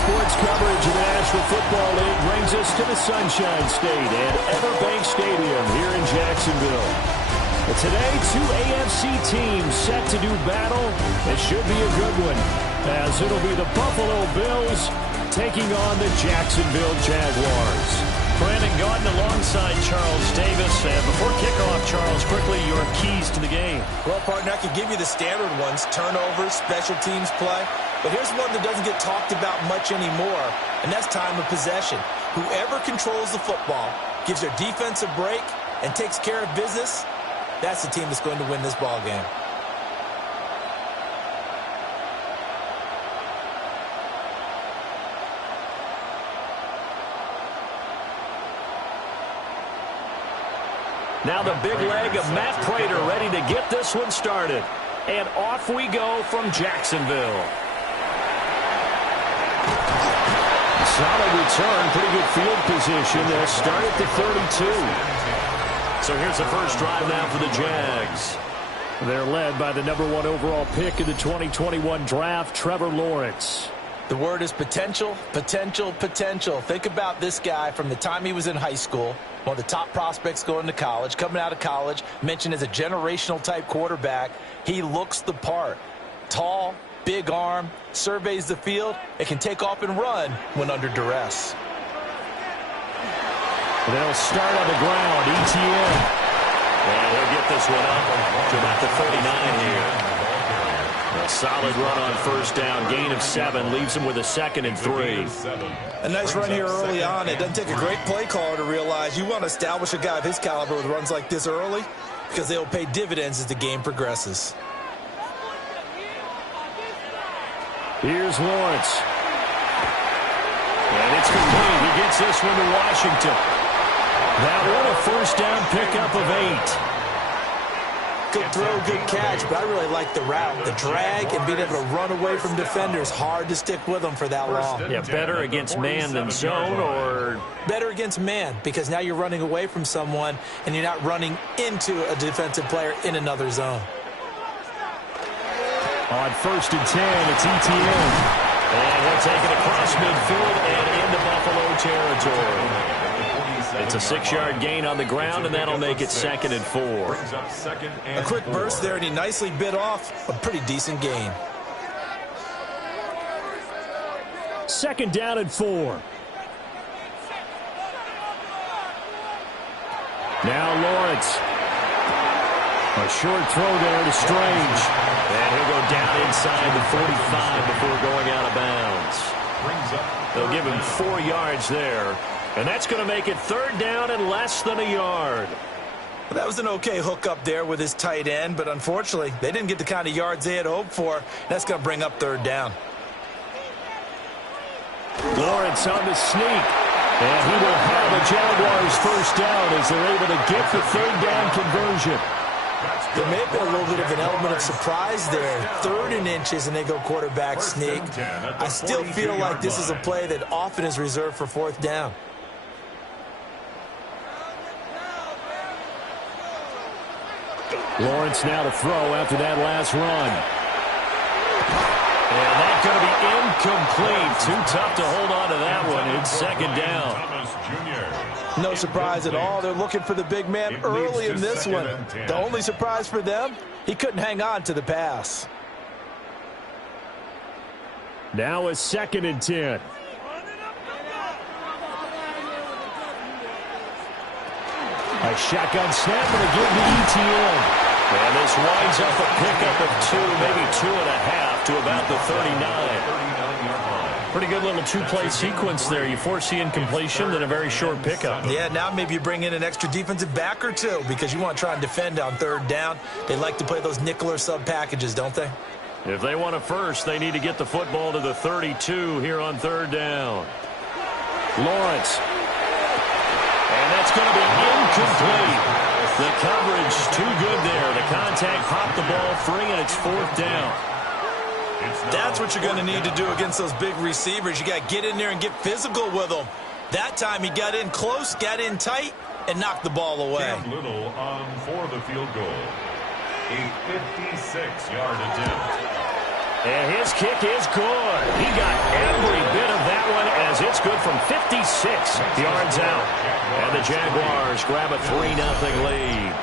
Sports coverage of the National Football League brings us to the Sunshine State and Everbank Stadium here in Jacksonville. But today, two AFC teams set to do battle. It should be a good one, as it'll be the Buffalo Bills taking on the Jacksonville Jaguars. Brandon Gaudin alongside Charles Davis. And before kickoff, Charles, quickly your keys to the game. Well, partner, I could give you the standard ones, turnovers, special teams play. But here's one that doesn't get talked about much anymore, and that's time of possession. Whoever controls the football, gives their defense a break, and takes care of business, that's the team that's going to win this ball game. Now the big leg of Matt Prater ready to get this one started. And off we go from Jacksonville. Solid return, pretty good field position. They'll start at the 32. So here's the first drive now for the Jags. They're led by the #1 overall pick in the 2021 draft, Trevor Lawrence. The word is potential, potential, potential. Think about this guy from the time he was in high school, one of the top prospects going to college, coming out of college, mentioned as a generational type quarterback. He looks the part. Tall, big arm, surveys the field, and can take off and run when under duress. They'll start on the ground, ETN. And he'll get this one up to about the 39 here. A solid run on first down, gain of 7, leaves him with a 2nd and 3. A nice run here early on. It doesn't take a great play caller to realize you want to establish a guy of his caliber with runs like this early, because they'll pay dividends as the game progresses. Here's Lawrence. And it's complete. He gets this one to Washington. That one a first down pickup of 8. Good throw, good catch, but I really like the route. The drag and being able to run away from defenders. Hard to stick with them for that long. Yeah, better against man than zone, or? Better against man, because now you're running away from someone and you're not running into a defensive player in another zone. On 1st and 10, it's ETN. And he'll take it across midfield and into Buffalo territory. It's a 6-yard gain on the ground, and that'll make it 2nd and 4. A quick burst there, and he nicely bit off a pretty decent gain. 2nd down and 4. Now Lawrence. A short throw there to Strange. And he'll go down inside the 45 before going out of bounds. They'll give him 4 yards there. And that's going to make it 3rd down and less than a yard. Well, that was an okay hook up there with his tight end, but unfortunately, they didn't get the kind of yards they had hoped for. That's going to bring up 3rd down. Lawrence on the sneak. And he will have a Jaguars first down as they're able to get the 3rd down conversion. There may have been a little bit of an element of surprise there. 3rd and inches, and they go quarterback sneak. I still feel like this is a play that often is reserved for 4th down. Lawrence now to throw after that last run. And that's going to be incomplete. Too tough to hold on to that one. It's 2nd down. No surprise at all. They're looking for the big man early in this one. The only surprise for them, he couldn't hang on to the pass. Now a 2nd and 10. A shotgun snap and a give to ETN. And this winds up a pickup of 2, maybe 2.5 to about the 39. Pretty good little 2-play sequence there. You force the incompletion, then a very short pickup. Yeah, now maybe you bring in an extra defensive back or 2 because you want to try and defend on 3rd down. They like to play those nickel or sub packages, don't they? If they want a first, they need to get the football to the 32 here on 3rd down. Lawrence. And that's going to be incomplete. The coverage too good there. The contact popped the ball free, and it's 4th down. That's what you're going to need to do against those big receivers. You got to get in there and get physical with them. That time he got in close, got in tight, and knocked the ball away. Cam Little on for the field goal. A 56-yard attempt. And his kick is good. He got every bit of that one as it's good from 56 yards out. And the Jaguars grab a 3-0 lead.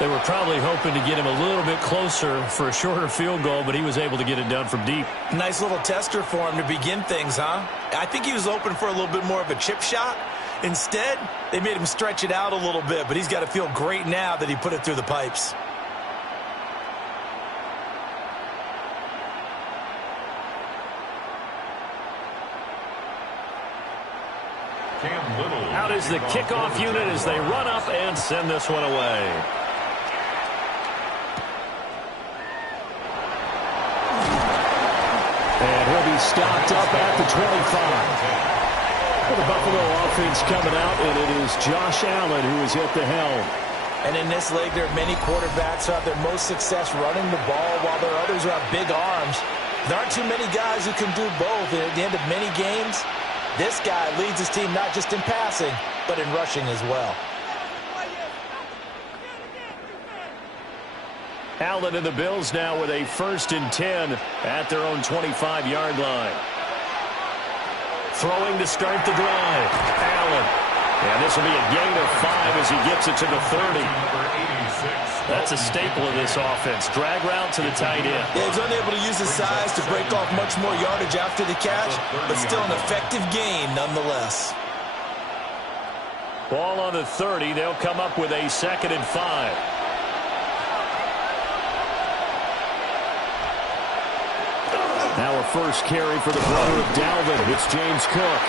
They were probably hoping to get him a little bit closer for a shorter field goal, but he was able to get it done from deep. Nice little tester for him to begin things, huh? I think he was hoping for a little bit more of a chip shot. Instead, they made him stretch it out a little bit, but he's got to feel great now that he put it through the pipes. Out is the kickoff unit as they run up and send this one away. And he'll be stopped up at the 25. Well, the Buffalo offense coming out, and it is Josh Allen who is at the helm. And in this league, there are many quarterbacks who have their most success running the ball, while there are others who have big arms. There aren't too many guys who can do both. And at the end of many games, this guy leads his team not just in passing, but in rushing as well. Allen and the Bills now with a 1st and 10 at their own 25-yard line. Throwing to start the drive. Allen. And this will be a gain of 5 as he gets it to the 30. That's a staple of this offense. Drag route to the tight end. Yeah, he's unable to use his size to break off much more yardage after the catch, but still an effective gain nonetheless. Ball on the 30. They'll come up with a 2nd and 5. Now a first carry for the brother of Dalvin. It's James Cook.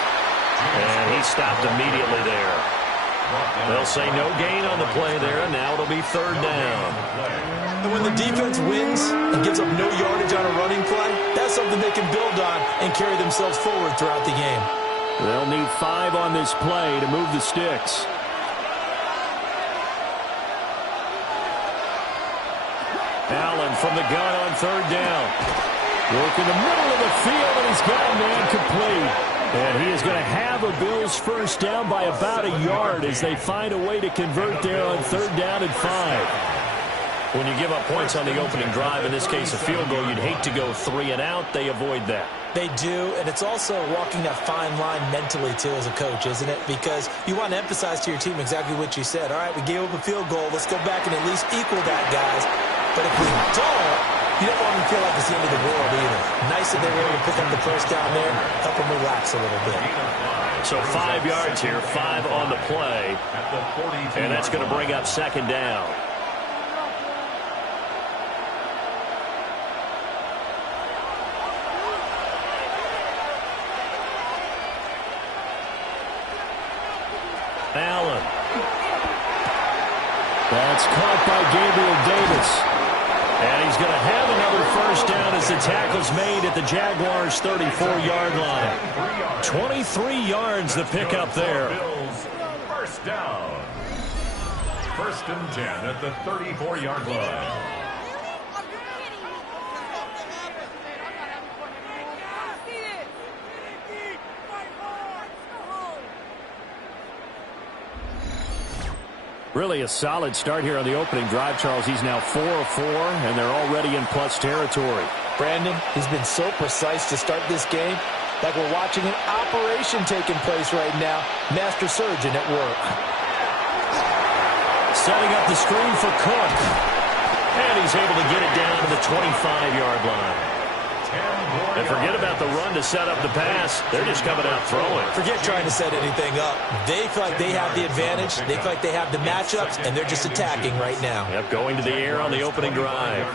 And he stopped immediately there. They'll say no gain on the play there, and now it'll be 3rd down. And when the defense wins and gives up no yardage on a running play, that's something they can build on and carry themselves forward throughout the game. They'll need 5 on this play to move the sticks. Allen from the gun on 3rd down. Work in the middle of the field, and he's got a man complete. And he is going to have a Bills 1st down by about a yard as they find a way to convert there on 3rd down and 5. When you give up points on the opening drive, in this case a field goal, you'd hate to go 3 and out. They avoid that. They do, and it's also walking that fine line mentally, too, as a coach, isn't it? Because you want to emphasize to your team exactly what you said. All right, we gave up a field goal. Let's go back and at least equal that, guys. But if we don't, you don't want them to feel like it's the end of the world either. Nice that they were able to pick up the 1st down there, help them relax a little bit. So 5 yards here, 5 on the play. And that's going to bring up 2nd down. Allen. That's caught by Gabriel Davis. And he's going to have another 1st down as the tackle's made at the Jaguars' 34-yard line. 23 yards the pickup there. 1st down. 1st and 10 at the 34-yard line. Really a solid start here on the opening drive, Charles. He's now 4 of 4, and they're already in plus territory. Brandon, he's been so precise to start this game, like we're watching an operation taking place right now. Master surgeon at work. Setting up the screen for Cook. And he's able to get it down to the 25-yard line. And forget about the run to set up the pass. They're just coming out throwing. Forget trying to set anything up. They feel like they have the advantage. They feel like they have the matchups, and they're just attacking right now. Yep, going to the air on the opening drive.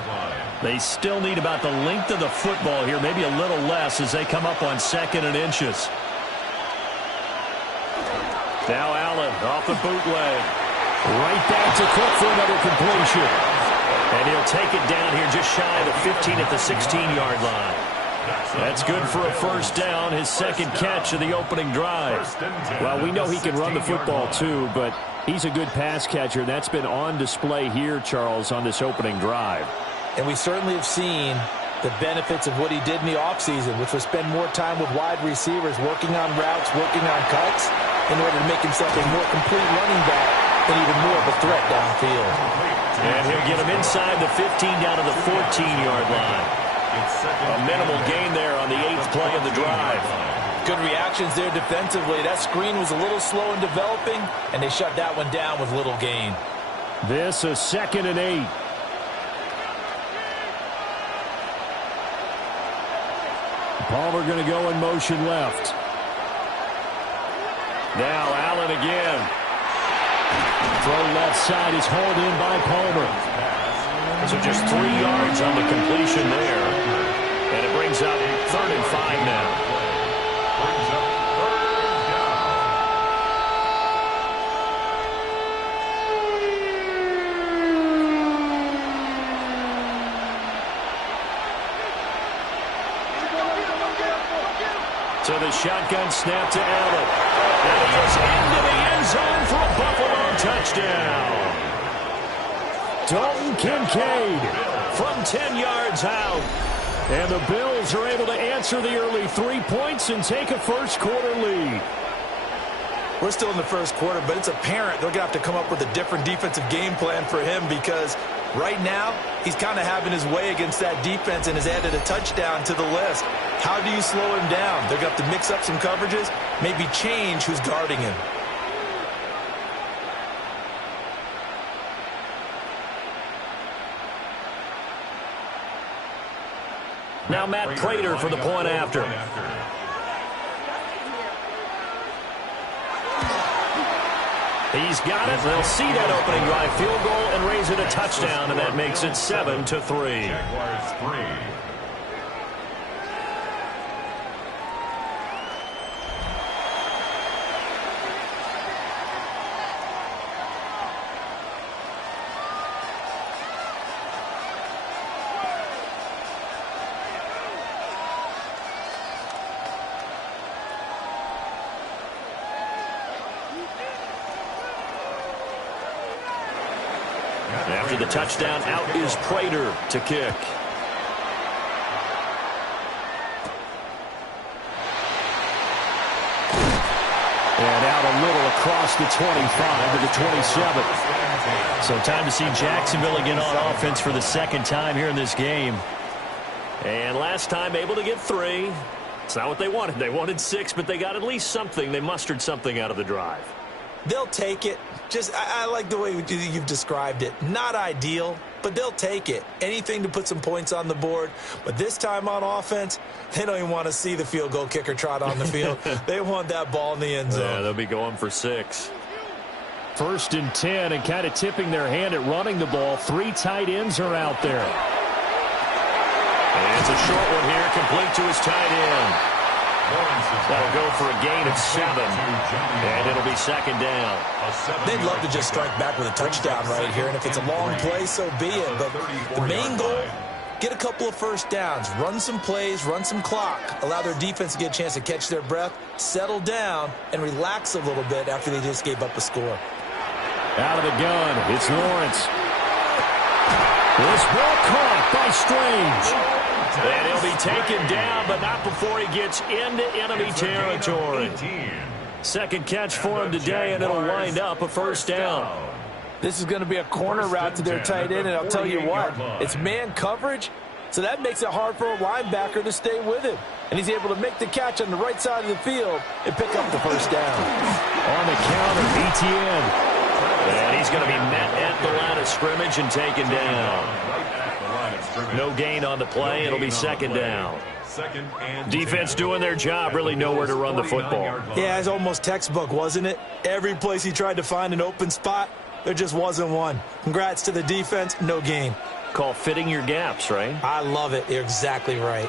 They still need about the length of the football here, maybe a little less as they come up on 2nd and inches. Now Allen off the bootleg. Right back to Cook for another completion. And he'll take it down here just shy of the 15 at the 16-yard line. That's good for a 1st down, his 2nd catch of the opening drive. Well, we know he can run the football too, but he's a good pass catcher. That's been on display here, Charles, on this opening drive. And we certainly have seen the benefits of what he did in the offseason, which was spend more time with wide receivers, working on routes, working on cuts, in order to make himself a more complete running back and even more of a threat downfield. And he'll get him inside the 15 down to the 14-yard line. A minimal gain there on the 8th play of the drive. Good reactions there defensively. That screen was a little slow in developing, and they shut that one down with little gain. This is 2nd and 8. Palmer going to go in motion left. Now Allen again. Throw left side is hauled in by Palmer. So just 3 yards on the completion there. And it brings up 3rd and 5 now. So the shotgun snap to Allen. And he is into the end zone for a Buffalo touchdown. Dalton Kincaid From 10 yards out. And the Bills are able to answer the early 3 points and take a first-quarter lead. We're still in the first quarter, but it's apparent they're going to have to come up with a different defensive game plan for him because right now he's kind of having his way against that defense and has added a touchdown to the list. How do you slow him down? They're going to have to mix up some coverages, maybe change who's guarding him. Now Matt Prater for the point after. He's got it. They'll see that opening drive field goal and raise it a touchdown, and that makes it 7-3. Jaguars 3. After the touchdown, out is Prater to kick. And out a little across the 25 to the 27. So time to see Jacksonville again on offense for the 2nd time here in this game. And last time able to get 3. It's not what they wanted. They wanted 6, but they got at least something. They mustered something out of the drive. They'll take it. I like the way you've described it. Not ideal, but they'll take it. Anything to put some points on the board. But this time on offense, they don't even want to see the field goal kicker trot on the field. They want that ball in the end zone. Yeah, they'll be going for 6. 1st and 10 and kind of tipping their hand at running the ball. 3 tight ends are out there. And it's a short one here, complete to his tight end. That'll go for a gain of 7, and it'll be 2nd down. They'd love to just strike back with a touchdown right here, and if it's a long play, so be it. But the main goal, get a couple of first downs, run some plays, run some clock, allow their defense to get a chance to catch their breath, settle down, and relax a little bit after they just gave up a score. Out of the gun, it's Lawrence. This ball caught by Strange. And he'll be taken down, but not before he gets into enemy territory. 2nd catch for him today, and it'll wind up a first down. This is going to be a corner route to their tight end, and I'll tell you what, it's man coverage, so that makes it hard for a linebacker to stay with him. And he's able to make the catch on the right side of the field and pick up the first down. On the counter, Etienne. And he's going to be met at the line of scrimmage and taken down. No gain on the play. It'll be 2nd down. Defense doing their job, really nowhere to run the football. Yeah, it's almost textbook, wasn't it? Every place he tried to find an open spot, there just wasn't one. Congrats to the defense, no gain. Call fitting your gaps, right? I love it. You're exactly right.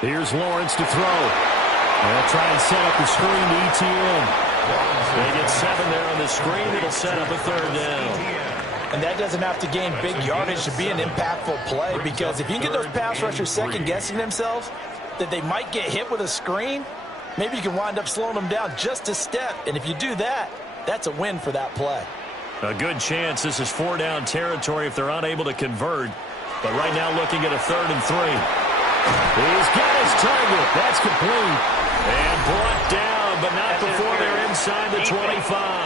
Here's Lawrence to throw. They'll try and set up the screen to Etienne. They get 7 there on the screen. It'll set up a 3rd down. And that doesn't have to gain big yardage to be an impactful play, because if you can get those pass rushers second-guessing themselves that they might get hit with a screen, maybe you can wind up slowing them down just a step. And if you do that, that's a win for that play. A good chance this is 4-down territory if they're unable to convert. But right now looking at a 3rd and 3. He's got his target. That's complete. And brought down, but not before they're inside the 25.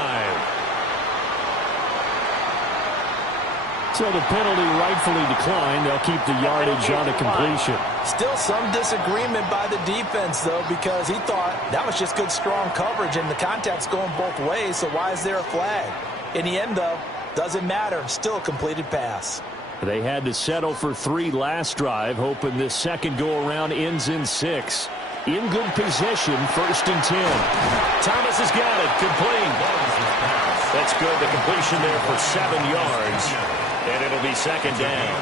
So the penalty rightfully declined. They'll keep the yardage on the completion. Still some disagreement by the defense, though, because he thought that was just good, strong coverage, and the contact's going both ways, so why is there a flag? In the end, though, doesn't matter. Still a completed pass. They had to settle for 3 last drive, hoping this second go-around ends in 6. In good position, 1st and 10. Thomas has got it. Complete. That's good. The completion there for 7 yards. And it'll be 2nd down.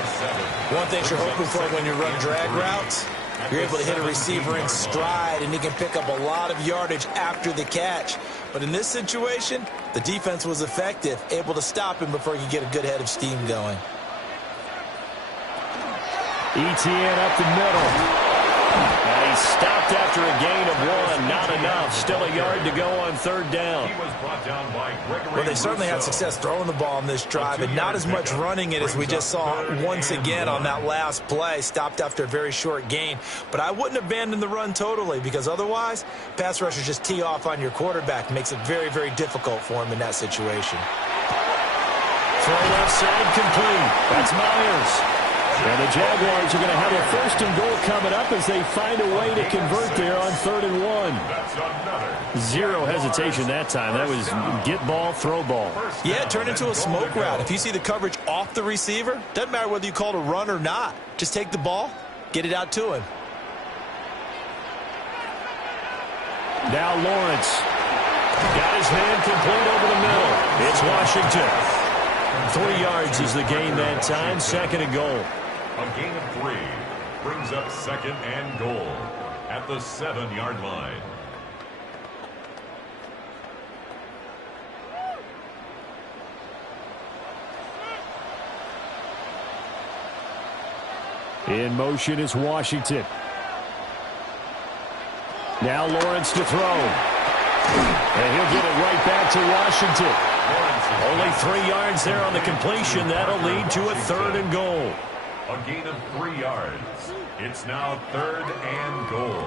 One thing you're hoping for when you run drag routes, you're able to hit a receiver in stride, and he can pick up a lot of yardage after the catch. But in this situation, the defense was effective, able to stop him before he could get a good head of steam going. ETN up the middle. And he stopped after a gain of 1. Not enough. Still a yard to go on 3rd down. Well, they certainly had success throwing the ball on this drive, and not as much running it as we just saw once again on that last play. Stopped after a very short gain. But I wouldn't abandon the run totally, because otherwise, pass rushers just tee off on your quarterback. Makes it very, very difficult for him in that situation. Throw left side complete. That's Myers. And the Jaguars are going to have a 1st and goal coming up as they find a way to convert there on 3rd and 1. Zero hesitation that time. That was get ball, throw ball. Yeah, it turned into a smoke route. If you see the coverage off the receiver, doesn't matter whether you call it a run or not. Just take the ball, get it out to him. Now Lawrence. Got his man complete over the middle. It's Washington. 3 yards is the gain that time. 2nd and goal. A gain of 3 brings up 2nd and goal at the 7-yard line. In motion is Washington. Now Lawrence to throw. And he'll get it right back to Washington. Only 3 yards there on the completion. That'll lead to a 3rd and goal. A gain of 3 yards. It's now 3rd and goal.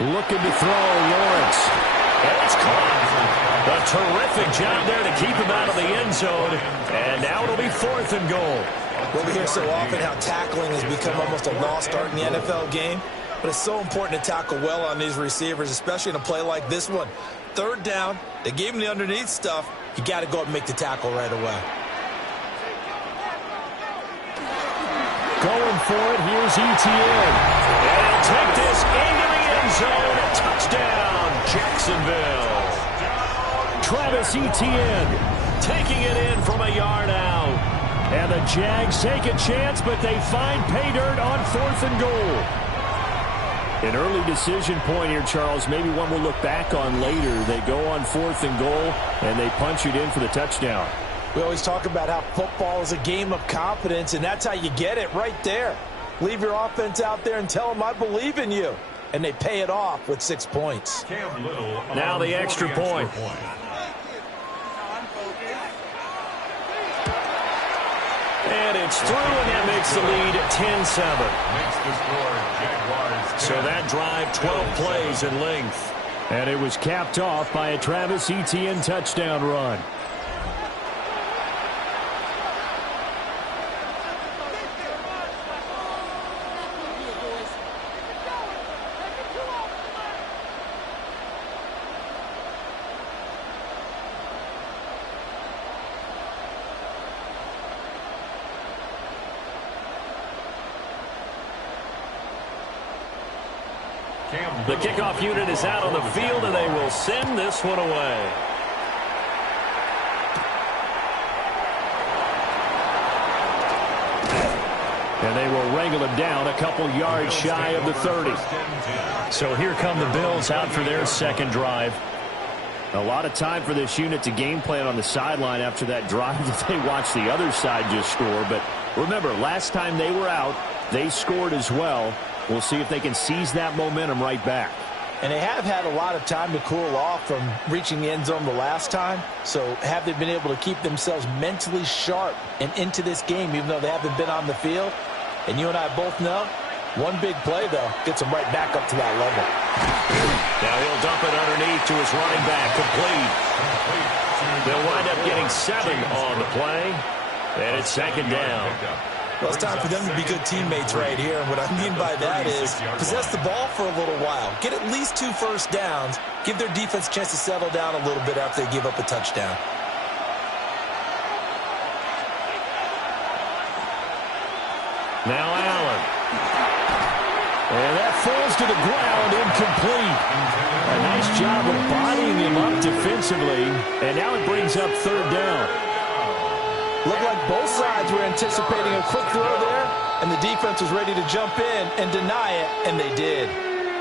Looking to throw, Lawrence. And it's caught. A terrific job there to keep him out of the end zone. And now it'll be 4th and goal. Well, we hear so often how tackling has become almost a lost art in the NFL game. But it's so important to tackle well on these receivers, especially in a play like this one. 3rd down, they gave him the underneath stuff. You got to go up and make the tackle right away. Going for it, here's ETN. And he'll take this into the end zone. A touchdown, Jacksonville. Travis Etienne taking it in from a yard out. And the Jags take a chance, but they find pay dirt on 4th and goal. An early decision point here, Charles. Maybe one we'll look back on later. They go on 4th and goal, and they punch it in for the touchdown. We always talk about how football is a game of confidence, and that's how you get it right there. Leave your offense out there and tell them, I believe in you. And they pay it off with 6 points. Now the extra point. And it's through, and that makes the lead 10-7. So that drive, 12 plays in length. And it was capped off by a Travis Etienne touchdown run. The kickoff unit is out on the field, and they will send this one away. And they will wrangle him down a couple yards shy of the 30. So here come the Bills out for their 2nd drive. A lot of time for this unit to game plan on the sideline after that drive that they watched the other side just score. But remember, last time they were out, they scored as well. We'll see if they can seize that momentum right back. And they have had a lot of time to cool off from reaching the end zone the last time. So have they been able to keep themselves mentally sharp and into this game, even though they haven't been on the field? And you and I both know One big play, though, gets him right back up to that level. Now he'll dump it underneath to his running back. Complete. They'll wind up getting 7 on the play. And it's second down. Well, it's time for them to be good teammates right here. And what I mean by that is possess the ball for a little while. Get at least 2 first downs. Give their defense a chance to settle down a little bit after they give up a touchdown. Now Allen. And that falls to the ground, incomplete. A nice job of bodying him up defensively. And now it brings up third down. Looked like both sides were anticipating a quick throw there, and the defense was ready to jump in and deny it, and they did.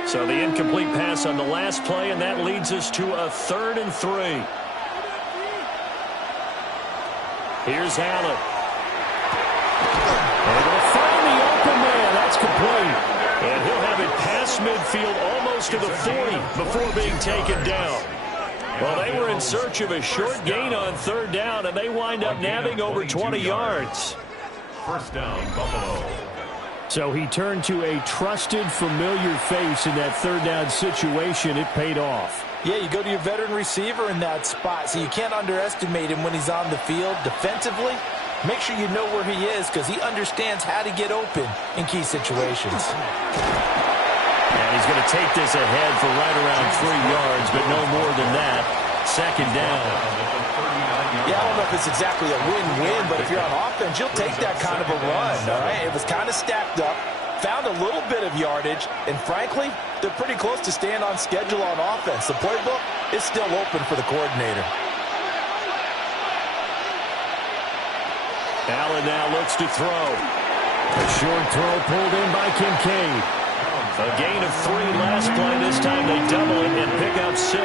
So the incomplete pass on the last play, and that leads us to a 3rd and 3. Here's Allen. And they'll find the open man. That's complete. And he'll have it past midfield almost to the 40 before being taken down. Well, they were in search of a short gain on third down, and they wind up nabbing over 20 yards. First down, Buffalo. So he turned to a trusted, familiar face in that third down situation. It paid off. Yeah, you go to your veteran receiver in that spot, so you can't underestimate him when he's on the field defensively. Make sure you know where he is because he understands how to get open in key situations. And he's going to take this ahead for right around 3 yards, but no more than that. Second down. Yeah, I don't know if it's exactly a win-win, but if you're on offense, you'll take that kind of a run, all right? It was kind of stacked up, found a little bit of yardage, and frankly, they're pretty close to staying on schedule on offense. The playbook is still open for the coordinator. Allen now looks to throw. A short throw pulled in by Kincaid. A gain of 3 last play. This time they double it and pick up 6.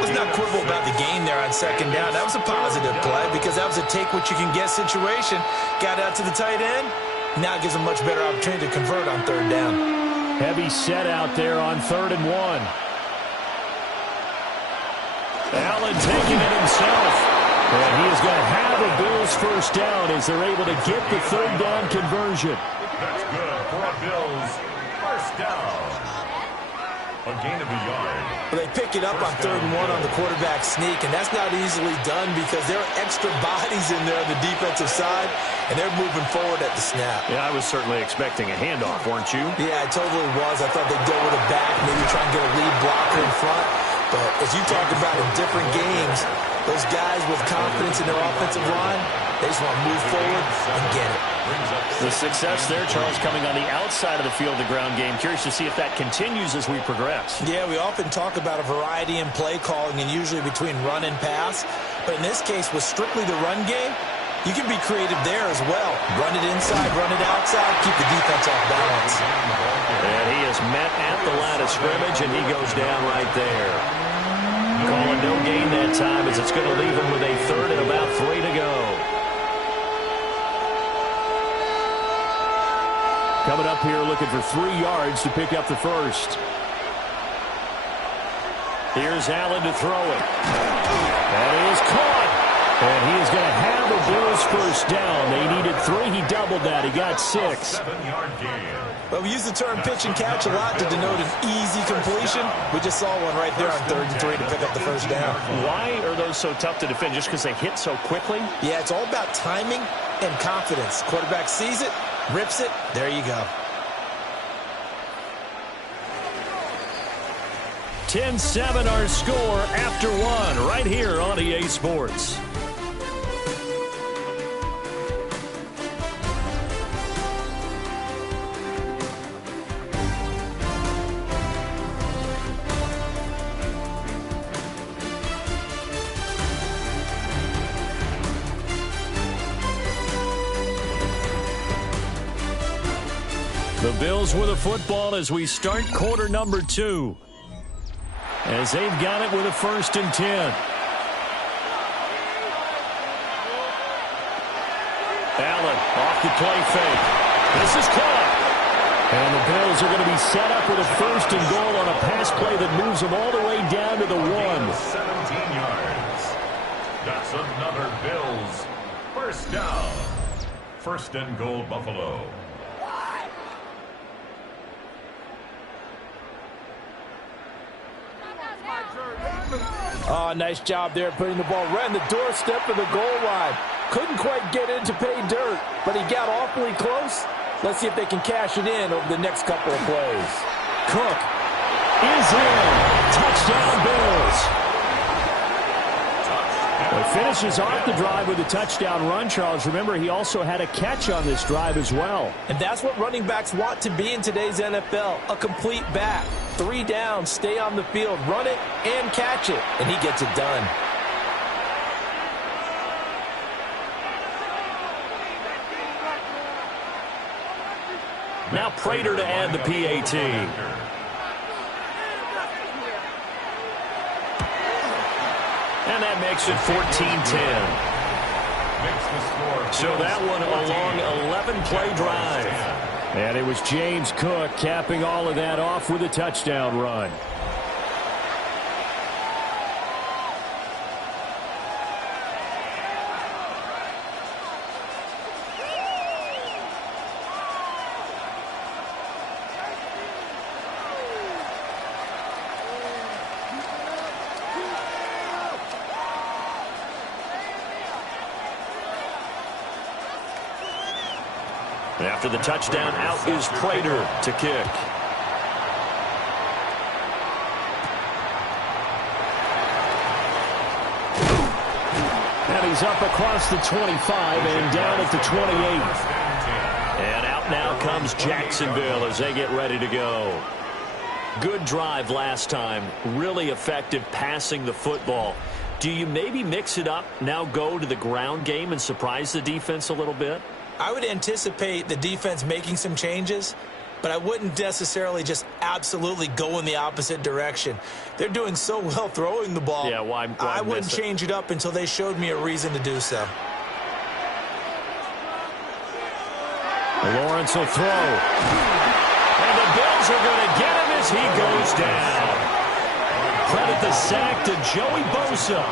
Let's not quibble about the gain there on second down. That was a positive play because that was a take-what-you-can-get situation. Got out to the tight end. Now it gives them much better opportunity to convert on third down. Heavy set out there on 3rd and 1. Allen taking it himself. And he is going to have a Bills first down as they're able to get the third down conversion. That's good for a Bills first down. A gain of a yard. Well, they pick it up on 3rd and 1 on the quarterback sneak, and that's not easily done because there are extra bodies in there on the defensive side, and they're moving forward at the snap. Yeah, I was certainly expecting a handoff, weren't you? Yeah, I totally was. I thought they'd go with a back, maybe try and get a lead blocker in front. But as you talk about in different games, those guys with confidence in their offensive line, they just want to move forward and get it. The success there, Charles, coming on the outside of the field, the ground game. Curious to see if that continues as we progress. Yeah, we often talk about a variety in play calling and usually between run and pass. But in this case, with strictly the run game, you can be creative there as well. Run it inside, run it outside, keep the defense off balance. And he is met at the line of scrimmage, and he goes down right there. Calling no gain that time as it's going to leave him with a 3rd and about 3 to go. Coming up here looking for 3 yards to pick up the first. Here's Allen to throw it. And he is caught. And he is going to have a Bills first down. They needed 3. He doubled that. He got 6. 7-yard gain. Well, we use the term pitch and catch a lot to denote an easy completion. We just saw one right there on 3rd and 3 to pick up the first down. Why are those so tough to defend? Just because they hit so quickly? Yeah, it's all about timing and confidence. Quarterback sees it, rips it, there you go. 10-7 our score after 1 right here on EA Sports. The Bills with a football as we start quarter number 2. As they've got it with a 1st and 10. Allen off the play fake. This is caught. And the Bills are going to be set up with a 1st and goal on a pass play that moves them all the way down to the 1. 17 yards. That's another Bills first down. 1st and goal, Buffalo. Oh, nice job there putting the ball right on the doorstep of the goal line. Couldn't quite get in to pay dirt, but he got awfully close. Let's see if they can cash it in over the next couple of plays. Cook is in. Touchdown, Bills. Well, he finishes off the drive with a touchdown run, Charles. Remember, he also had a catch on this drive as well. And that's what running backs want to be in today's NFL, a complete back. 3 down, stay on the field, run it, and catch it. And he gets it done. Now Prater to add the PAT. And that makes it 14-10. So that one a long 11-play drive. And it was James Cook capping all of that off with a touchdown run. After the touchdown, out is Prater to kick. And he's up across the 25 and down at the 28. And out now comes Jacksonville as they get ready to go. Good drive last time. Really effective passing the football. Do you maybe mix it up, now go to the ground game and surprise the defense a little bit? I would anticipate the defense making some changes, but I wouldn't necessarily just absolutely go in the opposite direction. They're doing so well throwing the ball. Yeah, why I wouldn't change it up until they showed me a reason to do so. Lawrence will throw. And the Bills are going to get him as he goes down. Credit the sack to Joey Bosa.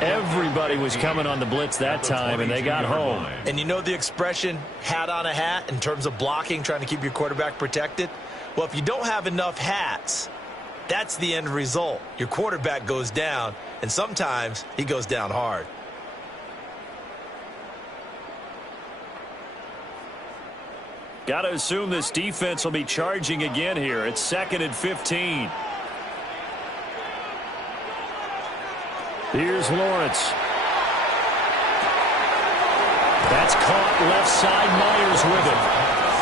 Everybody was coming on the blitz that time, and they got home. And you know the expression, hat on a hat, in terms of blocking, trying to keep your quarterback protected? Well, if you don't have enough hats, that's the end result. Your quarterback goes down, and sometimes he goes down hard. Got to assume this defense will be charging again here. It's 2nd and 15. Here's Lawrence. That's caught left side. Myers with it.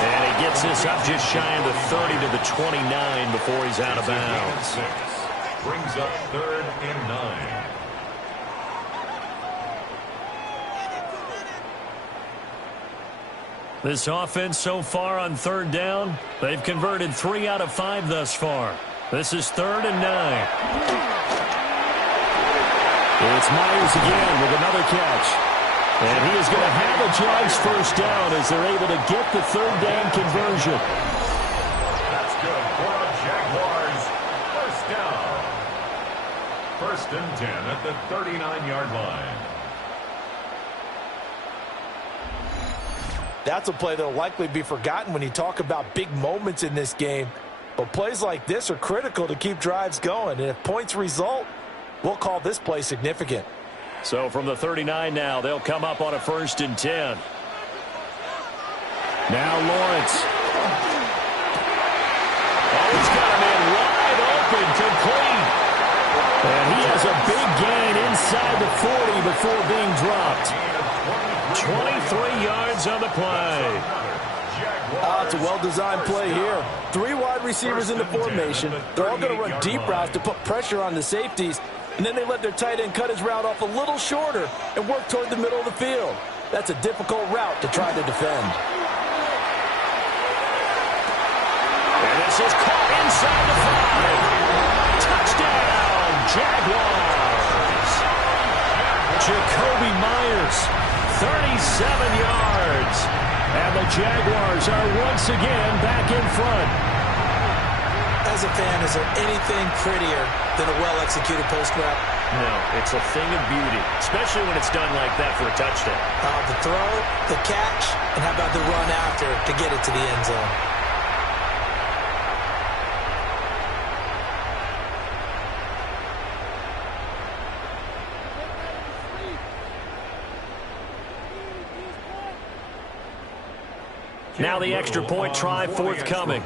And he gets this up just shy of the 30 to the 29 before he's out of bounds. Brings up 3rd and 9. This offense so far on 3rd down, they've converted 3 out of 5 thus far. This is 3rd and 9. It's Myers again with another catch. And he is going to have a Jags first down as they're able to get the 3rd down conversion. That's good for the Jaguars. First down. 1st and 10 at the 39-yard line. That's a play that will likely be forgotten when you talk about big moments in this game. But plays like this are critical to keep drives going. And if points result, we'll call this play significant. So from the 39 now, they'll come up on a 1st and 10. Now Lawrence. Oh, he's got him in wide open, complete. And he has a big gain inside the 40 before being dropped. 23 yards on the play. It's a well-designed play here. 3 wide receivers in the formation. They're all going to run deep routes to put pressure on the safeties. And then they let their tight end cut his route off a little shorter and work toward the middle of the field. That's a difficult route to try to defend. And this is caught inside the 5. Touchdown, Jaguars. Jacoby Myers, 37 yards. And the Jaguars are once again back in front. As a fan, is there anything prettier than a well-executed post route? No, it's a thing of beauty, especially when it's done like that for a touchdown. The throw, the catch, and how about the run after to get it to the end zone? Now the extra point try forthcoming.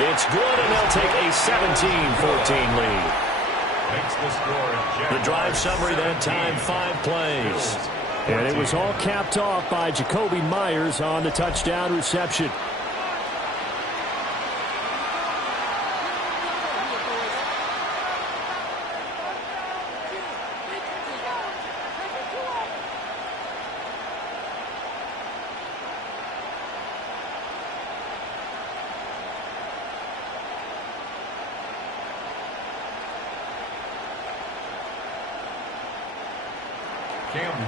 It's good, and they'll take a 17-14 lead. The drive summary that time, 5 plays. And it was all capped off by Jacoby Myers on the touchdown reception.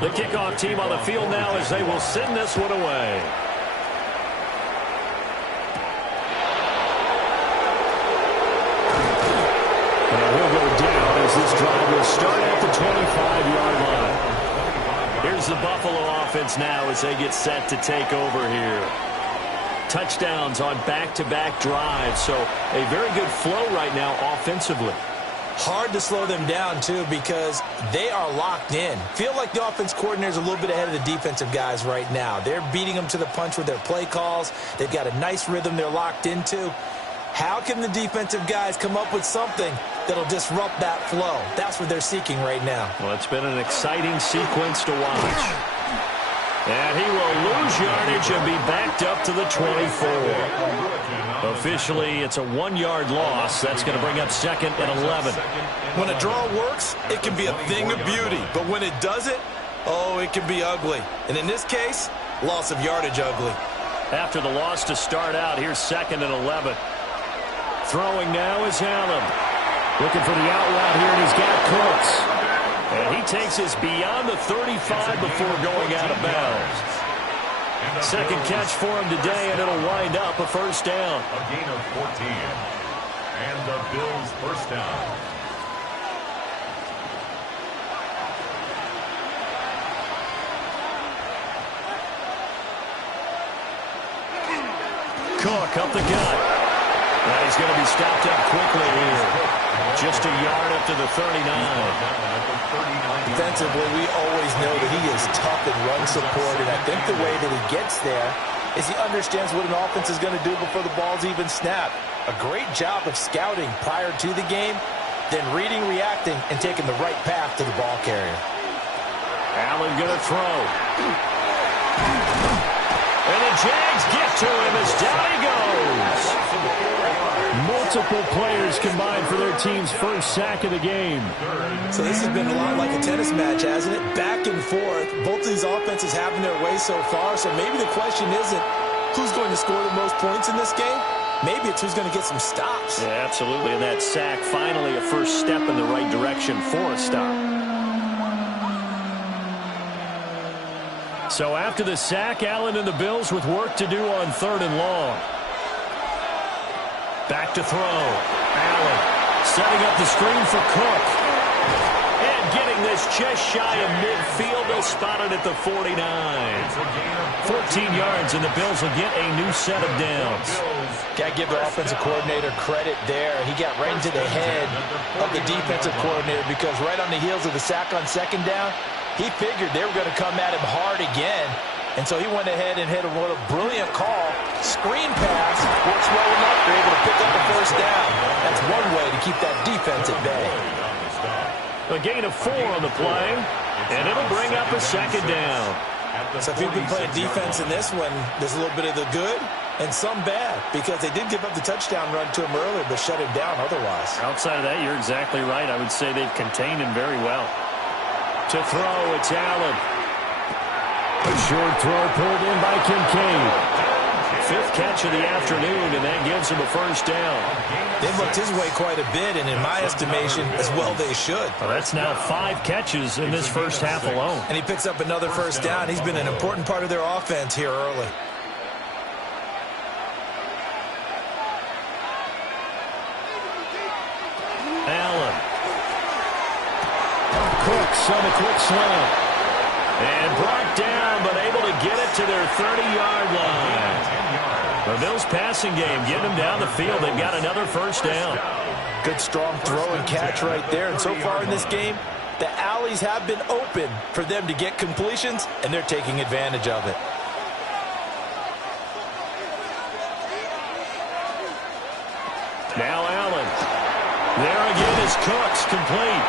The kickoff team on the field now as they will send this one away. And he'll go down as this drive will start at the 25-yard line. Here's the Buffalo offense now as they get set to take over here. Touchdowns on back-to-back drives, so a very good flow right now offensively. Hard to slow them down, too, because they are locked in. Feel like the offense coordinator is a little bit ahead of the defensive guys right now. They're beating them to the punch with their play calls. They've got a nice rhythm they're locked into. How can the defensive guys come up with something that'll disrupt that flow? That's what they're seeking right now. Well, it's been an exciting sequence to watch. And he will lose yardage and be backed up to the 24. Officially, it's a 1-yard loss. That's going to bring up 2nd and 11. When a draw works, it can be a thing of beauty. But when it doesn't, oh, it can be ugly. And in this case, loss of yardage ugly. After the loss to start out, here's 2nd and 11. Throwing now is Allen. Looking for the out route here, and he's got Cooks. And he takes us beyond the 35 before going out of bounds. Second catch for him today, and it'll wind up a first down. A gain of 14. And the Bills first down. Cook up the gut. And he's going to be stopped up quickly here. Just a yard up to the 39. Defensively, we always know that he is tough in run support, and I think the way that he gets there is he understands what an offense is going to do before the ball's even snapped. A great job of scouting prior to the game, then reading, reacting, and taking the right path to the ball carrier. Allen going to throw. And the Jags get to him as down he goes. Multiple players combined for their team's first sack of the game. So this has been a lot like a tennis match, hasn't it? Back and forth. Both of these offenses having their way so far. So maybe the question isn't who's going to score the most points in this game. Maybe it's who's going to get some stops. Yeah, absolutely. And that sack, finally a first step in the right direction for a stop. So after the sack, Allen and the Bills with work to do on 3rd and long. Back to throw. Allen setting up the screen for Cook. And getting this just shy of midfield. They'll spot it at the 49. 14 yards, and the Bills will get a new set of downs. Got to give the offensive coordinator credit there. He got right into the head of the defensive coordinator because right on the heels of the sack on 2nd down, he figured they were going to come at him hard again. And so he went ahead and hit a brilliant call. Screen pass works well enough. They're able to pick up the first down. That's one way to keep that defense at bay. A gain of 4 on the play, and it'll bring up a 2nd down. So if you've been playing defense in this one, there's a little bit of the good and some bad because they did give up the touchdown run to him earlier but shut him down otherwise. Outside of that, you're exactly right. I would say they've contained him very well. To throw, it's Allen. A short throw pulled in by Kincaid. 5th catch of the afternoon, and that gives him a first down. They've looked his way quite a bit, and in my estimation, as well they should. Well, that's now 5 catches in this first half alone. And he picks up another first down. He's been an important part of their offense here early. Allen. Cooks on a quick slant. And brought down, but able to get it to their 30-yard line. The Bills passing game, getting them down the field. They've got another first down. Good strong throw and catch right there. And so far in this game, The alleys have been open for them to get completions, and they're taking advantage of it. Now Allen. There again is Cooks, complete.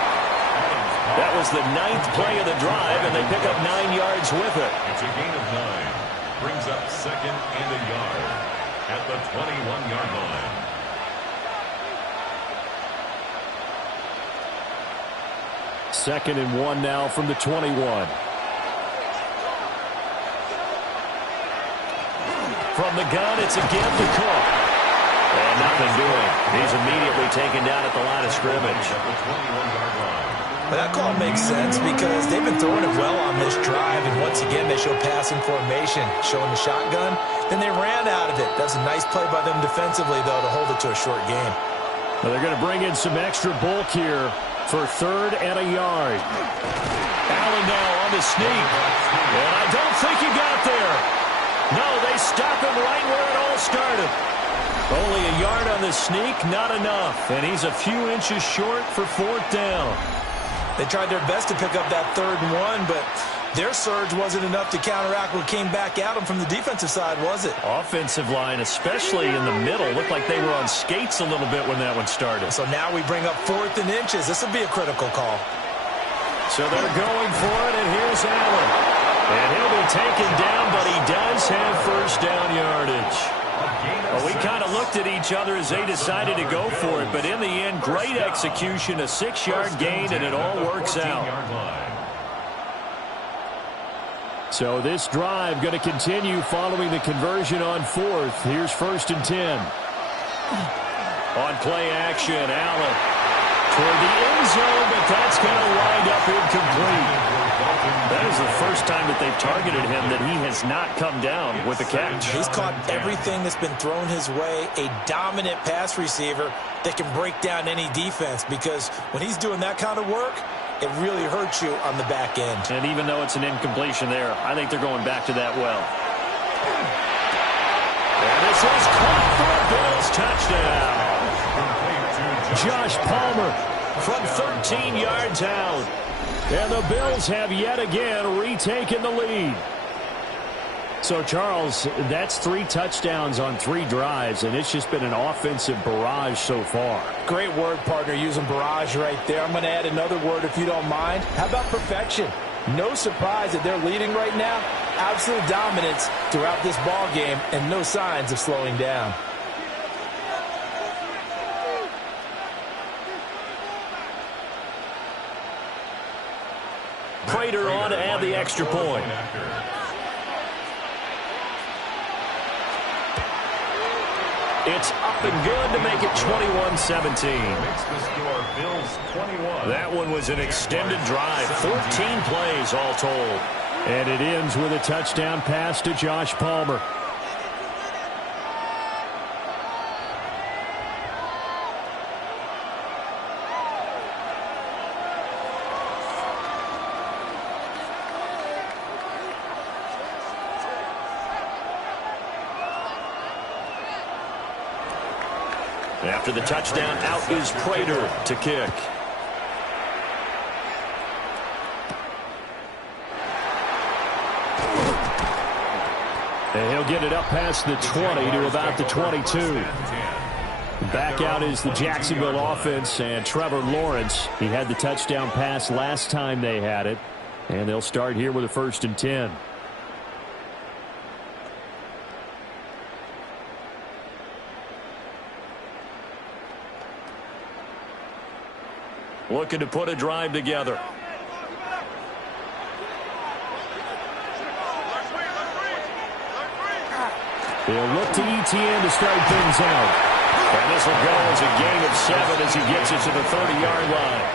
That was the 9th play of the drive, and they pick up 9 yards with it. It's a gain of 9. Brings up 2nd and a yard at the 21-yard line. Second and 1 now from the 21. From the gun, it's again to Cook. And nothing doing. He's immediately taken down at the line of scrimmage. At the 21-yard line. That call makes sense because they've been throwing it well on this drive, and once again they show passing formation, showing the shotgun. Then they ran out of it. That's a nice play by them defensively, though, to hold it to a short game. Well, they're going to bring in some extra bulk here for 3rd and a yard. Allen now on the sneak. And I don't think he got there. No, they stop him right where it all started. Only a yard on the sneak, not enough. And he's a few inches short for 4th down. They tried their best to pick up that 3rd and 1, but their surge wasn't enough to counteract what came back at them from the defensive side, was it? Offensive line, especially in the middle, looked like they were on skates a little bit when that one started. So now we bring up 4th and inches. This will be a critical call. So they're going for it, and here's Allen. And he'll be taken down, but he does have 1st down yardage. Well, we kind of looked at each other as they decided to go for it, but in the end, great execution, a 6-yard gain, and it all works out. So this drive going to continue following the conversion on 4th. Here's 1st and 10. On play action, Allen toward the end zone, but that's going to wind up incomplete. That is the first time that they've targeted him that he has not come down with a catch. He's caught everything that's been thrown his way, a dominant pass receiver that can break down any defense, because when he's doing that kind of work, it really hurts you on the back end. And even though it's an incompletion there, I think they're going back to that well. And this is caught for a Bills touchdown. Josh Palmer From 13 yards out. And the Bills have yet again retaken the lead. So, Charles, that's 3 touchdowns on 3 drives, and it's just been an offensive barrage so far. Great word, partner, using barrage right there. I'm going to add another word if you don't mind. How about perfection? No surprise that they're leading right now. Absolute dominance throughout this ball game and no signs of slowing down. Prater on to add the extra point. It's up and good to make it 21-17. That one was an extended drive, 14 plays all told. And it ends with a touchdown pass to Josh Palmer. After the touchdown, out is Prater to kick. And he'll get it up past the 20 to about the 22. Back out is the Jacksonville offense and Trevor Lawrence. He had the touchdown pass last time they had it. And they'll start here with a 1st and 10. Looking to put a drive together. They'll look to ETN to start things out. And this will go as a gain of 7 as he gets it to the 30-yard line.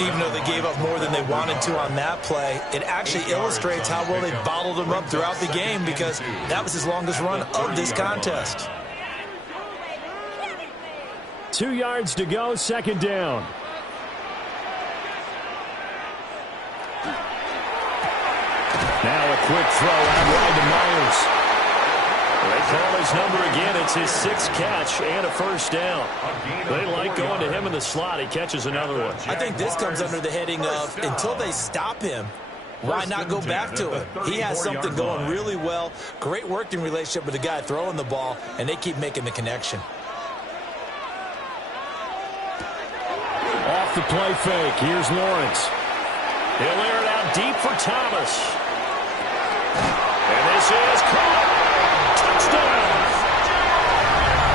Even though they gave up more than they wanted to on that play, it actually illustrates how well they bottled him up throughout the game, because that was his longest run of this contest. 2 yards to go, 2nd down. Now a quick throw out wide to Myers. They call his number again. It's his 6th catch and a first down. They like going to him in the slot. He catches another one. I think this comes under the heading of until they stop him, why not go back to it? He has something going really well. Great working relationship with the guy throwing the ball, and they keep making the connection. Off the play fake. Here's Lawrence. He'll air it out deep for Thomas. And this is caught. Touchdown.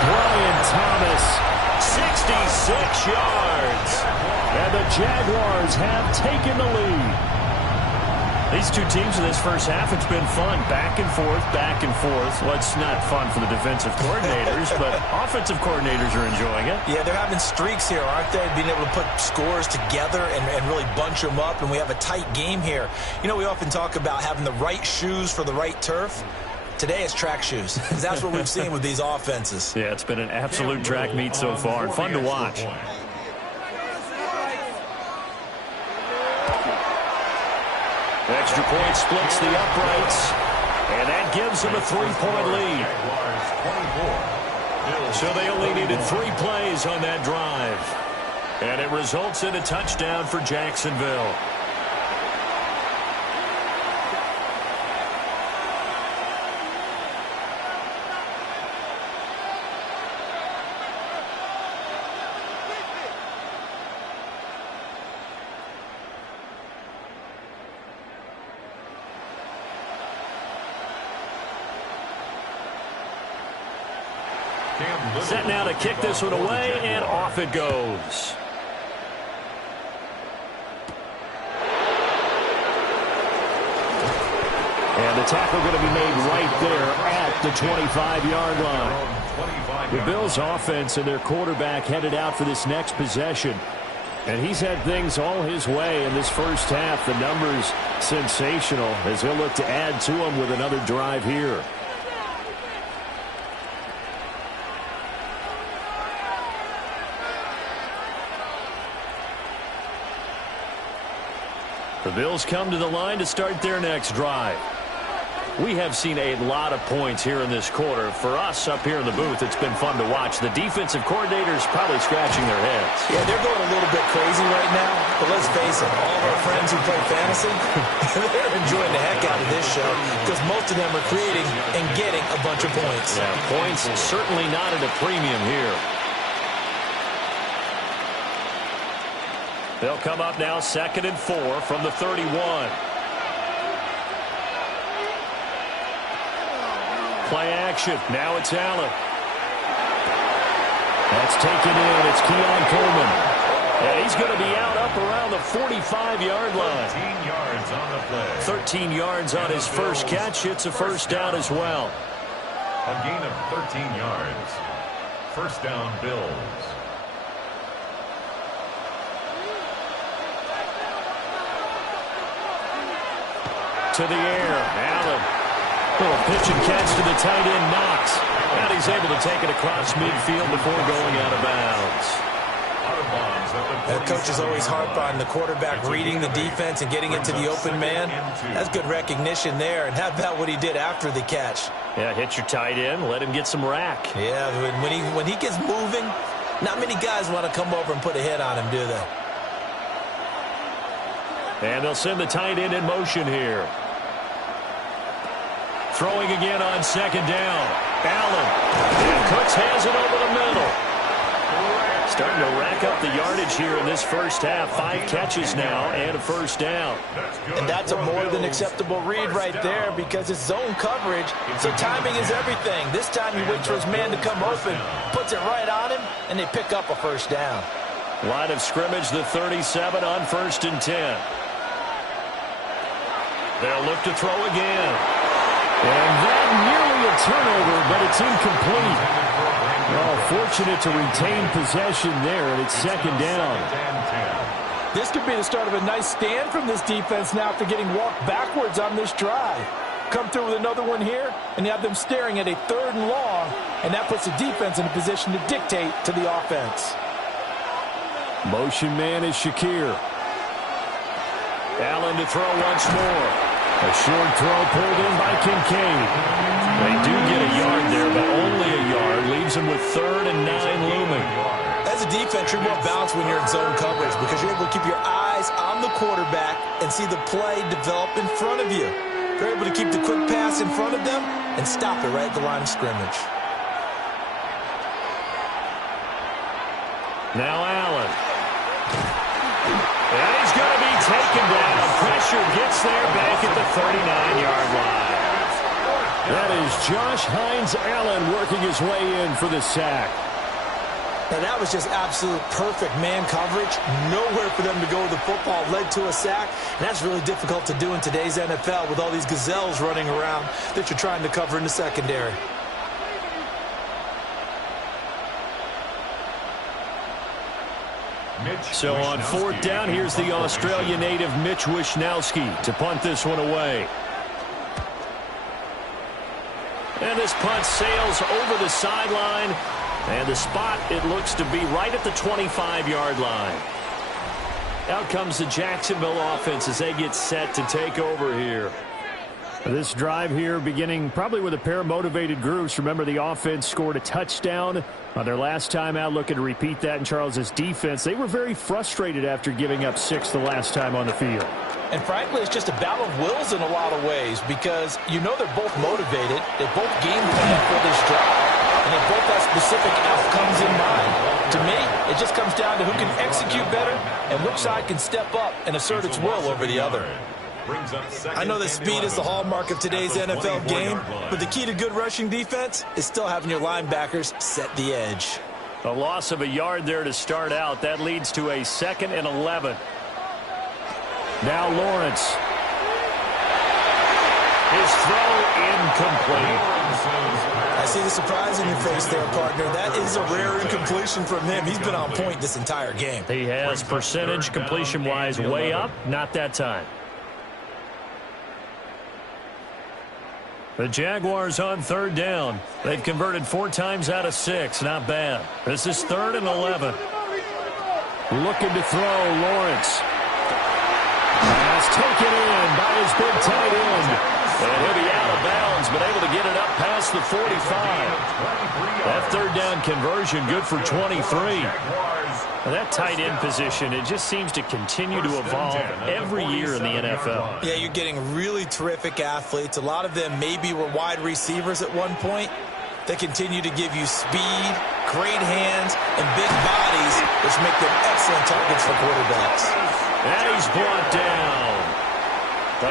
Brian Thomas. 66 yards. And the Jaguars have taken the lead. These two teams in this first half, it's been fun. Back and forth, back and forth. Well, it's not fun for the defensive coordinators, but offensive coordinators are enjoying it. Yeah, they're having streaks here, aren't they? Being able to put scores together and really bunch them up, and we have a tight game here. You know, we often talk about having the right shoes for the right turf. Today it's track shoes, because that's what we've seen with these offenses. Yeah, it's been an absolute track meet so far, and fun to watch. Extra point splits the uprights, and that gives them a 3-point lead. So they only needed 3 plays on that drive. And it results in a touchdown for Jacksonville. Set now to kick this one away, and off it goes. And the tackle going to be made right there at the 25-yard line. The Bills' offense and their quarterback headed out for this next possession. And he's had things all his way in this first half. The numbers sensational as he'll look to add to them with another drive here. The Bills come to the line to start their next drive. We have seen a lot of points here in this quarter. For us up here in the booth, it's been fun to watch. The defensive coordinators probably scratching their heads. Yeah, they're going a little bit crazy right now. But let's face it, all of our friends who play fantasy, they're enjoying the heck out of this show because most of them are creating and getting a bunch of points. Yeah, points certainly not at a premium here. They'll come up now 2nd and 4 from the 31. Play action. Now it's Allen. That's taken in. It's Keon Coleman. And he's going to be out up around the 45-yard line. 13 yards on the play. 13 yards on his first catch. It's a first down as well. A gain of 13 yards. First down, Bills. To the air. Allen. Little pitch and catch to the tight end, Knox. And he's able to take it across midfield before going out of bounds. The coaches always harp on the quarterback reading the defense and getting into the open man. That's good recognition there. And how about what he did after the catch? Yeah, hit your tight end. Let him get some rack. Yeah, when he gets moving, not many guys want to come over and put a hit on him, do they? And they'll send the tight end in motion here. Throwing again on 2nd down. Allen. And Cooks has it over the middle. Starting to rack up the yardage here in this first half. 5 catches now and a first down. And that's a more than acceptable read right there because it's zone coverage, so timing is everything. This time he waits for his man to come open, puts it right on him, and they pick up a first down. Line of scrimmage, the 37 on 1st and 10. They'll look to throw again. And that nearly a turnover, but it's incomplete. Well, fortunate to retain possession there, and it's 2nd down. This could be the start of a nice stand from this defense now after getting walked backwards on this drive. Come through with another one here, and you have them staring at a 3rd and long, and that puts the defense in a position to dictate to the offense. Motion man is Shakir. Allen to throw once more. A short throw pulled in by Kincaid. They do get a yard there, but only a yard. Leaves them with 3rd and 9 looming. As a defense, you're more balanced when you're in zone coverage because you're able to keep your eyes on the quarterback and see the play develop in front of you. They're able to keep the quick pass in front of them and stop it right at the line of scrimmage. Now Allen. And he's going to be taken down. Pressure gets there back at the 39-yard line. That is Josh Hines Allen working his way in for the sack. And that was just absolute perfect man coverage. Nowhere for them to go with the football. Led to a sack. And that's really difficult to do in today's NFL with all these gazelles running around that you're trying to cover in the secondary. So on 4th down, here's the Australia native Mitch Wishnowsky to punt this one away. And this punt sails over the sideline. And the spot, it looks to be right at the 25-yard line. Out comes the Jacksonville offense as they get set to take over here. This drive here beginning probably with a pair of motivated groups. Remember, the offense scored a touchdown on their last time out. Looking to repeat that in Charles's defense. They were very frustrated after giving up 6 the last time on the field. And frankly, it's just a battle of wills in a lot of ways because you know they're both motivated. They both game plan for this drive. And they both have specific outcomes in mind. To me, it just comes down to who can execute better and which side can step up and assert its will over the other. I know that speed is the hallmark of today's NFL game, but the key to good rushing defense is still having your linebackers set the edge. A loss of a yard there to start out. That leads to a 2nd and 11. Now Lawrence. His throw incomplete. I see the surprise in your face there, partner. That is a rare incompletion from him. He's been on point this entire game. He has percentage completion-wise way up. Not that time. The Jaguars on 3rd down. They've converted 4 times out of 6. Not bad. This is 3rd and 11. Looking to throw, Lawrence. Pass taken in by his big tight end. And he'll be out of bounds, but able to get it up past the 45. That 3rd down conversion good for 23. Now that tight end position, it just seems to continue to evolve every year in the NFL. Yeah, you're getting really terrific athletes. A lot of them maybe were wide receivers at one point. They continue to give you speed, great hands, and big bodies, which make them excellent targets for quarterbacks. And he's brought down.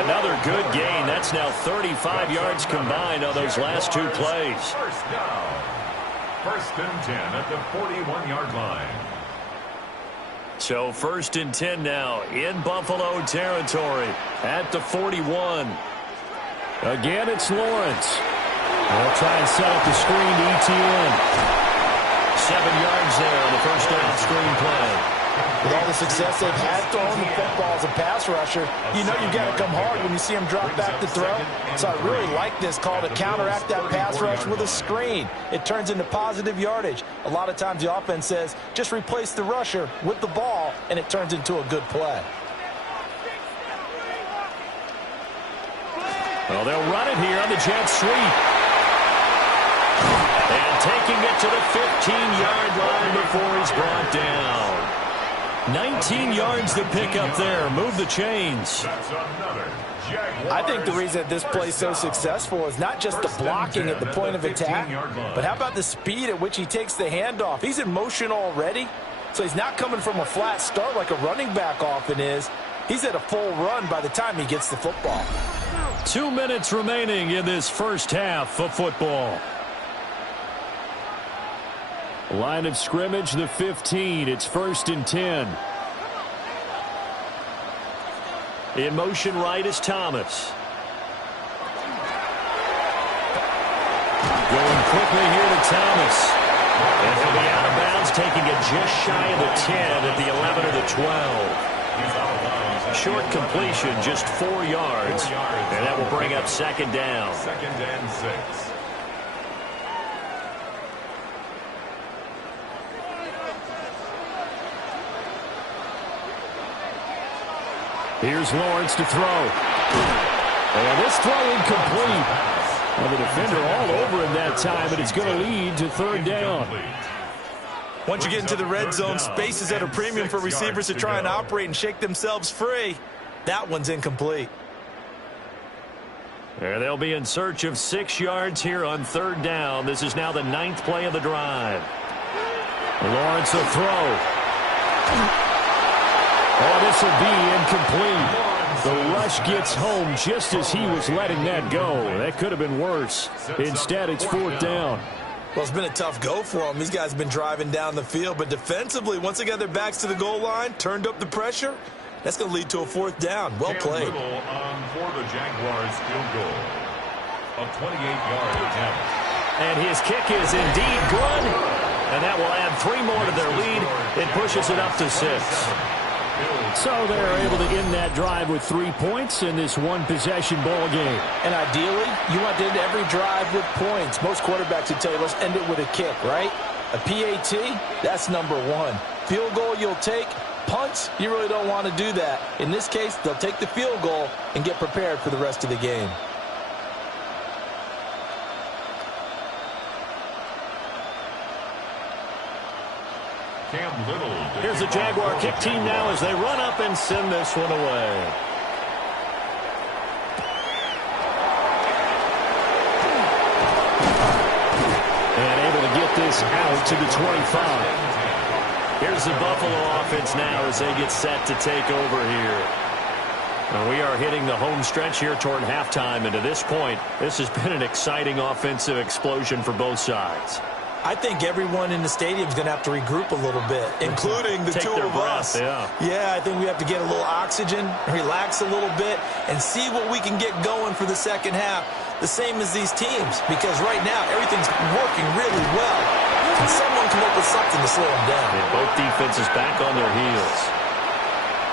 Another good gain. That's now 35 yards combined on those last 2 plays. First down. 1st and 10 at the 41-yard line. So 1st and 10 now in Buffalo territory at the 41. Again, it's Lawrence. They'll try and set up the screen to ETN. 7 yards there on the 1st down screen play. With all the success they've had throwing the football as a pass rusher, you know you've got to come hard when you see them drop back to throw. So I really like this call to counteract that pass rush with a screen. It turns into positive yardage. A lot of times the offense says, just replace the rusher with the ball, and it turns into a good play. Well, they'll run it here on the jet sweep. And taking it to the 15-yard line before he's brought down. 19 yards to pick up there. Move the chains. I think the reason that this play is so successful is not just the blocking at the point of attack, but how about the speed at which he takes the handoff? He's in motion already, so he's not coming from a flat start like a running back often is. He's at a full run by the time he gets the football. 2 minutes remaining in this first half of football. Line of scrimmage, the 15. It's 1st and 10. In motion right is Thomas. Going quickly here to Thomas. And he'll be out of bounds, taking it just shy of the 10 at the 11 or the 12. Short completion, just 4 yards. And that will bring up 2nd down. 2nd and 6. Here's Lawrence to throw. And this throw incomplete. And the defender all over him that time, and it's going to lead to third down. Once you get into the red zone, space is at a premium for receivers to try and operate and shake themselves free. That one's incomplete. And they'll be in search of 6 yards here on third down. This is now the 9th play of the drive. Lawrence will throw. Oh, this will be incomplete. The rush gets home just as he was letting that go. That could have been worse. Instead, it's fourth down. Well, it's been a tough go for them. These guys have been driving down the field. But defensively, once they got their backs to the goal line, turned up the pressure, that's going to lead to a fourth down. Well played. For the Jaguars field goal. A 28-yard attempt. And his kick is indeed good. And that will add 3 more to their lead. It pushes it up to 6. So they're able to end that drive with 3 points in this one-possession ball game. And ideally, you want to end every drive with points. Most quarterbacks would tell you, let's end it with a kick, right? A PAT, that's number 1. Field goal you'll take. Punts, you really don't want to do that. In this case, they'll take the field goal and get prepared for the rest of the game. Here's the Jaguar kick team now as they run up and send this one away. And able to get this out to the 25. Here's the Buffalo offense now as they get set to take over here. And we are hitting the home stretch here toward halftime. And to this point, this has been an exciting offensive explosion for both sides. I think everyone in the stadium is going to have to regroup a little bit, including the two of us. Yeah, I think we have to get a little oxygen, relax a little bit, and see what we can get going for the second half, the same as these teams, because right now everything's working really well. Can someone come up with something to slow them down? Yeah, both defenses back on their heels.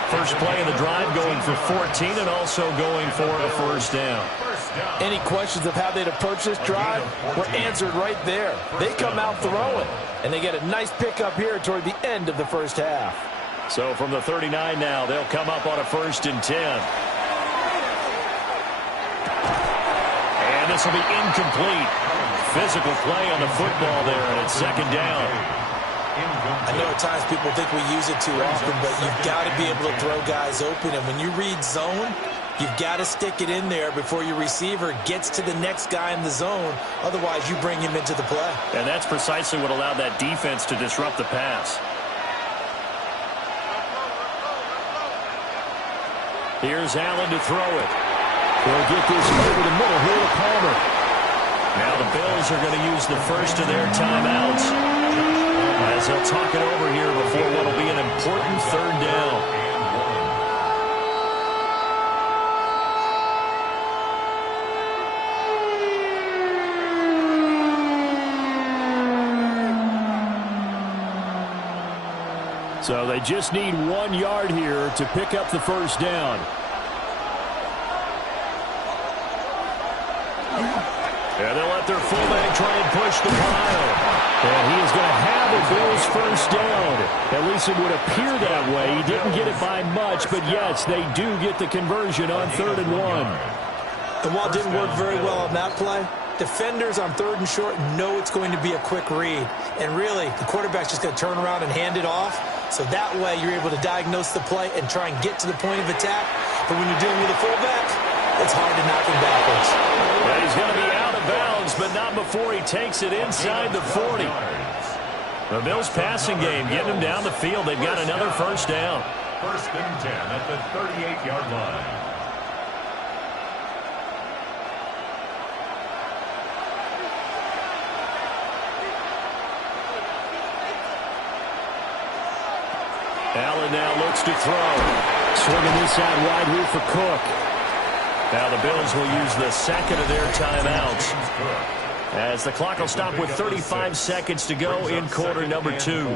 First play of the drive going for 14 and also going for a first down. Any questions of how they'd approach this drive were answered right there. They come out throwing, and they get a nice pickup here toward the end of the first half. So from the 39 now, they'll come up on a 1st and 10. And this will be incomplete. Physical play on the football there, and it's 2nd down. I know at times people think we use it too often, but you've got to be able to throw guys open. And when you read zone, you've got to stick it in there before your receiver gets to the next guy in the zone. Otherwise, you bring him into the play. And that's precisely what allowed that defense to disrupt the pass. Here's Allen to throw it. They'll get this over the middle here to Palmer. Now the Bills are going to use the first of their timeouts as they'll talk it over here before what will be an important 3rd down. So they just need 1 yard here to pick up the first down. And they'll let their fullback try and push the pile. And he is going to have a Bills first down. At least it would appear that way. He didn't get it by much, but yes, they do get the conversion on 3rd and 1. And while it didn't work very well on that play, defenders on 3rd and short know it's going to be a quick read. And really, the quarterback's just going to turn around and hand it off. So that way you're able to diagnose the play and try and get to the point of attack. But when you're dealing with a fullback, it's hard to knock him backwards. Yeah, he's going to be out of bounds, but not before he takes it inside the 40. The Bills passing game getting them down the field. They've got another first down. 1st and 10 at the 38-yard line. Allen now looks to throw. Swinging this out wide here for Cook. Now the Bills will use the 2nd of their timeouts as the clock will stop with 35 seconds to go in quarter number 2.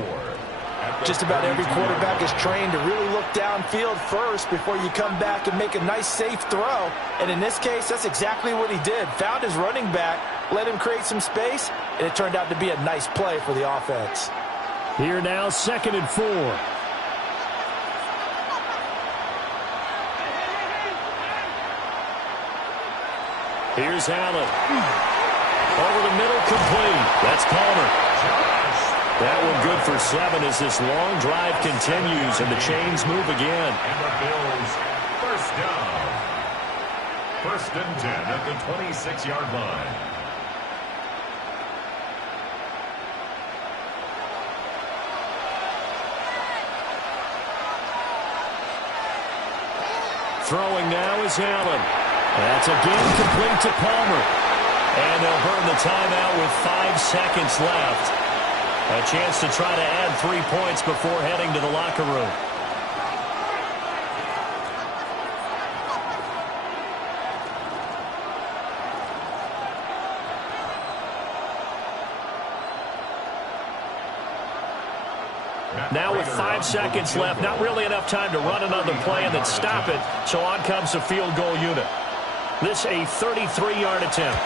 Just about every quarterback is trained to really look downfield first before you come back and make a nice, safe throw. And in this case, that's exactly what he did. Found his running back, let him create some space, and it turned out to be a nice play for the offense. Here now, 2nd and 4. Here's Allen. Over the middle, complete. That's Palmer. That one good for 7 as this long drive continues and the chains move again. And the Bills, first down. 1st and 10 at the 26-yard line. Throwing now is Allen. That's again complete to Palmer. And they'll burn the timeout with 5 seconds left. A chance to try to add 3 points before heading to the locker room. Now with 5 seconds left, not really enough time to run another play and then stop it, so on comes the field goal unit. This a 33-yard attempt.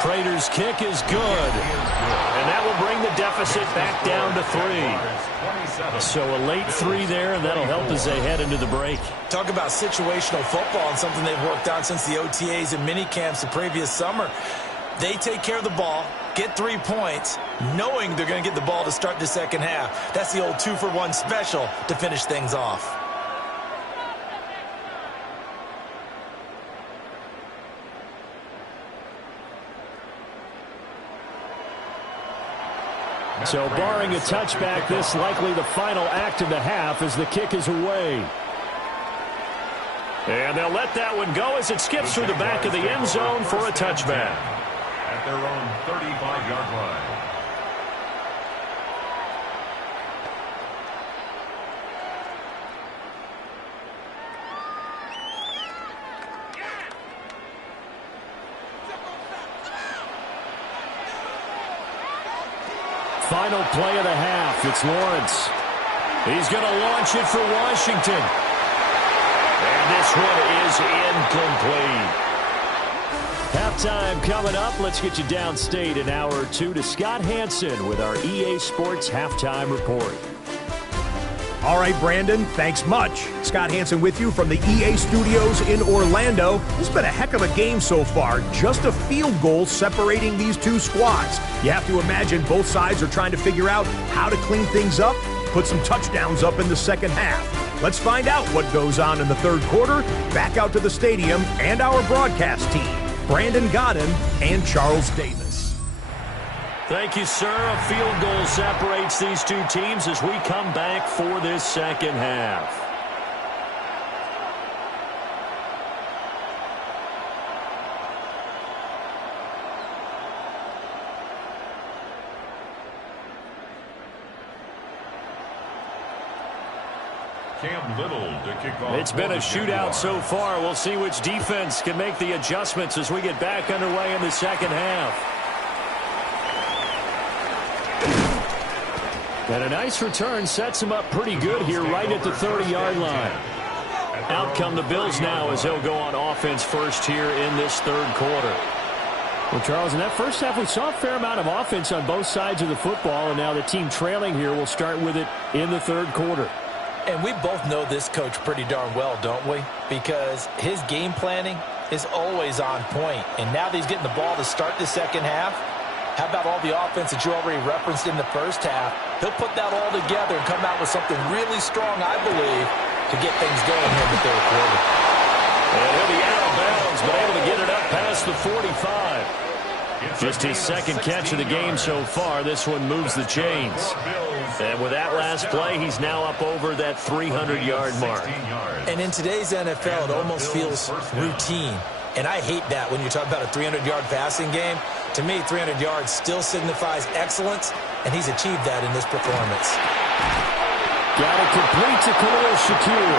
Prater's kick is good, and that will bring the deficit back down to 3. So a late 3 there, and that'll help as they head into the break. Talk about situational football and something they've worked on since the OTAs and mini camps the previous summer. They take care of the ball, get 3 points, knowing they're going to get the ball to start the second half. That's the old 2-for-1 special to finish things off. So barring a touchback, this likely the final act of the half as the kick is away. And they'll let that one go as it skips through the back of the end zone for a touchback. At their own 35-yard line. Final play of the half. It's Lawrence. He's going to launch it for Washington. And this one is incomplete. Halftime coming up. Let's get you downstate an hour or 2 to Scott Hansen with our EA Sports Halftime Report. All right, Brandon, thanks much. Scott Hansen with you from the EA Studios in Orlando. This has been a heck of a game so far. Just a field goal separating these two squads. You have to imagine both sides are trying to figure out how to clean things up, put some touchdowns up in the second half. Let's find out what goes on in the third quarter. Back out to the stadium and our broadcast team, Brandon Godden and Charles Davis. Thank you, sir. A field goal separates these two teams as we come back for this second half. Cam Little to kick off. It's been a shootout so far. We'll see which defense can make the adjustments as we get back underway in the second half. And a nice return sets him up pretty good here right at the 30-yard line. Out come the Bills now as they'll go on offense first here in this third quarter. Well, Charles, in that first half, we saw a fair amount of offense on both sides of the football, and now the team trailing here will start with it in the third quarter. And we both know this coach pretty darn well, don't we? Because his game planning is always on point. And now that he's getting the ball to start the second half, how about all the offense that you already referenced in the first half? He'll put that all together and come out with something really strong, I believe, to get things going here in the third quarter. And he'll be out of bounds, but able to get it up past the 45. Just his second catch of the game so far. This one moves the chains. And with that last play, he's now up over that 300-yard mark. And in today's NFL, it almost feels routine. And I hate that when you talk about a 300-yard passing game. To me, 300 yards still signifies excellence, and he's achieved that in this performance. Got it complete to Khalil Shakir.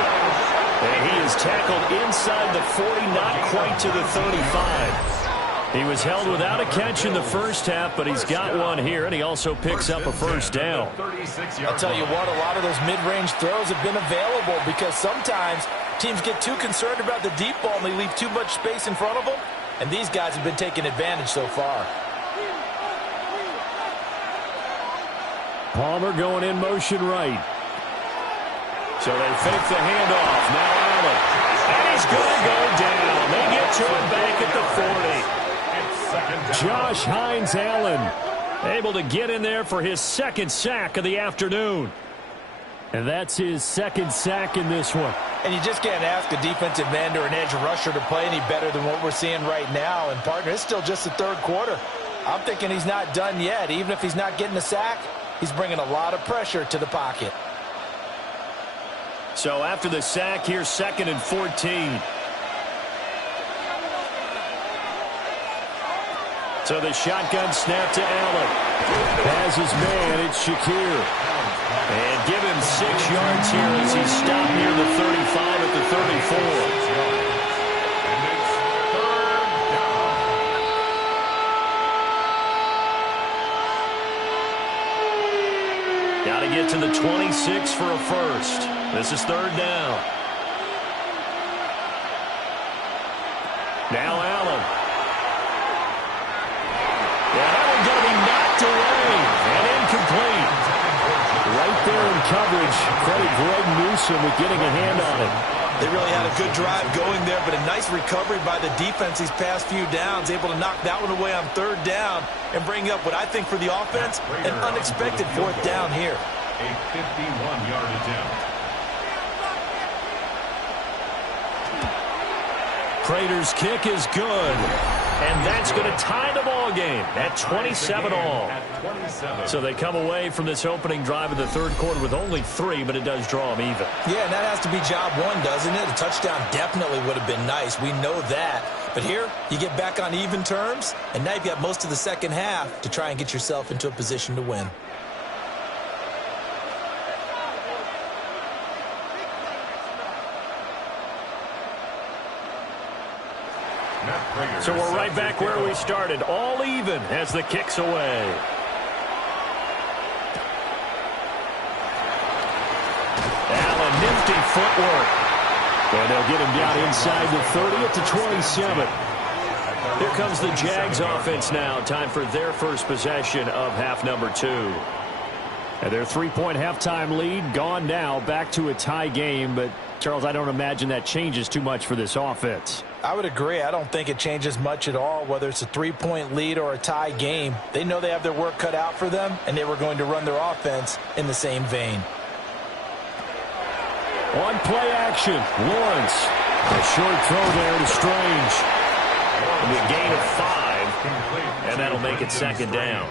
And he is tackled inside the 40, not quite to the 35. He was held without a catch in the first half, but he's got one here, and he also picks up a first down. I'll tell you what, a lot of those mid-range throws have been available because sometimes teams get too concerned about the deep ball and they leave too much space in front of them, and these guys have been taking advantage so far. Palmer going in motion right. So they fake the handoff. Now Allen. And he's going to go down. They get to it back at the 40. Josh Hines Allen able to get in there for his second sack of the afternoon. And that's his second sack in this one. And you just can't ask a defensive end or an edge rusher to play any better than what we're seeing right now. And, partner, it's still just the third quarter. I'm thinking he's not done yet. Even if he's not getting a sack, he's bringing a lot of pressure to the pocket. So after the sack, here's 2nd and 14. So the shotgun snap to Allen. As his man, it's Shakir. And give him 6 yards here as he stopped near the 35 at the 34. Got to get to the 26 for a first. This is 3rd down. Now Allen. Yeah, that one going to be knocked away and incomplete. Right there in coverage. Credit Greg Newsome with getting a hand on it. They really had a good drive going there, but a nice recovery by the defense these past few downs, able to knock that one away on 3rd down and bring up what I think for the offense, an unexpected 4th down here. A 51-yard attempt. Prater's kick is good. And that's going to tie the ball game at 27 all. So they come away from this opening drive of the 3rd quarter with only 3, but it does draw them even. Yeah, and that has to be job 1, doesn't it? A touchdown definitely would have been nice. We know that. But here, you get back on even terms, and now you've got most of the second half to try and get yourself into a position to win. So we're right back where we started, all even as the kick's away. Allen, nifty footwork. And they'll get him down inside the 30 at the 27. Here comes the Jags offense now. Time for their first possession of half number 2. And their 3-point halftime lead gone now, back to a tie game. But, Charles, I don't imagine that changes too much for this offense. I would agree. I don't think it changes much at all, whether it's a 3-point lead or a tie game. They know they have their work cut out for them, and they were going to run their offense in the same vein. On play action, Lawrence. A short throw there to Strange. It'll be a gain of 5, and that'll make it 2nd down.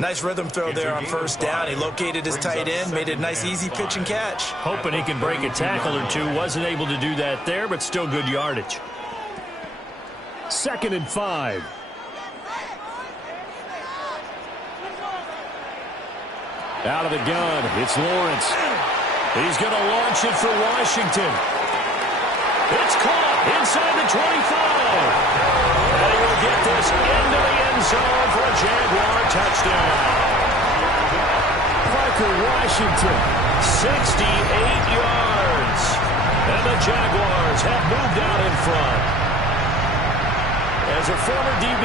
Nice rhythm throw there on 1st down. He located his tight end, made it a nice easy pitch and catch. Hoping he can break a tackle or two. Wasn't able to do that there, but still good yardage. 2nd and 5. Out of the gun, it's Lawrence. He's going to launch it for Washington. It's caught inside the 25. And he will get this into the end zone for a Jaguar touchdown. Parker Washington, 68 yards. And the Jaguars have moved out in front. As a former DB,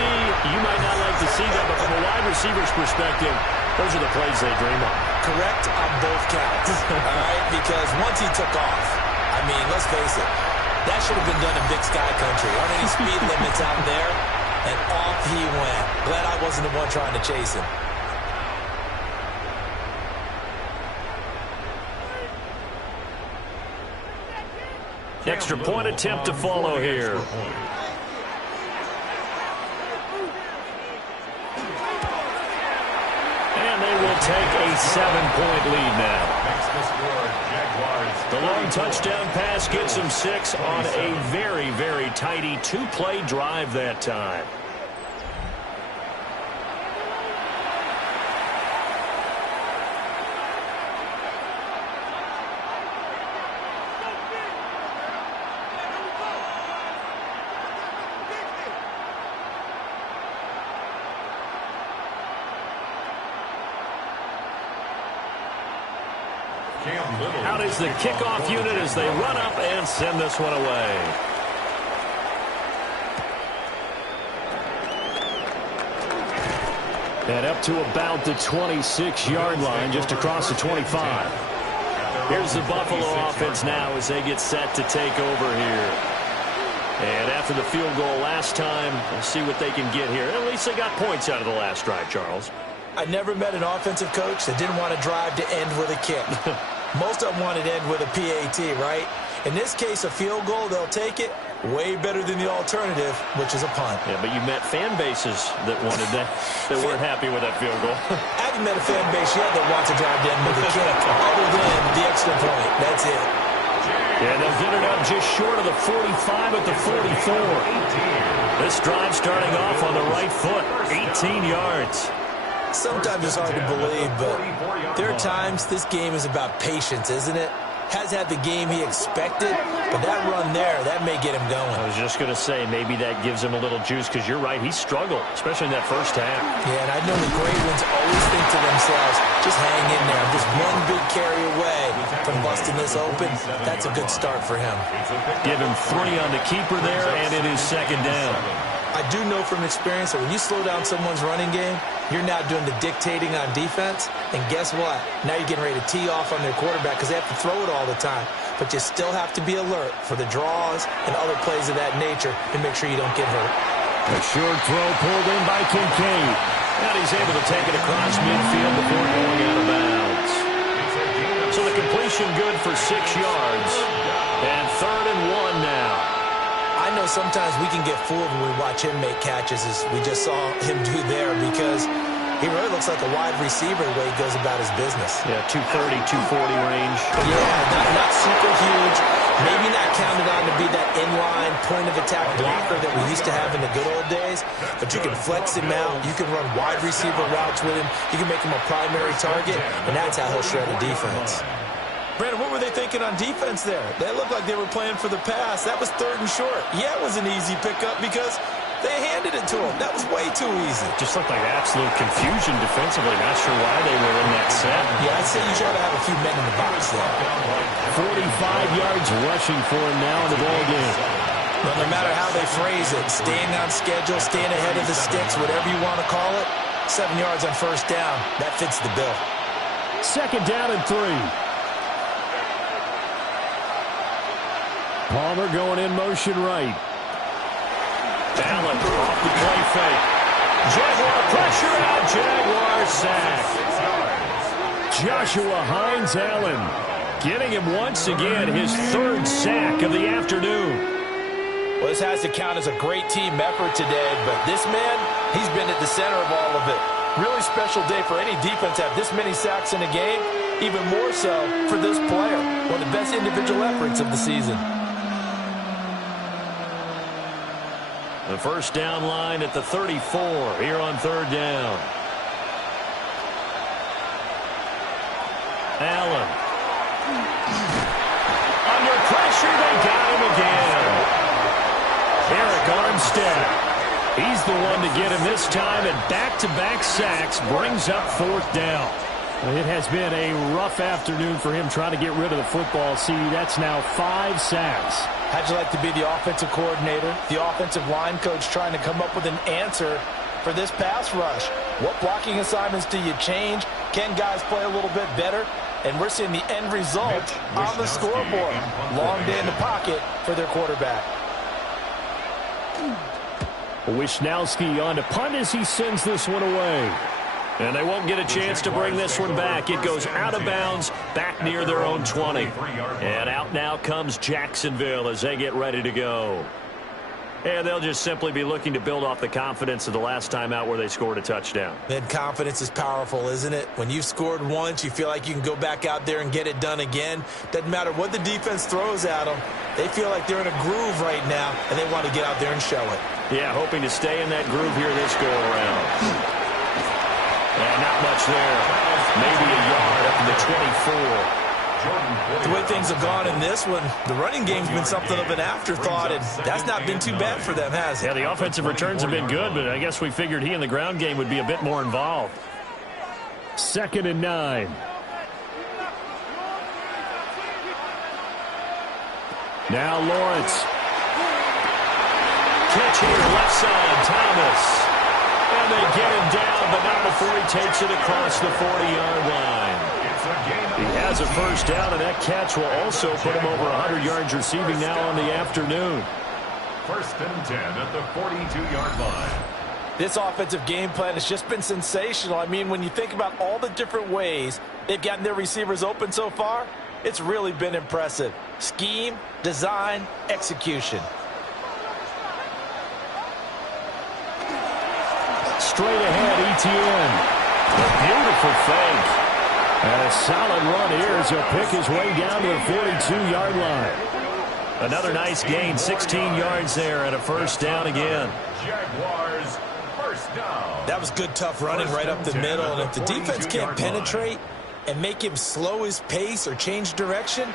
you might not like to see that, but from a wide receiver's perspective, those are the plays they dream of. Correct on both counts. All right, because once he took off, I mean, let's face it, that should have been done in Big Sky Country. Aren't any speed limits out there? And off he went. Glad I wasn't the one trying to chase him. Extra point attempt to follow here. And they will take a 7-point lead now. The long touchdown pass gets them 6 on a very, very tidy 2-play drive that time. Out is the kickoff unit as they run up and send this one away. And up to about the 26-yard line, just across the 25. Here's the Buffalo offense now as they get set to take over here. And after the field goal last time, we'll see what they can get here. At least they got points out of the last drive, Charles. I never met an offensive coach that didn't want to drive to end with a kick. Most of them wanted to end with a PAT, right? In this case, a field goal, they'll take it. Way better than the alternative, which is a punt. Yeah, but you met fan bases that wanted that, that weren't happy with that field goal. I haven't met a fan base yet that wants to drive to end with a kick, other than the extra point. That's it. Yeah, they'll get it up just short of the 45 at the 44. This drive starting off on the right foot, 18 yards. Sometimes it's hard to believe, but there are times this game is about patience, isn't it? Has had the game he expected, but that run there, that may get him going. I was just going to say, maybe that gives him a little juice, because you're right, he struggled, especially in that first half. Yeah, and I know the great ones always think to themselves, just hang in there. I'm just one big carry away from busting this open. That's a good start for him. Give him 3 on the keeper there, and it is second down. I do know from experience that when you slow down someone's running game, you're now doing the dictating on defense. And guess what? Now you're getting ready to tee off on their quarterback because they have to throw it all the time. But you still have to be alert for the draws and other plays of that nature to make sure you don't get hurt. A short throw pulled in by Kincaid. And he's able to take it across midfield before going out of bounds. So the completion good for 6 yards. And 3rd and 1 now. I know sometimes we can get fooled when we watch him make catches, as we just saw him do there, because he really looks like a wide receiver the way he goes about his business. Yeah, 230, 240 range. Yeah, not super huge. Maybe not counted on to be that inline point-of-attack blocker that we used to have in the good old days, but you can flex him out. You can run wide receiver routes with him. You can make him a primary target, and that's how he'll shred a defense. Brandon, what were they thinking on defense there? They looked like they were playing for the pass. That was 3rd and short. Yeah, it was an easy pickup because they handed it to him. That was way too easy. Just looked like absolute confusion defensively. Not sure why they were in that set. Yeah, I'd say you try to have a few men in the box there. 45 yards rushing for him now in the ball game. Well, no matter how they phrase it, staying on schedule, staying ahead of the sticks, whatever you want to call it, 7 yards on first down, that fits the bill. 2nd down and 3. Palmer going in motion right. Allen off the play fake. Jaguar pressure out. Jaguar sack. Joshua Hines Allen getting him once again his 3rd sack of the afternoon. Well, this has to count as a great team effort today, but this man, he's been at the center of all of it. Really special day for any defense to have this many sacks in a game, even more so for this player. One of the best individual efforts of the season. The first down line at the 34 here on 3rd down. Allen. Under pressure, they got him again. Eric Armstead. He's the one to get him this time, and back-to-back sacks brings up 4th down. It has been a rough afternoon for him trying to get rid of the football. See, that's now 5 sacks. How'd you like to be the offensive coordinator, the offensive line coach trying to come up with an answer for this pass rush? What blocking assignments do you change? Can guys play a little bit better? And we're seeing the end result on the scoreboard. Long day in the pocket for their quarterback. Wisnowski on to punt as he sends this one away. And they won't get a chance to bring this one back. It goes out of bounds back near their own 20. And out now comes Jacksonville as they get ready to go. And they'll just simply be looking to build off the confidence of the last time out where they scored a touchdown. That confidence is powerful, isn't it? When you've scored once, you feel like you can go back out there and get it done again. Doesn't matter what the defense throws at them. They feel like they're in a groove right now, and they want to get out there and show it. Yeah, hoping to stay in that groove here this go-around. And not much there. Maybe a yard up to the 24. The way things have gone in this one, the running game's been something of an afterthought, and that's not been too bad for them, has it? Yeah, the offensive returns have been good, but I guess we figured he in the ground game would be a bit more involved. 2nd and 9. Now Lawrence. Catch here, left side, Thomas. And they get him down, but not before he takes it across the 40-yard line. He has a first down, and that catch will also put him over 100 yards receiving now on the afternoon. First and 10 at the 42-yard line. This offensive game plan has just been sensational. I mean, when you think about all the different ways they've gotten their receivers open so far, it's really been impressive. Scheme, design, execution. Straight ahead, Etienne. A beautiful fake. And a solid run here as he'll pick his way down to the 42-yard line. Another nice gain, 16 yards there and a first down again. Jaguars, first down. That was good, tough running right up the middle. And if the defense can't penetrate and make him slow his pace or change direction,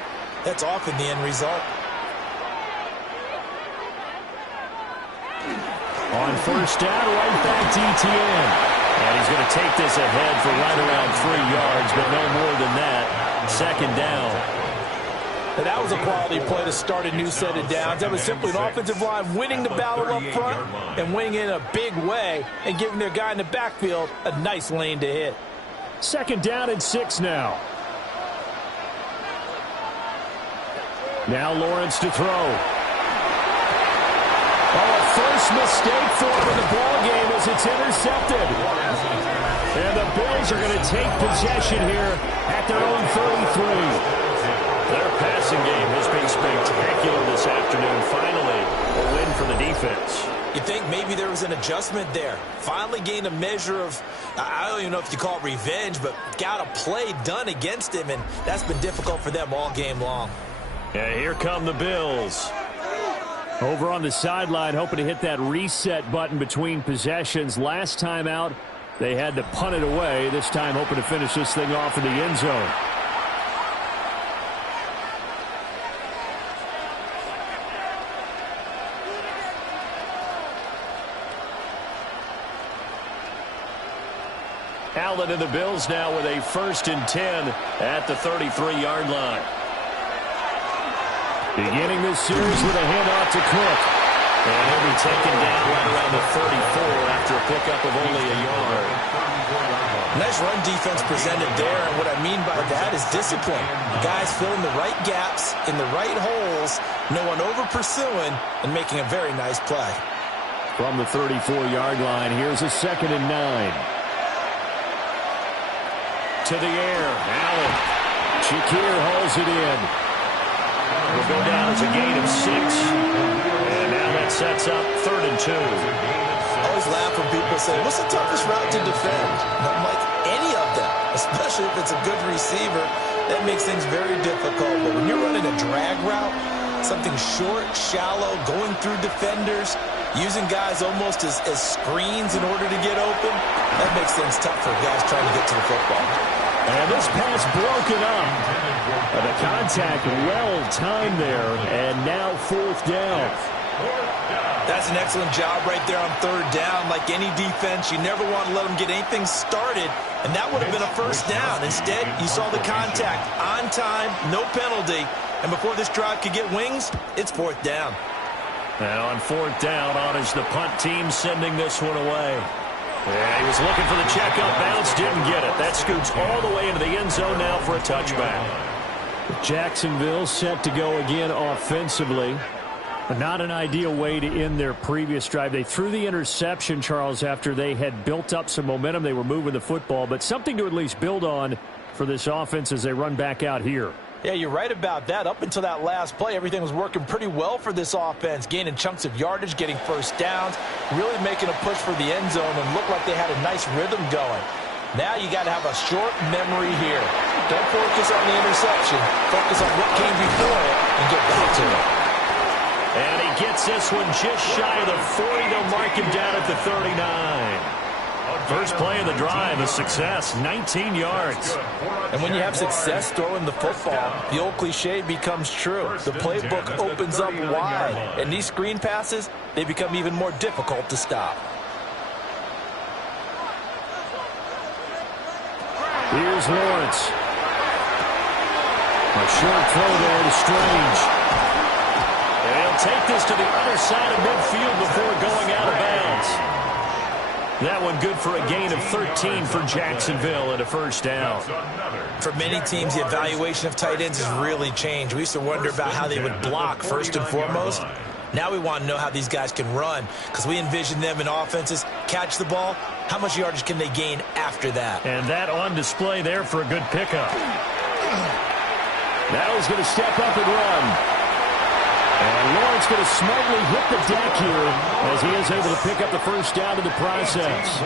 that's often the end result. On first down, right back to Etienne. And he's going to take this ahead for right around 3 yards, but no more than that. Second down. And that was a quality play to start a new set of downs. That was simply an offensive line winning the battle up front and winning in a big way and giving their guy in the backfield a nice lane to hit. Second down and 6 now. Now Lawrence to throw. Oh, a first mistake for him in the ball game as it's intercepted. And the Bills are going to take possession here at their own 33. Their passing game has been spectacular this afternoon. Finally, a win for the defense. You think maybe there was an adjustment there. Finally gained a measure of, I don't even know if you call it revenge, but got a play done against him, and that's been difficult for them all game long. Yeah, here come the Bills. Over on the sideline, hoping to hit that reset button between possessions. Last time out, they had to punt it away. This time, hoping to finish this thing off in the end zone. Allen and the Bills now with a first and 10 at the 33-yard line. Beginning this series with a handoff to Cook. And he'll be taken down right around the 34 after a pickup of only a yard. Nice run defense presented there, and what I mean by that is discipline. Guys filling the right gaps in the right holes, no one over-pursuing, and making a very nice play. From the 34-yard line, here's a 2nd and 9. To the air, Allen. Shakir hauls it in. Will go down as a gain of 6. And now that sets up 3rd and 2. I always laugh when people say, what's the toughest route to defend? And I'm like, any of them, especially if it's a good receiver. That makes things very difficult. But when you're running a drag route, something short, shallow, going through defenders, using guys almost as screens in order to get open, that makes things tough for guys trying to get to the football. And this pass broken up. The contact well-timed there, and now 4th down. That's an excellent job right there on 3rd down. Like any defense, you never want to let them get anything started, and that would have been a first down. Instead, you saw the contact on time, no penalty, and before this drive could get wings, it's 4th down. And on 4th down, on is the punt team sending this one away. Yeah, he was looking for the check up bounce, didn't get it. That scoots all the way into the end zone now for a touchback. Jacksonville set to go again offensively. But not an ideal way to end their previous drive. They threw the interception, Charles, after they had built up some momentum. They were moving the football, but something to at least build on for this offense as they run back out here. Yeah, you're right about that. Up until that last play, everything was working pretty well for this offense, gaining chunks of yardage, getting first downs, really making a push for the end zone, and looked like they had a nice rhythm going. Now you got to have a short memory here. Don't focus on the interception. Focus on what came before it and get back to it. And he gets this one just shy of the 40. They'll mark him down at the 39. First play of the drive, a success, 19 yards. And when you have success throwing the football, the old cliche becomes true. The playbook opens up wide, and these screen passes, they become even more difficult to stop. Here's Lawrence. A short throw there to Strange. And he'll take this to the other side of midfield before going out of bounds. That one good for a gain of 13 for Jacksonville and a first down. For many teams, the evaluation of tight ends has really changed. We used to wonder about how they would block first and foremost. Now we want to know how these guys can run, because we envision them in offenses catch the ball. How much yardage can they gain after that? And that on display there for a good pickup. Now he's going to step up and run. And Lawrence going to smartly hit the deck here as he is able to pick up the first down in the process.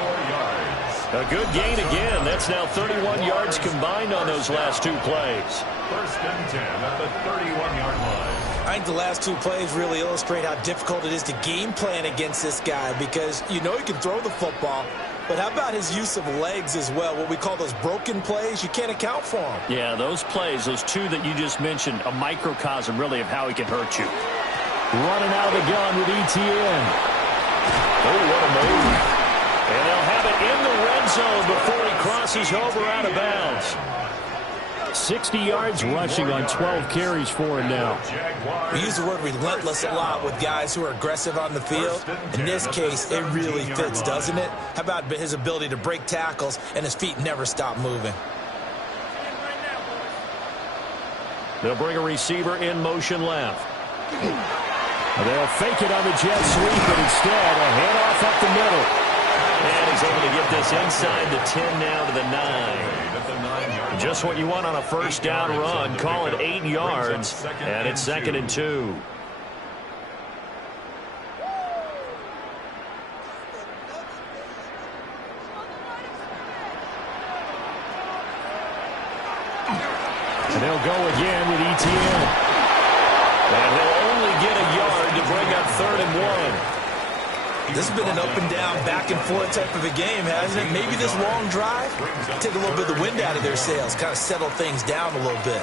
A good gain again. That's now 31 yards combined on those last two plays. First and 10 at the 31-yard line. I think the last two plays really illustrate how difficult it is to game plan against this guy, because you know he can throw the football, but how about his use of legs as well? What we call those broken plays, you can't account for them. Yeah, those plays, those two that you just mentioned, a microcosm really of how he can hurt you. Running out of the gun with ETN. Oh, what a move. And they'll have it in the red zone before he crosses over out of bounds. 60 yards rushing on 12 carries for him now. We use the word relentless a lot with guys who are aggressive on the field. In this case, it really fits, doesn't it? How about his ability to break tackles and his feet never stop moving? They'll bring a receiver in motion left. They'll fake it on the jet sweep, but instead a handoff up the middle. And he's able to get this inside the 10 now to the 9. Just what you want on a first down run. Call it 8 yards, and it's 2nd and 2. And they'll go again with ETN. And he'll only get a yard to bring up 3rd and 1. This has been an up-and-down, back-and-forth type of a game, hasn't it? Maybe this long drive, take a little bit of the wind out of their sails, kind of settle things down a little bit.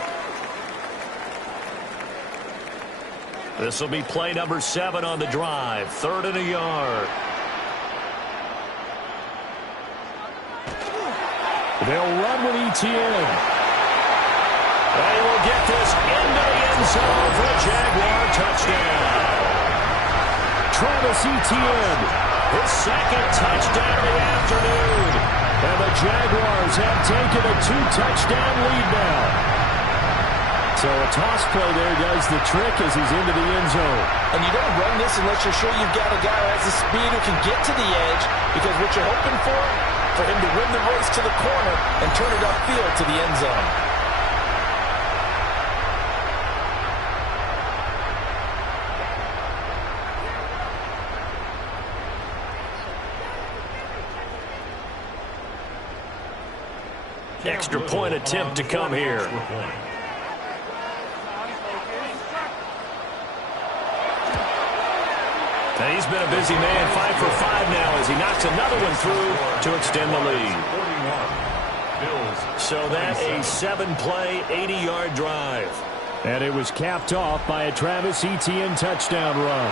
This will be play number 7 on the drive. 3rd and a yard. They'll run with ETN. They will get this into the end zone for a Jaguar touchdown. Travis Etienne, his 2nd touchdown of the afternoon. And the Jaguars have taken a 2-touchdown lead now. So a toss play there does the trick as he's into the end zone. And you don't run this unless you're sure you've got a guy who has the speed who can get to the edge, because what you're hoping for him to win the race to the corner and turn it upfield to the end zone. Extra point attempt to come here. And he's been a busy man, 5 for 5 now as he knocks another one through to extend the lead. So that's a 7-play, 80-yard drive. And it was capped off by a Travis Etienne touchdown run.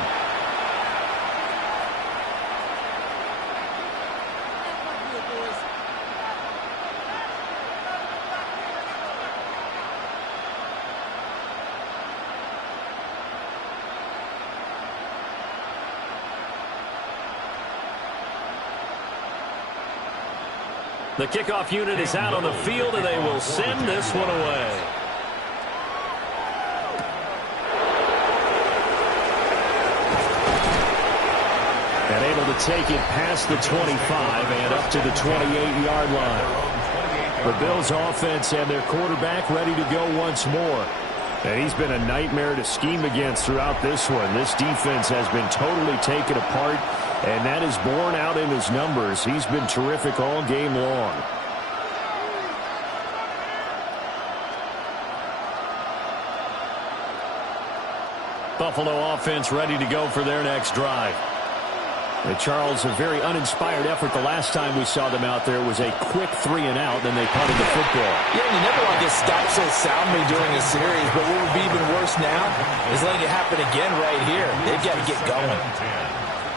The kickoff unit is out on the field, and they will send this one away. And able to take it past the 25 and up to the 28-yard line. The Bills offense and their quarterback ready to go once more. And he's been a nightmare to scheme against throughout this one. This defense has been totally taken apart, and that is borne out in his numbers. He's been terrific all game long. Buffalo offense ready to go for their next drive. And Charles, a very uninspired effort. The last time we saw them out there was a quick 3-and-out, then they punted the football. Yeah, and you never want to get stopped so soundly during a series, but what would be even worse now is letting it happen again right here. They've got to get going.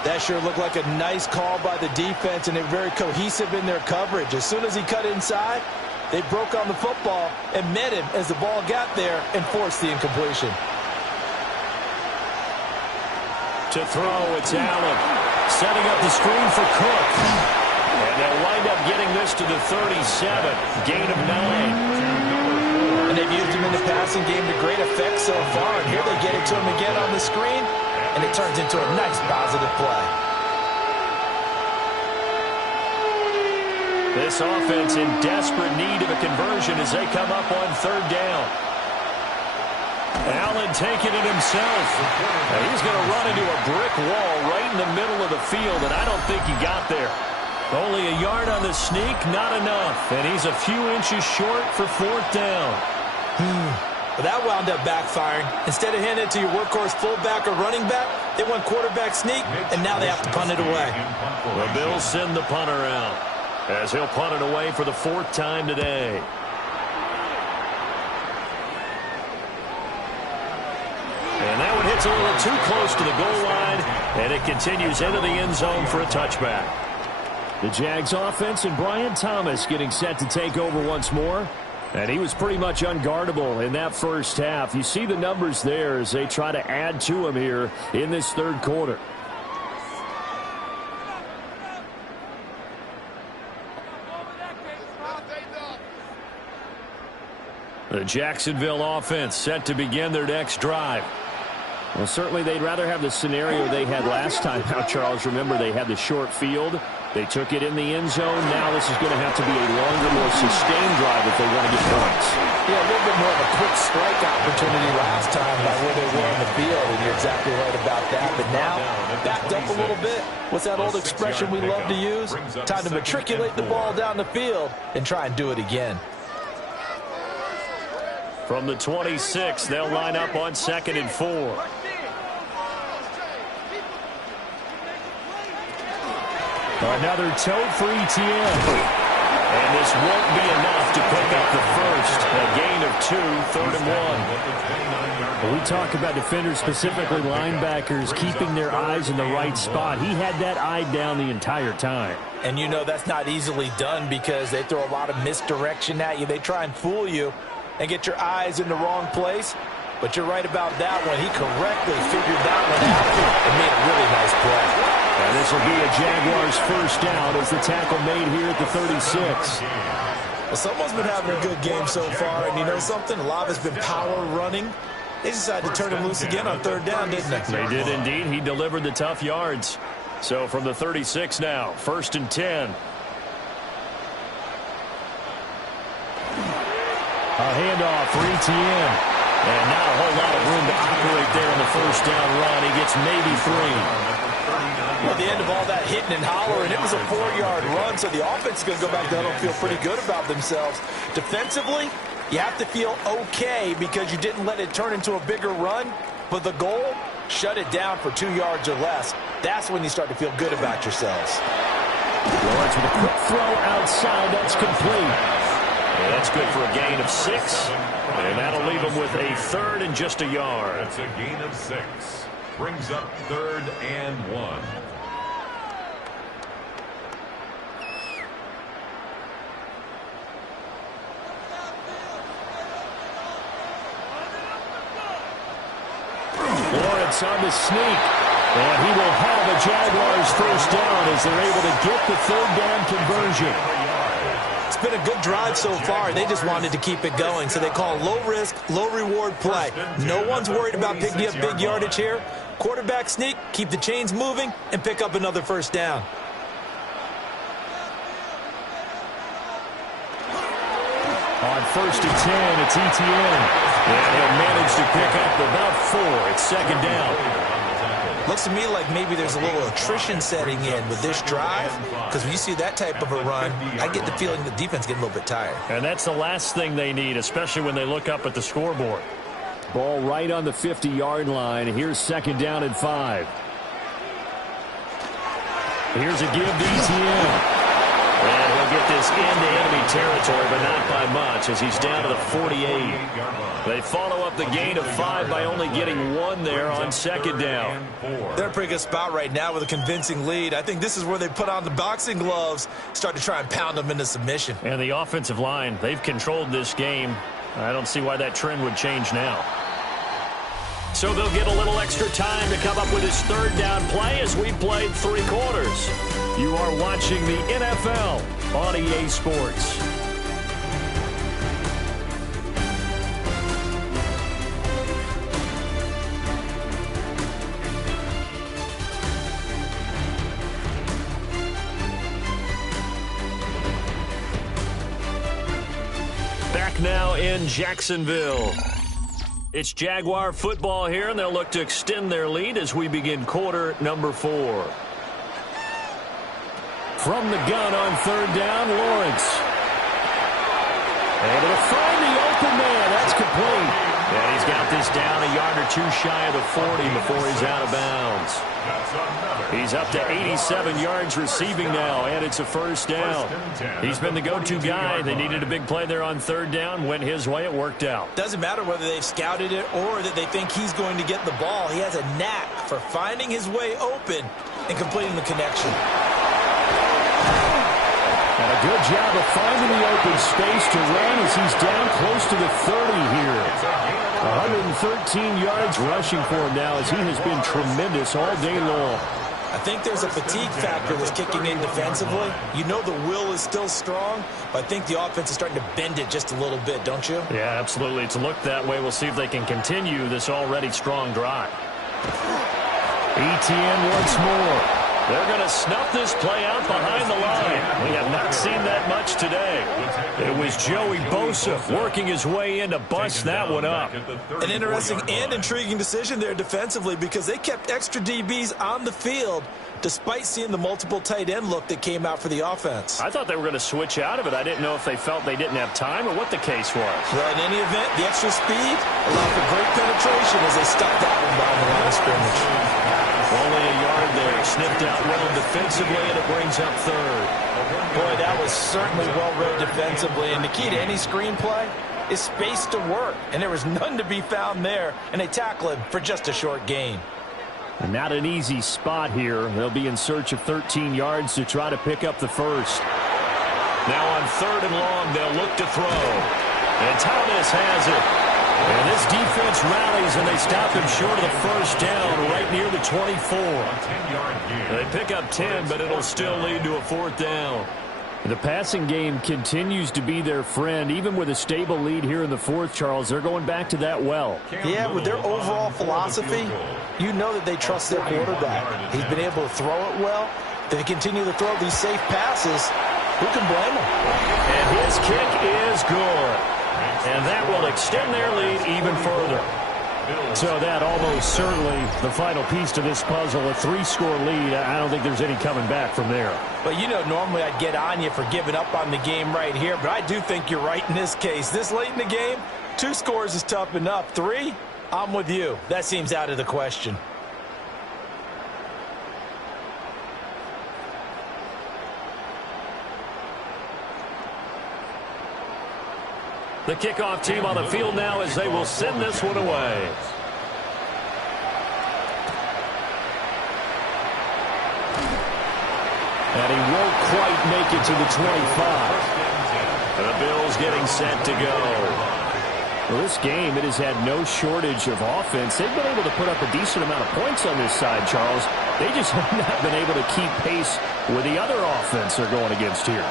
That sure looked like a nice call by the defense, and they're very cohesive in their coverage. As soon as he cut inside, they broke on the football and met him as the ball got there and forced the incompletion. To throw, it's Allen. Setting up the screen for Cook. And they'll wind up getting this to the 37. Gain of 9. And they've used him in the passing game to great effect so far. And here they get it to him again on the screen. and it turns into a nice positive play. This offense in desperate need of a conversion as they come up on third down. Allen taking it himself. And he's going to run into a brick wall right in the middle of the field, and I don't think he got there. Only a yard on the sneak, not enough. And he's a few inches short for fourth down. But that wound up backfiring. Instead of handing it to your workhorse fullback or running back, they went quarterback sneak, and now they have to punt it away. The Bills send the punter out as he'll punt it away for the fourth time today. And that one hits a little too close to the goal line, and it continues into the end zone for a touchback. The Jags offense and Brian Thomas getting set to take over once more. And he was pretty much unguardable in that first half. You see the numbers there as they try to add to him here in this third quarter. The Jacksonville offense set to begin their next drive. Well, certainly they'd rather have the scenario they had last time out, Charles. Remember, they had the short field. They took it in the end zone. Now this is going to have to be a longer, more sustained drive if they want to get points. Yeah, a little bit more of a quick strike opportunity last time by where they were on the field, and you're exactly right about that. But now, backed up a little bit. What's that old expression we love to use? Time to matriculate the ball down the field and try and do it again. From the 26, they'll line up on 2nd and 4. Another toe for ETN. And this won't be enough to pick up the first. A gain of 2, 3rd and 1. Well, we talk about defenders, specifically linebackers, keeping their eyes in the right spot. He had that eye down the entire time. And you know that's not easily done because they throw a lot of misdirection at you. They try and fool you and get your eyes in the wrong place. But you're right about that one. He correctly figured that one out and made a really nice play. And this will be a Jaguars first down as the tackle made here at the 36. Well, someone's been having a good game so far, and you know something? A lot of it's been power running. They decided to turn him loose again on third down, didn't they? They did indeed. He delivered the tough yards. So from the 36 now, 1st and 10. A handoff for ETN. And not a whole lot of room to operate there on the first down run. He gets maybe 3. Well, the end of all that hitting and hollering, it was a 4-yard run, so the offense is going to go back down and feel pretty good about themselves. Defensively, you have to feel okay because you didn't let it turn into a bigger run, but the goal, shut it down for 2 yards or less. That's when you start to feel good about yourselves. Lawrence with a quick throw outside. That's complete. Yeah, that's good for a gain of 6. And that'll leave him with a 3rd and just a yard. That's a gain of 6. Brings up 3rd and 1. Lawrence on the sneak. And he will have a Jaguars first down as they're able to get the 3rd down conversion. It's been a good drive so far. They just wanted to keep it going, so they call low-risk, low-reward play. No one's worried about picking up big yardage here. Quarterback sneak, keep the chains moving, and pick up another first down. On 1st and 10, it's ETN. And he'll manage to pick up about 4. It's 2nd down. Looks to me like maybe there's a little attrition setting in with this drive, because when you see that type of a run, I get the feeling the defense getting a little bit tired. And that's the last thing they need, especially when they look up at the scoreboard. Ball right on the 50-yard line. Here's 2nd down and 5. Here's a give to ETN. And he'll get this into enemy territory, but not by much as he's down to the 48. They follow up the gain of 5 by only getting 1 there on 2nd down. They're in a pretty good spot right now with a convincing lead. I think this is where they put on the boxing gloves, start to try and pound them into submission. And the offensive line, they've controlled this game. I don't see why that trend would change now. So they'll get a little extra time to come up with his 3rd down play as we played 3 quarters. You are watching the NFL on EA Sports. in Jacksonville. It's Jaguar football here, and they'll look to extend their lead as we begin quarter number 4. From the gun on third down, Lawrence. Able to find the open man. That's complete. And he's got this down a yard or 2 shy of the 40 before he's out of bounds. He's up to 87 yards receiving now, and it's a first down. He's been the go-to guy. They needed a big play there on third down. Went his way. It worked out. Doesn't matter whether they've scouted it or that they think he's going to get the ball. He has a knack for finding his way open and completing the connection. And a good job of finding the open space to run as he's down close to the 30 here. 113 yards rushing for him now as he has been tremendous all day long. I think there's a fatigue factor that's kicking in defensively. You know the will is still strong, but I think the offense is starting to bend it just a little bit, don't you? Yeah, absolutely. It's looked that way. We'll see if they can continue this already strong drive. ETN once more. They're going to snuff this play out behind the line. We have not seen that much today. It was Joey Bosa working his way in to bust that one up. An interesting and intriguing decision there defensively because they kept extra DBs on the field despite seeing the multiple tight end look that came out for the offense. I thought they were going to switch out of it. I didn't know if they felt they didn't have time or what the case was. Well, in any event, the extra speed allowed for great penetration as they stuck that one behind the line of scrimmage. Only a yard there. Snipped out well defensively, and it brings up third. Boy, that was certainly well-read defensively. And the key to any screenplay is space to work. And there was none to be found there. And they tackle him for just a short gain. And not an easy spot here. They'll be in search of 13 yards to try to pick up the first. Now on third and long, they'll look to throw. And Thomas has it. And this defense rallies, and they stop him short of the first down right near the 24. They pick up 10, but it'll still lead to a fourth down. The passing game continues to be their friend. Even with a stable lead here in the fourth, Charles, they're going back to that well. Yeah, with their overall philosophy, you know that they trust their quarterback. He's been able to throw it well. They continue to throw these safe passes. Who can blame him? And his kick is good. And that will extend their lead even further. So that almost certainly the final piece to this puzzle, a 3-score lead. I don't think there's any coming back from there. But you know, normally I'd get on you for giving up on the game right here, but I do think you're right in this case. This late in the game, 2 scores is tough enough. 3, I'm with you. That seems out of the question. The kickoff team on the field now as they will send this one away. And he won't quite make it to the 25. The Bills getting set to go. Well, this game, it has had no shortage of offense. They've been able to put up a decent amount of points on this side, Charles. They just have not been able to keep pace with the other offense they're going against here.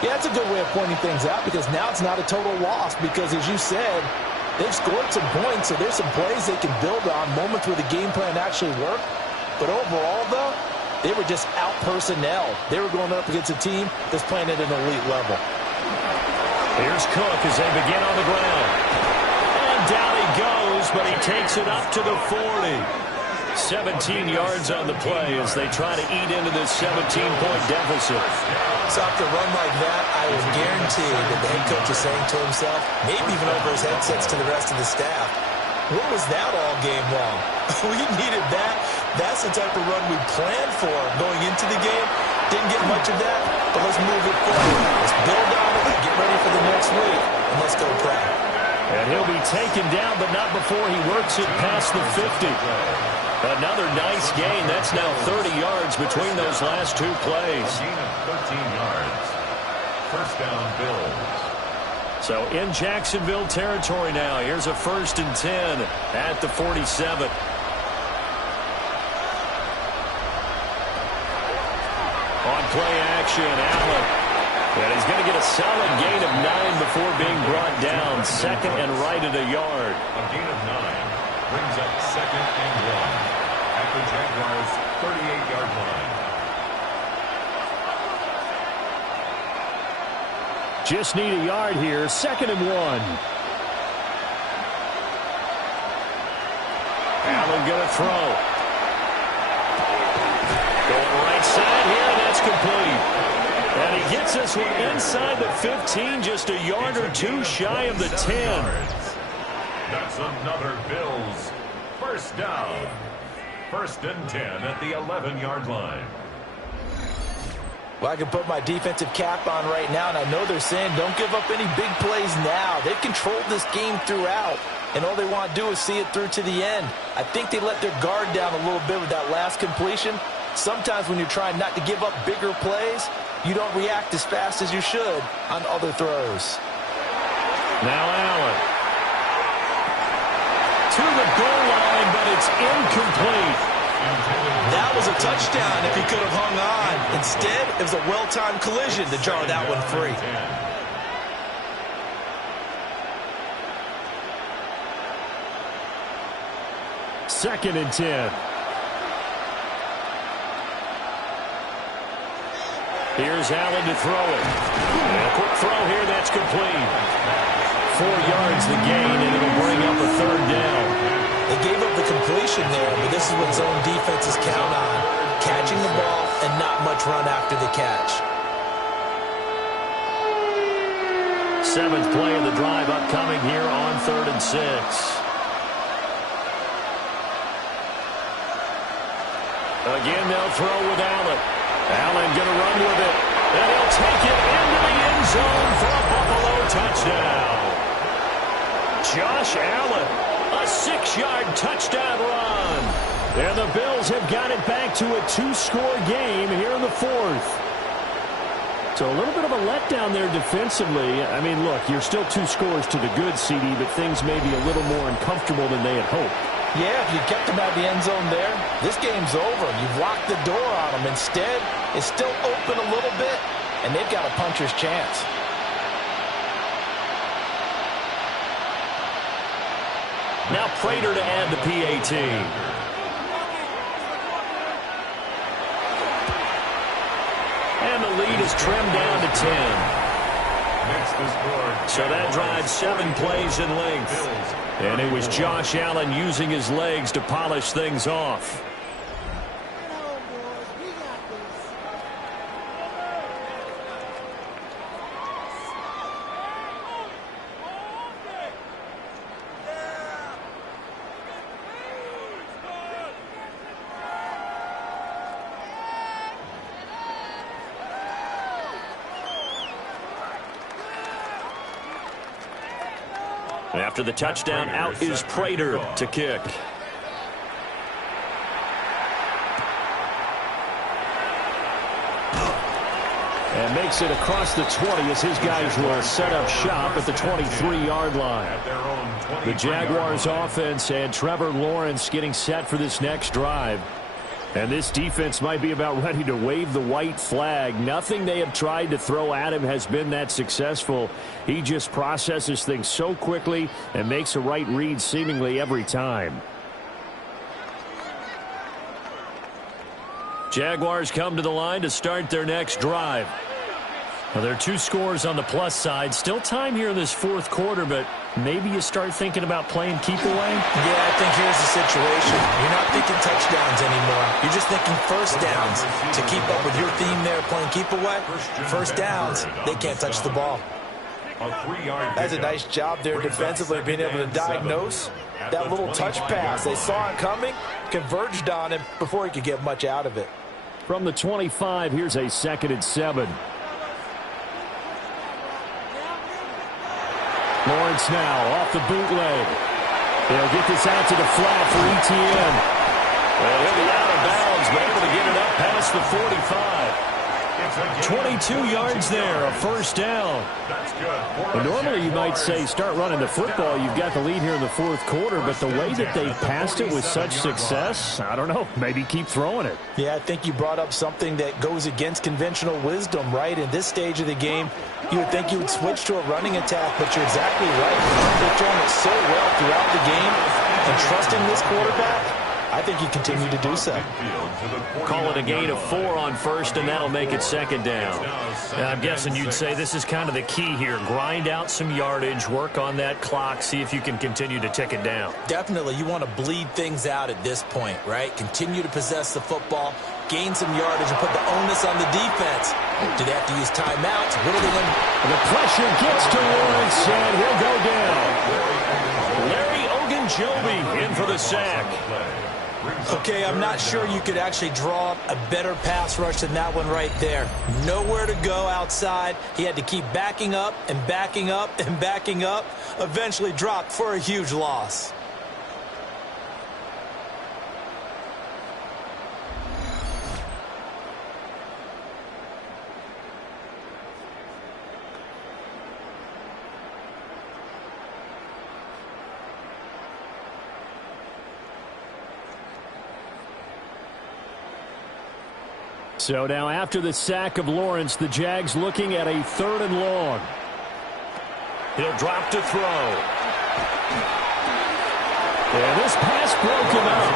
Yeah, that's a good way of pointing things out because now it's not a total loss because, as you said, they've scored some points, so there's some plays they can build on, moments where the game plan actually worked. But overall, though, they were just out-personnel. They were going up against a team that's playing at an elite level. Here's Cook as they begin on the ground. And down he goes, but he takes it up to the 40. 17 yards on the play as they try to eat into this 17-point deficit. So after a run like that, I would guarantee that the head coach is saying to himself, maybe even over his headsets to the rest of the staff, what was that all game long? We needed that. That's the type of run we planned for going into the game. Didn't get much of that, but let's move it forward. Let's build on it, get ready for the next week, and let's go play. And he'll be taken down, but not before he works it past the 50. Another nice gain. That's now 30 yards between those last 2 plays. Gain of 13 yards. First down, Bills. So in Jacksonville territory now. Here's a 1st and 10 at the 47. On play action, Allen. And he's going to get a solid gain of 9 before being brought down. 2nd and right at a yard. A gain of 9 brings up 2nd and 1 at the Jaguars' 38-yard line. Just need a yard here. 2nd and 1. Allen going to throw. Going right side here, and that's complete. And he gets this one inside the 15, just a yard or two shy of the 10. That's another Bills first down. 1st and 10 at the 11-yard line. Well, I can put my defensive cap on right now, and I know they're saying don't give up any big plays now. They've controlled this game throughout, and all they want to do is see it through to the end. I think they let their guard down a little bit with that last completion. Sometimes when you're trying not to give up bigger plays, you don't react as fast as you should on other throws. Now Allen. To the goal line, but it's incomplete. That was a touchdown if he could have hung on. Instead, it was a well-timed collision to jar that one free. 2nd and 10. Here's Allen to throw it. And a quick throw here, that's complete. 4 yards the gain, and it'll bring up a 3rd down. They gave up the completion there, but this is what zone defenses count on. Catching the ball and not much run after the catch. 7th play of the drive upcoming here on 3rd and 6. Again, they'll throw with Allen. Allen going to run with it. And he'll take it into the end zone for a Buffalo touchdown. Josh Allen, a 6-yard touchdown run. And the Bills have got it back to a 2-score game here in the 4th. So a little bit of a letdown there defensively. I mean, look, you're still 2 scores to the good, CD, but things may be a little more uncomfortable than they had hoped. Yeah, if you kept them out of the end zone there, this game's over. You've locked the door on them. Instead, it's still open a little bit, and they've got a puncher's chance. Now Prater to add the PAT. And the lead is trimmed down to 10. So that drives 7 plays in length. And it was Josh Allen using his legs to polish things off. After the touchdown, out is Prater to kick. And makes it across the 20 as his guys will set up shop at the 23-yard line. The Jaguars offense and Trevor Lawrence getting set for this next drive. And this defense might be about ready to wave the white flag. Nothing they have tried to throw at him has been that successful. He just processes things so quickly and makes a right read seemingly every time. Jaguars come to the line to start their next drive. Now, there are 2 scores on the plus side. Still time here in this 4th quarter, but maybe you start thinking about playing keep away? Yeah, I think here's the situation. You're not thinking touchdowns anymore. You're just thinking first downs. To keep up with your theme there, playing keep away, first downs, they can't touch the ball. That's a nice job there defensively, being able to diagnose that little touch pass. They saw it coming, converged on it before he could get much out of it. From the 25, here's a 2nd and 7. Lawrence now off the bootleg. They'll get this out to the flat for ETN. Well, he'll be out of bounds, but able to get it up past the 45. 22 yards there, a first down. And normally you might say start running the football. You've got the lead here in the 4th quarter, but the way that they passed it with such success, I don't know, maybe keep throwing it. Yeah, I think you brought up something that goes against conventional wisdom, right? In this stage of the game, you would think you would switch to a running attack, but you're exactly right. They're throwing it so well throughout the game, and trusting this quarterback, I think he continued to do so. Call it a gain of 4 on first, and that'll make it second down. Now, I'm guessing you'd say this is kind of the key here. Grind out some yardage, work on that clock, see if you can continue to tick it down. Definitely, you want to bleed things out at this point, right? Continue to possess the football, gain some yardage, and put the onus on the defense. Do they have to use timeouts? What are they going to do? The pressure gets to Lawrence, and he'll go down. Larry Ogunjobi in for the sack. Okay, I'm not sure you could actually draw up a better pass rush than that one right there. Nowhere to go outside. He had to keep backing up and backing up and backing up. Eventually dropped for a huge loss. So now after the sack of Lawrence, the Jags looking at a 3rd and long. He'll drop to throw. And this pass broken up.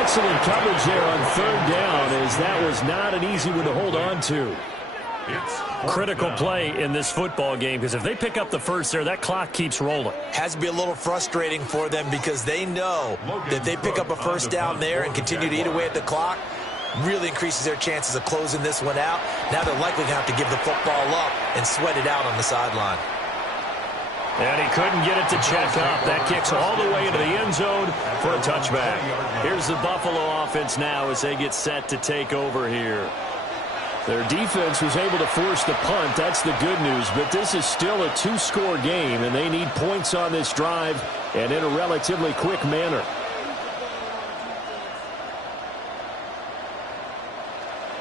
Excellent coverage there on 3rd down, as that was not an easy one to hold on to. Critical play in this football game, because if they pick up the first there, that clock keeps rolling. Has to be a little frustrating for them because they know that they pick up a first down there and continue to eat away at the clock. Really increases their chances of closing this one out. Now they're likely going to have to give the football up and sweat it out on the sideline. And he couldn't get it to check up. That kicks all the way into the end zone for a touchback. Here's the Buffalo offense now as they get set to take over here. Their defense was able to force the punt. That's the good news. But this is still a 2-score game, and they need points on this drive and in a relatively quick manner.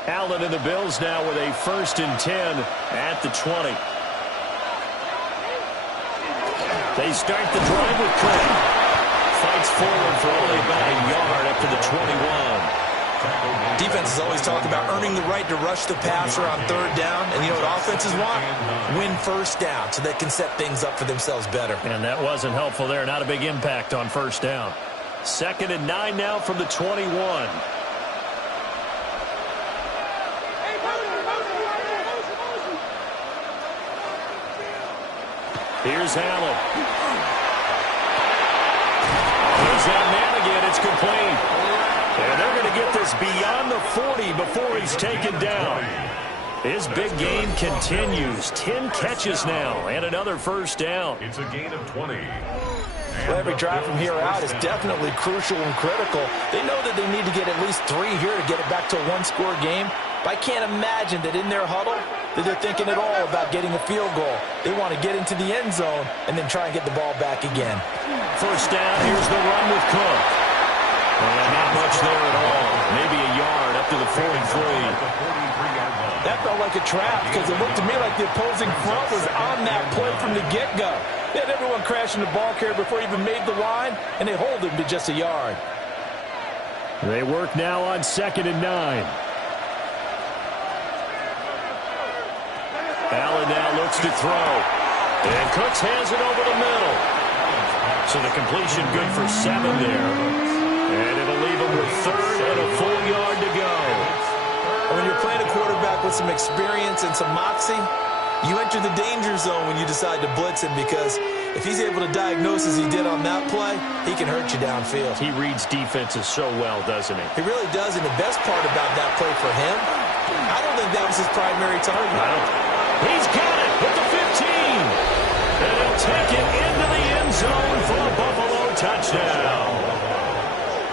Allen and the Bills now with a 1st and 10 at the 20. They start the drive with Cook. Fights forward for only about a yard up to the 21. Defense is always talking about earning the right to rush the passer on 3rd down. And you know what offenses want? Win first down so they can set things up for themselves better. And that wasn't helpful there. Not a big impact on 1st down. 2nd and 9 now from the 21. Here's Allen. Here's that man again. It's complete. And they're going to get this beyond the 40 before he's taken down. His big game continues. 10 catches now and another 1st down. It's a gain of 20. Well, every drive from here out is definitely crucial and critical. They know that they need to get at least 3 here to get it back to a 1-score game. But I can't imagine that in their huddle that they're thinking at all about getting a field goal. They want to get into the end zone and then try and get the ball back again. 1st down, here's the run with Cook. And not much there at all. Maybe a yard up to the 43. That felt like a trap because it looked to me like the opposing front was on that play from the get-go. They had everyone crashing the ball carrier before he even made the line, and they hold him to just a yard. They work now on 2nd and 9. Allen now looks to throw. And Cooks hands it over the middle. So the completion good for 7 there. And it'll leave him with 3rd and a full yard to go. When you're playing a quarterback with some experience and some moxie, you enter the danger zone when you decide to blitz him because if he's able to diagnose as he did on that play, he can hurt you downfield. He reads defenses so well, doesn't he? He really does, and the best part about that play for him, I don't think that was his primary target. He's got it with the 15. And he'll take it into the end zone for a Buffalo touchdown.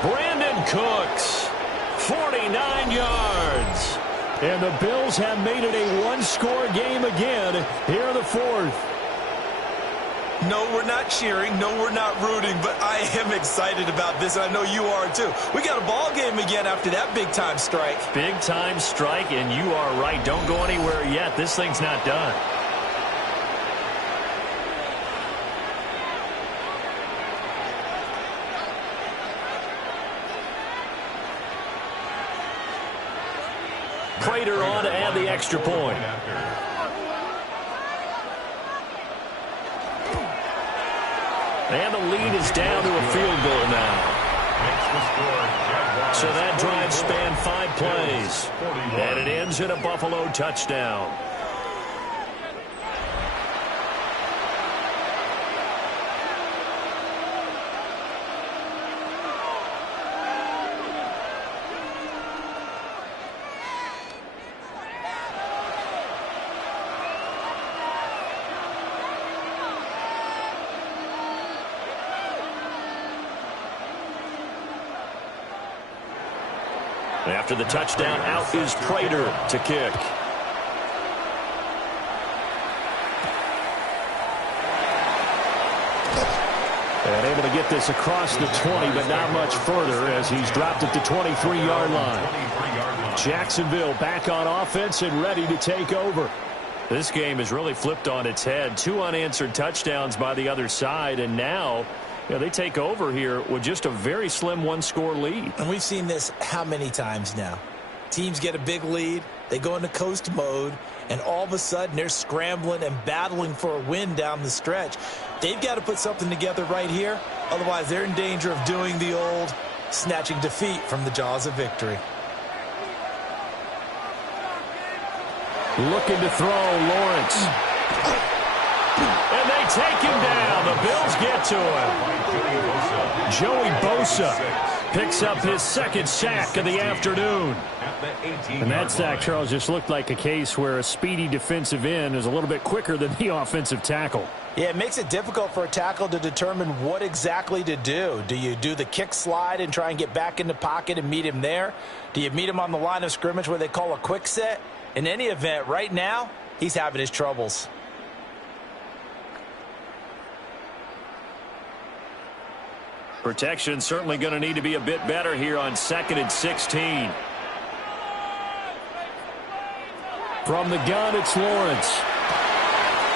Brandon Cooks, 49 yards. And the Bills have made it a 1-score game again here in the 4th. No, we're not cheering. No, we're not rooting. But I am excited about this, and I know you are too. We got a ball game again after that big-time strike. Big-time strike, and you are right. Don't go anywhere yet. This thing's not done. Prater on to add the extra point. And the lead is down to a field goal now. makes the score Jaguars. So that drive spanned 5 plays. And it ends in a Buffalo touchdown. After the touchdown, out is Prater to kick. And able to get this across the 20, but not much further as he's dropped at the 23-yard line. Jacksonville back on offense and ready to take over. This game has really flipped on its head. 2 unanswered touchdowns by the other side, and now they take over here with just a very slim 1-score lead. And we've seen this how many times now? Teams get a big lead, they go into coast mode, and all of a sudden they're scrambling and battling for a win down the stretch. They've got to put something together right here, otherwise they're in danger of doing the old snatching defeat from the jaws of victory. Looking to throw, Lawrence. And they take him down. The Bills get to him. Joey Bosa picks up his 2nd sack of the afternoon. And that sack, Charles, just looked like a case where a speedy defensive end is a little bit quicker than the offensive tackle. Yeah, it makes it difficult for a tackle to determine what exactly to do. Do you do the kick slide and try and get back in the pocket and meet him there? Do you meet him on the line of scrimmage where they call a quick set? In any event, right now, he's having his troubles. Protection certainly going to need to be a bit better here on 2nd and 16. From the gun, it's Lawrence.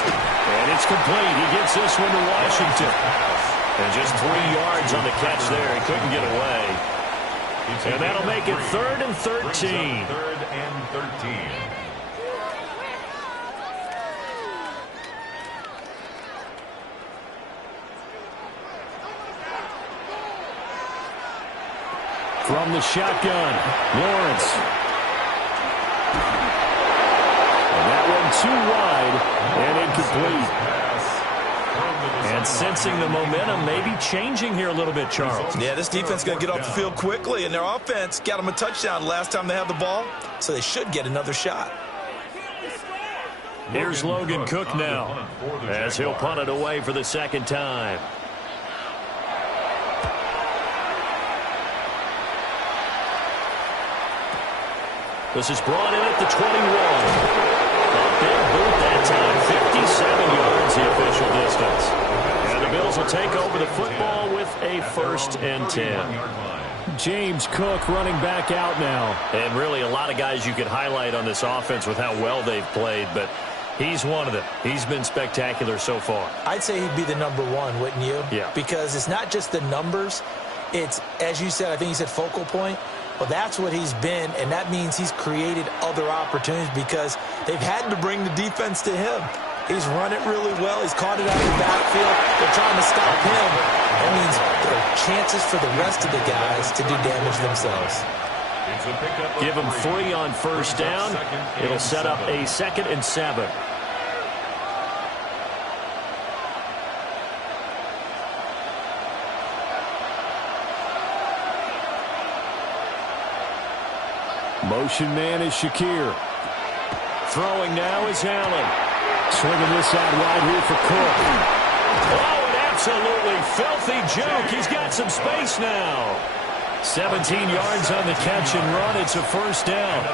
And it's complete. He gets this one to Washington. And just 3 yards on the catch there. He couldn't get away. And that'll make it 3rd and 13. 3rd and 13. From the shotgun, Lawrence. And that one too wide and incomplete. And sensing the momentum maybe changing here a little bit, Charles. Yeah, this defense is going to get off the field quickly, and their offense got them a touchdown last time they had the ball, so they should get another shot. Here's Logan Cook now as he'll punt it away for the 2nd time. This is brought in at the 21. A big boot that time, 57 yards the official distance. And the Bills will take over the football with a 1st and 10. James Cook running back out now. And really a lot of guys you could highlight on this offense with how well they've played, but he's one of them. He's been spectacular so far. I'd say he'd be the #1, wouldn't you? Yeah. Because it's not just the numbers. It's, as you said, I think you said focal point. Well, that's what he's been, and that means he's created other opportunities because they've had to bring the defense to him. He's run it really well. He's caught it out of the backfield. They're trying to stop him. That means there are chances for the rest of the guys to do damage themselves. Give him 3 on 1st down. It'll set up a 2nd and 7. Motion man is Shakir. Throwing now is Allen. Swinging this out wide here for Cook. Oh, an absolutely filthy joke. He's got some space now. 17 yards on the catch and run. It's a 1st down.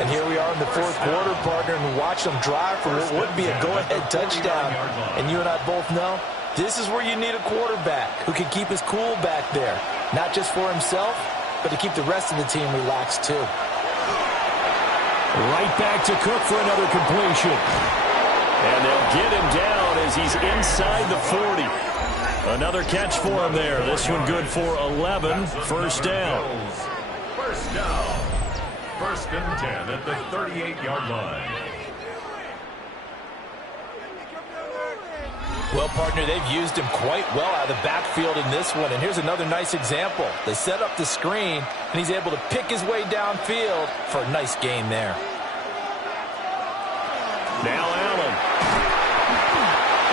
And here we are in the 4th quarter, partner, and watch them drive for what would be a go-ahead touchdown. And you and I both know this is where you need a quarterback who can keep his cool back there. Not just for himself, but to keep the rest of the team relaxed too. Right back to Cook for another completion. And they'll get him down as he's inside the 40. Another catch for him there. This one good for 11. 1st down. 1st down. 1st and 10 at the 38-yard line. Well, partner, they've used him quite well out of the backfield in this one. And here's another nice example. They set up the screen, and he's able to pick his way downfield for a nice gain there. Now Allen.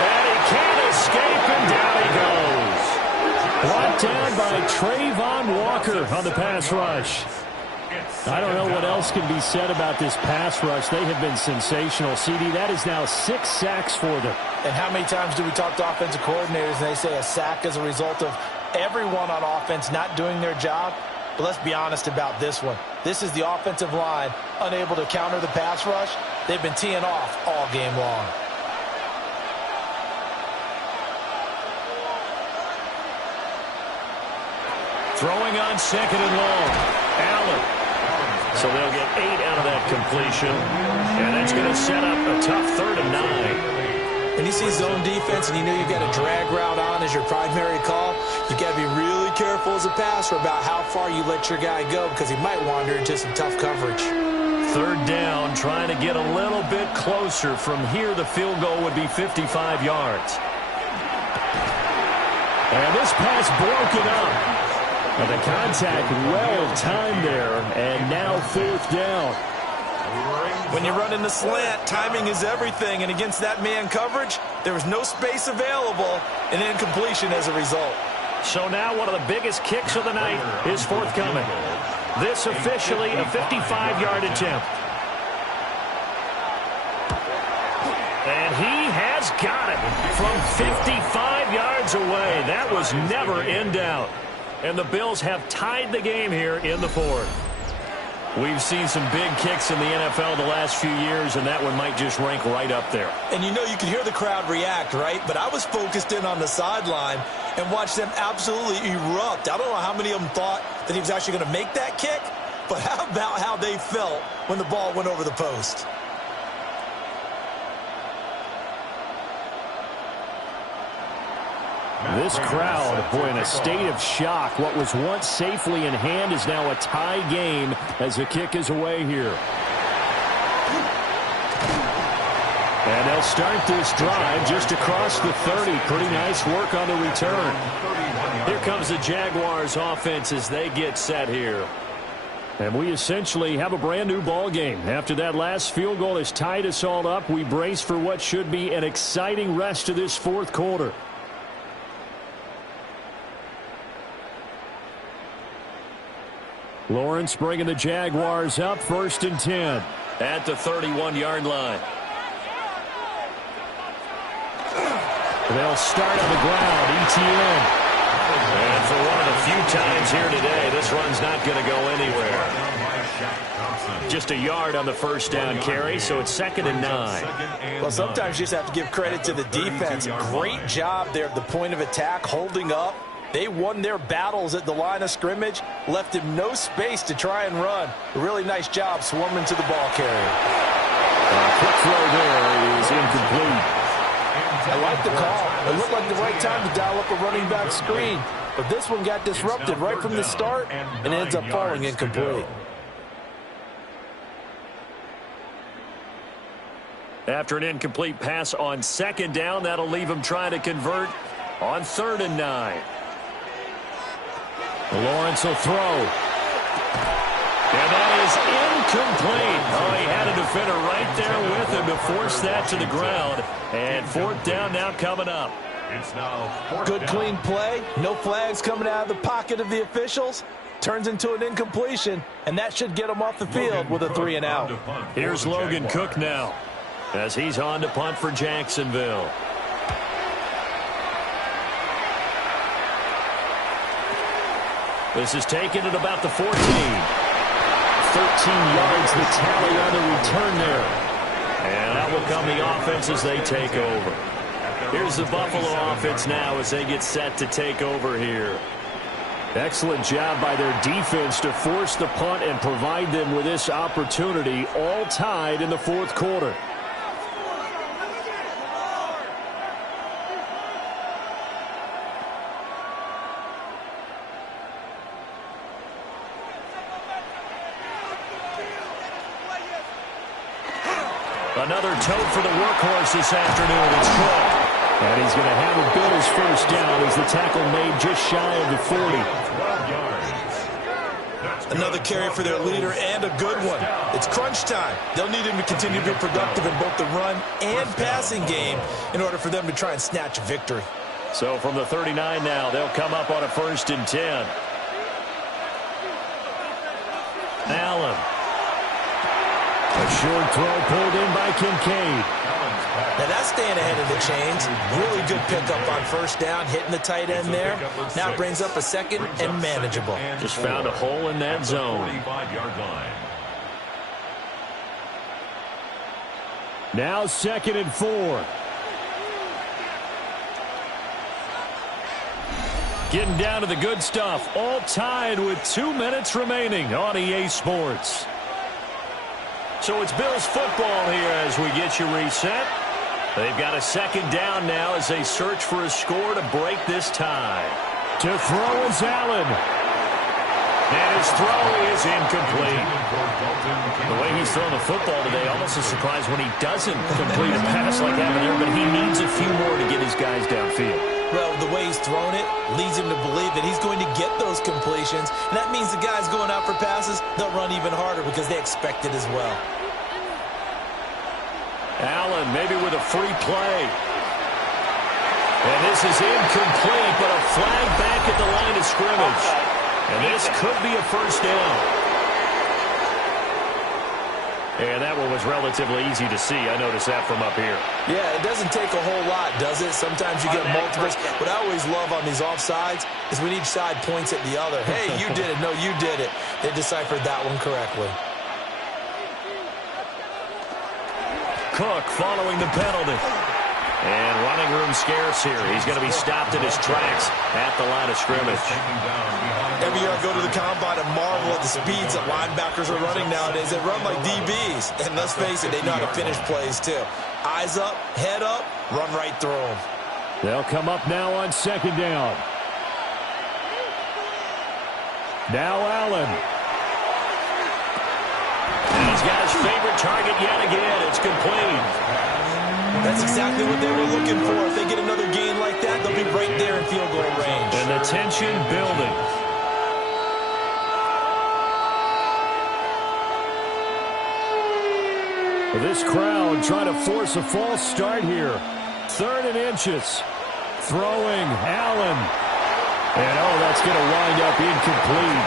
And he can't escape, and down he goes. Brought down by Trayvon Walker on the pass rush. I don't know what else can be said about this pass rush. They have been sensational. CD, that is now 6 sacks for them. And how many times do we talk to offensive coordinators and they say a sack is a result of everyone on offense not doing their job? But let's be honest about this one. This is the offensive line unable to counter the pass rush. They've been teeing off all game long. Throwing on 2nd and long. Allen. So they'll get 8 out of that completion. And that's going to set up a tough 3rd and 9. When you see zone defense and you know you've got a drag route on as your primary call, you've got to be really careful as a passer about how far you let your guy go because he might wander into some tough coverage. 3rd down, trying to get a little bit closer. From here, the field goal would be 55 yards. And this pass broken up. And the contact well timed there, and now 4th down. When you run in the slant, timing is everything, and against that man coverage, there was no space available, and incompletion as a result. So now one of the biggest kicks of the night is forthcoming. This officially a 55-yard attempt. And he has got it from 55 yards away. That was never in doubt. And the Bills have tied the game here in the 4th. We've seen some big kicks in the NFL the last few years, and that one might just rank right up there. And you know you can hear the crowd react, right? But I was focused in on the sideline and watched them absolutely erupt. I don't know how many of them thought that he was actually going to make that kick, but how about how they felt when the ball went over the post? This crowd, boy, in a state of shock. What was once safely in hand is now a tie game as the kick is away here. And they'll start this drive just across the 30. Pretty nice work on the return. Here comes the Jaguars offense as they get set here. And we essentially have a brand new ball game. After that last field goal has tied us all up, we brace for what should be an exciting rest of this 4th quarter. Lawrence bringing the Jaguars up, 1st and 10 at the 31-yard line. They'll start on the ground. ETN. And for one of the few times here today, this run's not going to go anywhere. Just a yard on the 1st down carry, so it's 2nd and 9. Well, sometimes you just have to give credit to the defense. Great job there at the point of attack, holding up. They won their battles at the line of scrimmage, left him no space to try and run. A really nice job swarming to the ball carrier. Quick throw there is incomplete. I like the call. It looked like the right time to dial up a running back screen. But this one got disrupted right from the start and ends up falling incomplete. After an incomplete pass on 2nd down, that'll leave him trying to convert on 3rd and 9. Lawrence will throw. And that is incomplete. Oh, he had a defender right there with him to force that to the ground. And 4th down now coming up. It's now 4th Good down. clean play. No flags coming out of the pocket of the officials. Turns into an incompletion. And that should get him off the field with a 3 and out. Here's Logan Cook now as he's on to punt for Jacksonville. This is taken at about the 14. 13 yards the tally on the return there. And that will come the offense as they take over. Here's the Buffalo offense now as they get set to take over here. Excellent job by their defense to force the punt and provide them with this opportunity, all tied in the 4th quarter. Another tote for the workhorse this afternoon. It's good. And he's going to have a Bills first down as the tackle made just shy of the 40. Another carry for their leader and a good one. It's crunch time. They'll need him to continue to be productive in both the run and passing game in order for them to try and snatch a victory. So from the 39 now, they'll come up on a 1st and 10. Allen. A short throw pulled in by Kincaid. Now that's staying ahead of the chains. Really good pickup on 1st down, hitting the tight end there. Now it brings up a 2nd and manageable. Just found a hole in that zone. Now 2nd and 4. Getting down to the good stuff. All tied with 2 minutes remaining on EA Sports. So it's Bills football here as we get you reset. They've got a 2nd down now as they search for a score to break this tie. To throw is Allen. And his throw is incomplete. The way he's thrown the football today, almost a surprise when he doesn't complete a pass like that there, but he needs a few more to get his guys downfield. Well, the way he's thrown it leads him to believe that he's going to get those completions. And that means the guys going out for passes, they'll run even harder because they expect it as well. Allen maybe with a free play. And this is incomplete, but a flag back at the line of scrimmage. And this could be a 1st down. And that one was relatively easy to see. I noticed that from up here. Yeah, it doesn't take a whole lot, does it? Sometimes you get multiples. What I always love on these offsides is when each side points at the other. Hey, you did it. No, you did it. They deciphered that one correctly. Cook following the penalty. And running room scarce here. He's going to be stopped in his tracks at the line of scrimmage. Every year I go to the combine and marvel at the speeds that linebackers are running nowadays. They run like DBs. And let's face it, they know how to finish plays too. Eyes up, head up, run right through them. They'll come up now on 2nd down. Now Allen. And he's got his favorite target yet again. It's complete. That's exactly what they were looking for. If they get another gain like that, they'll be right there in field goal range. And the tension building. This crowd trying to force a false start here. 3rd and inches. Throwing Allen. And that's going to wind up incomplete.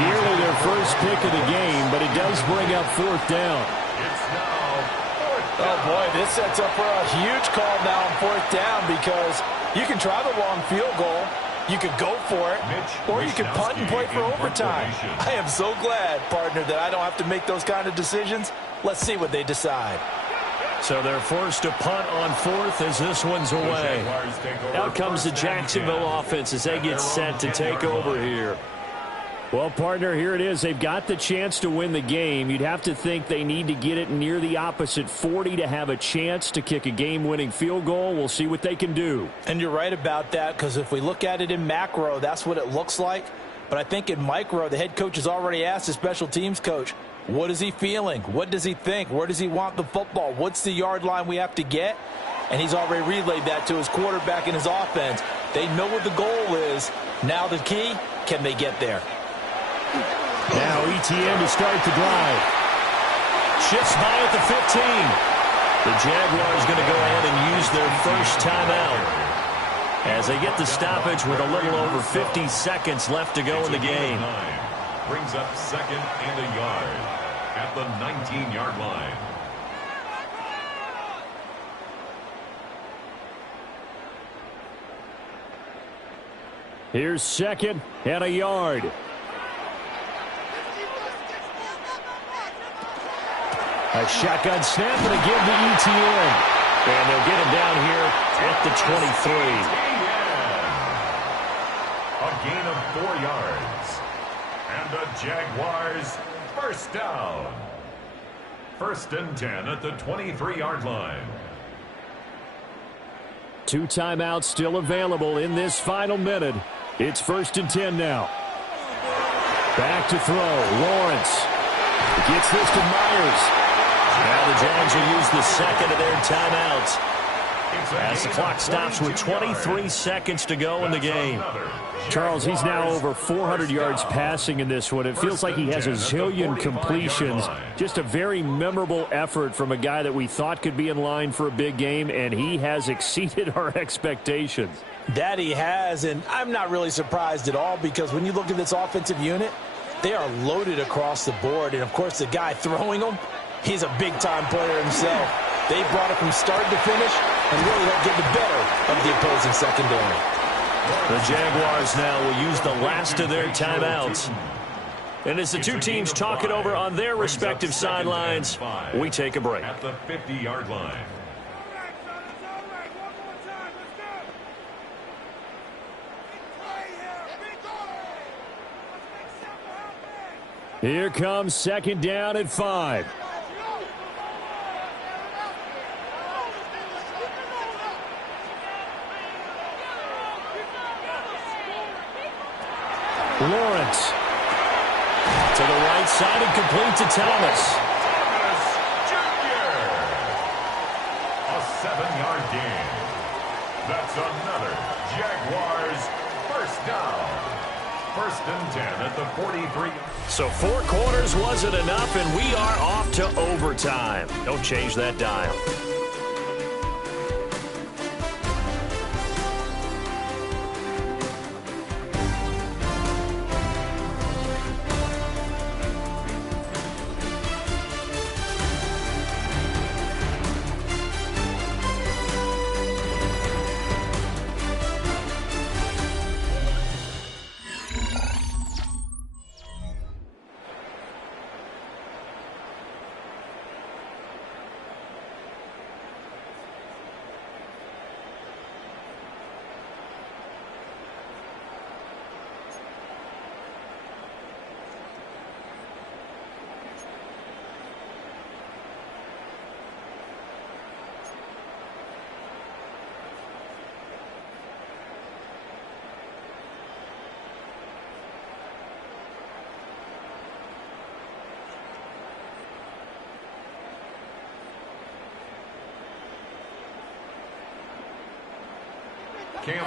Nearly their first pick of the game, but it does bring up 4th down. Oh, boy, this sets up for a huge call now on 4th down because you can try the long field goal, you could go for it, or you could punt and play for overtime. I am so glad, partner, that I don't have to make those kind of decisions. Let's see what they decide. So they're forced to punt on 4th as this one's away. Out comes the Jacksonville offense as they get set to take over here. Well, partner, here it is. They've got the chance to win the game. You'd have to think they need to get it near the opposite 40 to have a chance to kick a game-winning field goal. We'll see what they can do. And you're right about that, because if we look at it in macro, that's what it looks like. But I think in micro, the head coach has already asked the special teams coach, what is he feeling? What does he think? Where does he want the football? What's the yard line we have to get? And he's already relayed that to his quarterback and his offense. They know what the goal is. Now the key, can they get there? Now ETN to start the drive. Shifts by at the 15. The Jaguars going to go ahead and use their first timeout as they get the stoppage with a little over 50 seconds left to go in the game. Brings up 2nd and a yard at the 19-yard line. Here's 2nd and a yard. A shotgun snap and a give to ETN. And they'll get him down here at the 23. A gain of 4 yards. And the Jaguars first down. 1st and 10 at the 23-yard line. 2 timeouts still available in this final minute. It's 1st and 10 now. Back to throw. Lawrence gets this to Myers. Now the Jags will use the 2nd of their timeouts as the clock stops with 23 seconds to go in the game. Charles, he's now over 400 yards passing in this one. It feels like he has a zillion completions. Just a very memorable effort from a guy that we thought could be in line for a big game, and he has exceeded our expectations. That he has, and I'm not really surprised at all, because when you look at this offensive unit, they are loaded across the board. And, of course, the guy throwing them, he's a big-time player himself. They brought it from start to finish and really don't get the better of the opposing secondary. The Jaguars now will use the last of their timeouts. And as the two teams talk it over on their respective sidelines, we take a break. At the 50-yard line. Here comes second down at 5. Lawrence to the right side and complete to Thomas. Jr. A 7-yard gain. That's another Jaguars first down. 1st and 10 at the 43. So 4 quarters wasn't enough, and we are off to overtime. Don't change that dial.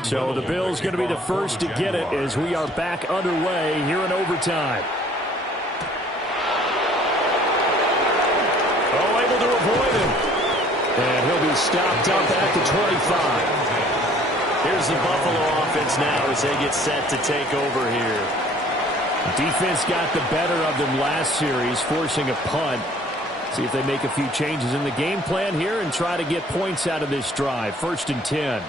So the Bills going to be the first to get it as we are back underway here in overtime. Oh, able to avoid him. And he'll be stopped up at the 25. Here's the Buffalo offense now as they get set to take over here. Defense got the better of them last series, forcing a punt. See if they make a few changes in the game plan here and try to get points out of this drive. 1st and 10.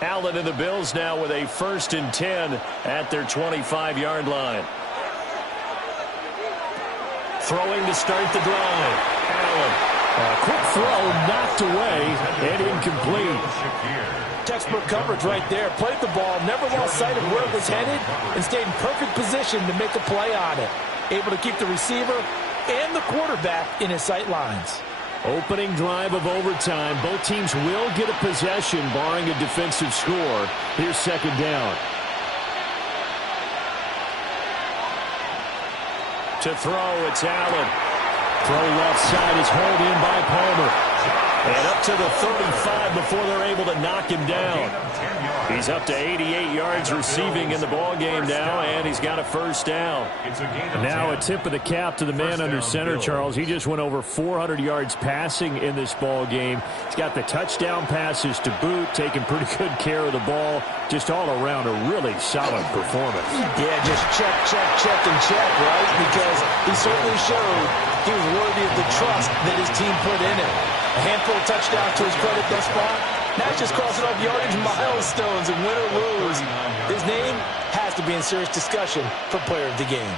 Allen and the Bills now with a 1st and 10 at their 25-yard line. Throwing to start the drive. Allen. A quick throw knocked away and incomplete. Textbook coverage right there. Played the ball, never lost sight of where it was headed, and stayed in perfect position to make a play on it. Able to keep the receiver and the quarterback in his sight lines. Opening drive of overtime. Both teams will get a possession, barring a defensive score. Here's second down. To throw, it's Allen. Throw left side is hauled in by Palmer. And up to the 35 before they're able to knock him down. He's up to 88 yards receiving in the ballgame now, and he's got a 1st down. Now a tip of the cap to the man under center, Charles. He just went over 400 yards passing in this ballgame. He's got the touchdown passes to boot, taking pretty good care of the ball. Just all around a really solid performance. Yeah, just check, and check, right? Because he certainly showed he was worthy of the trust that his team put in him. A handful of touchdowns to his credit thus far. Now he's just crossing off yardage milestones, and win or lose, his name has to be in serious discussion for player of the game.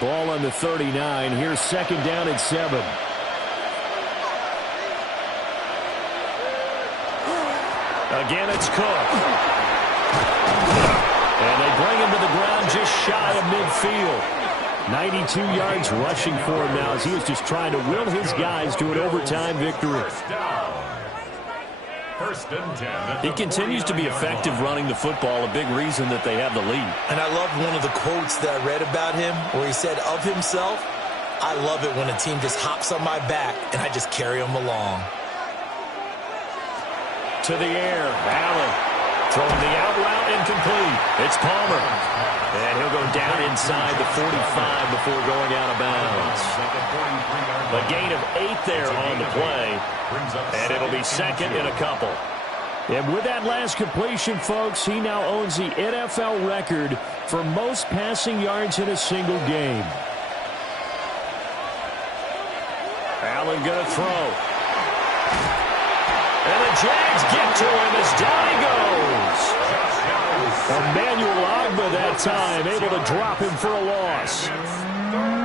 Ball on the 39. Here's second down at 7. Again, it's Cook. And they bring him to the ground just shy of midfield. 92 yards rushing for him now as he is just trying to will his guys to an overtime victory. 1st and 10. He continues to be effective running the football, a big reason that they have the lead. And I loved one of the quotes that I read about him where he said of himself, I love it when a team just hops on my back and I just carry them along. To the air, Allen throwing the out route incomplete. It's Palmer. And he'll go down inside the 45 before going out of bounds. A gain of 8 there on the play. And it'll be second in a couple. And with that last completion, folks, he now owns the NFL record for most passing yards in a single game. Allen going to throw. And the Jags get to him as down he goes. Emmanuel Ogbah that time, able to drop him for a loss.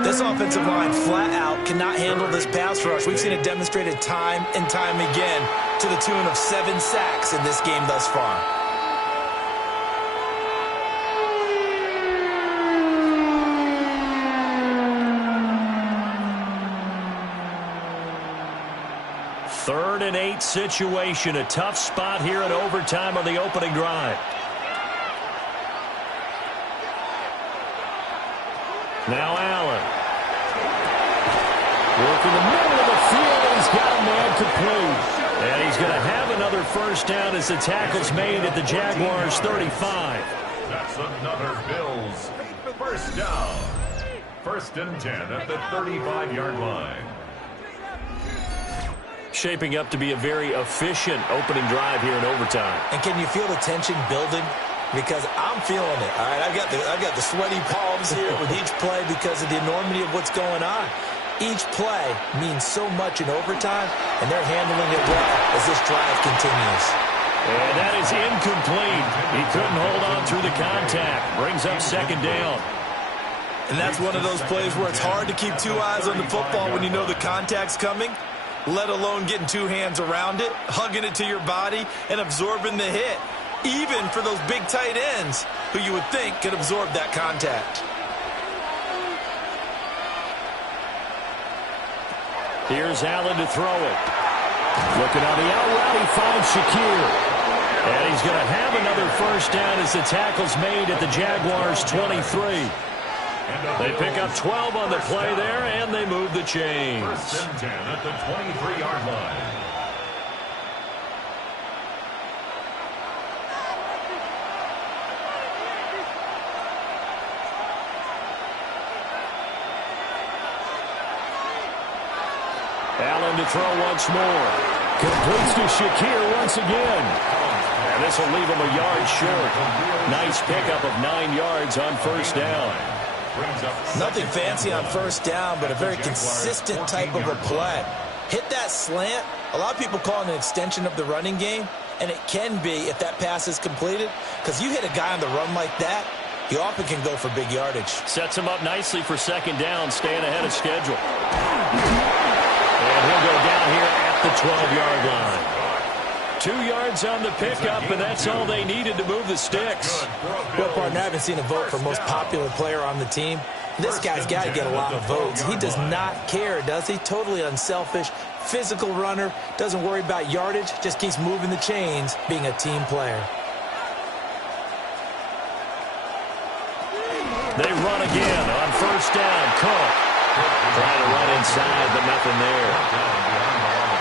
This offensive line flat out cannot handle this pass rush. We've seen it demonstrated time and time again to the tune of 7 sacks in this game thus far. Third and 8 situation. A tough spot here in overtime on the opening drive. Now Allen. Work in the middle of the field. He's got a man complete. And he's going to have another first down as the tackle's made at the Jaguars' 35. That's another Bills first down. 1st and 10 at the 35-yard line. Shaping up to be a very efficient opening drive here in overtime. And can you feel the tension building? Because I'm feeling it. All right, I've got the sweaty palms here with each play because of the enormity of what's going on. Each play means so much in overtime, and they're handling it well as this drive continues. And that is incomplete. He couldn't hold on through the contact. Brings up second down. And that's one of those plays where it's hard to keep 2 eyes on the football when you know the contact's coming, let alone getting 2 hands around it, hugging it to your body, and absorbing the hit, even for those big tight ends who you would think could absorb that contact. Here's Allen to throw it. Looking on the out route, he finds Shakir. And he's going to have another first down as the tackle's made at the Jaguars' 23. They pick up 12 on the play there, and they move the chains. 1st and 10 at the 23-yard line. Allen to throw once more. Completes to Shakir once again. And this will leave him a yard short. Nice pickup of 9 yards on first down. Nothing fancy on first down, but a very consistent type of a play. Hit that slant. A lot of people call it an extension of the running game, and it can be if that pass is completed, because you hit a guy on the run like that, he often can go for big yardage. Sets him up nicely for second down, staying ahead of schedule. And he'll go down here at the 12-yard line. 2 yards on the pickup, and that's all they needed to move the sticks. Well, partner, I haven't seen a vote for most popular player on the team. This guy's got to get a lot of votes. He does not care, does he? Totally unselfish, physical runner, doesn't worry about yardage, just keeps moving the chains, being a team player. They run again on first down. Cook trying to run inside, but nothing there.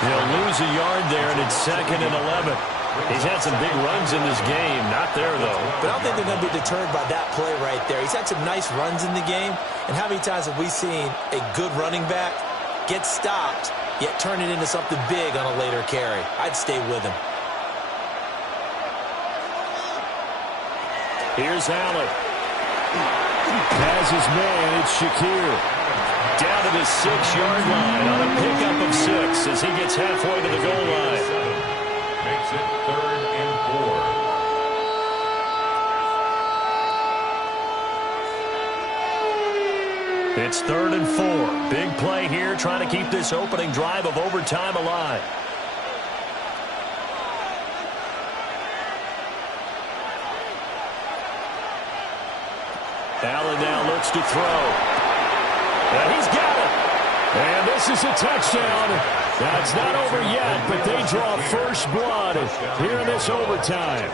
He'll lose a yard there, and it's 2nd and 11. He's had some big runs in this game. Not there, though. But I don't think they're going to be deterred by that play right there. He's had some nice runs in the game. And how many times have we seen a good running back get stopped, yet turn it into something big on a later carry? I'd stay with him. Here's Allen. Has his man, it's Shakir. Down to the 6-yard line on a pickup of 6 as he gets halfway to the goal line. Makes it 3rd and 4. It's 3rd and 4. Big play here, trying to keep this opening drive of overtime alive. Allen now looks to throw. And he's got it. And this is a touchdown. That's not over yet, but they draw first blood here in this overtime.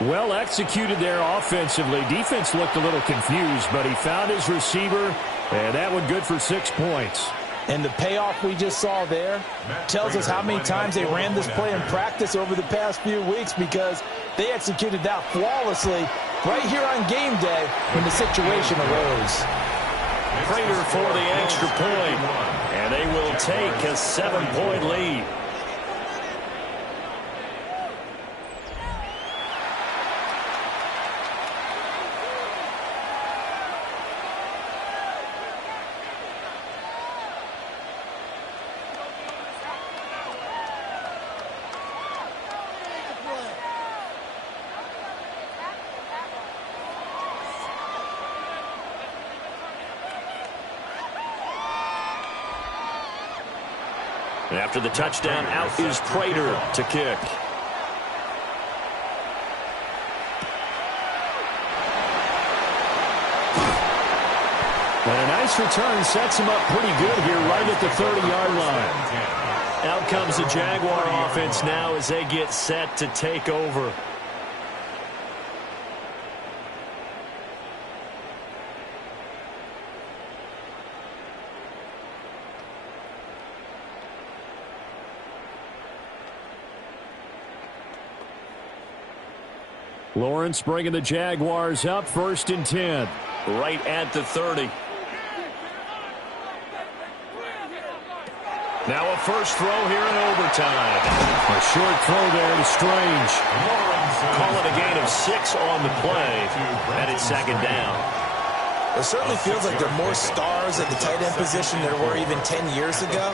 Well executed there offensively. Defense looked a little confused, but he found his receiver, and that one good for 6 points. And the payoff we just saw there tells us how many times they ran this play in practice over the past few weeks, because they executed that flawlessly right here on game day when the situation arose. Prater for the extra point, and they will take a 7-point lead. After the touchdown, out is Prater to kick. And a nice return sets him up pretty good here right at the 30-yard line. Out comes the Jaguar offense now as they get set to take over. Lawrence bringing the Jaguars up, 1st and 10. Right at the 30. Now a first throw here in overtime. A short throw there to Strange. Call it a gain of 6 on the play. And it's 2nd down. It certainly feels like there are more stars at the tight end position than there were even 10 years ago.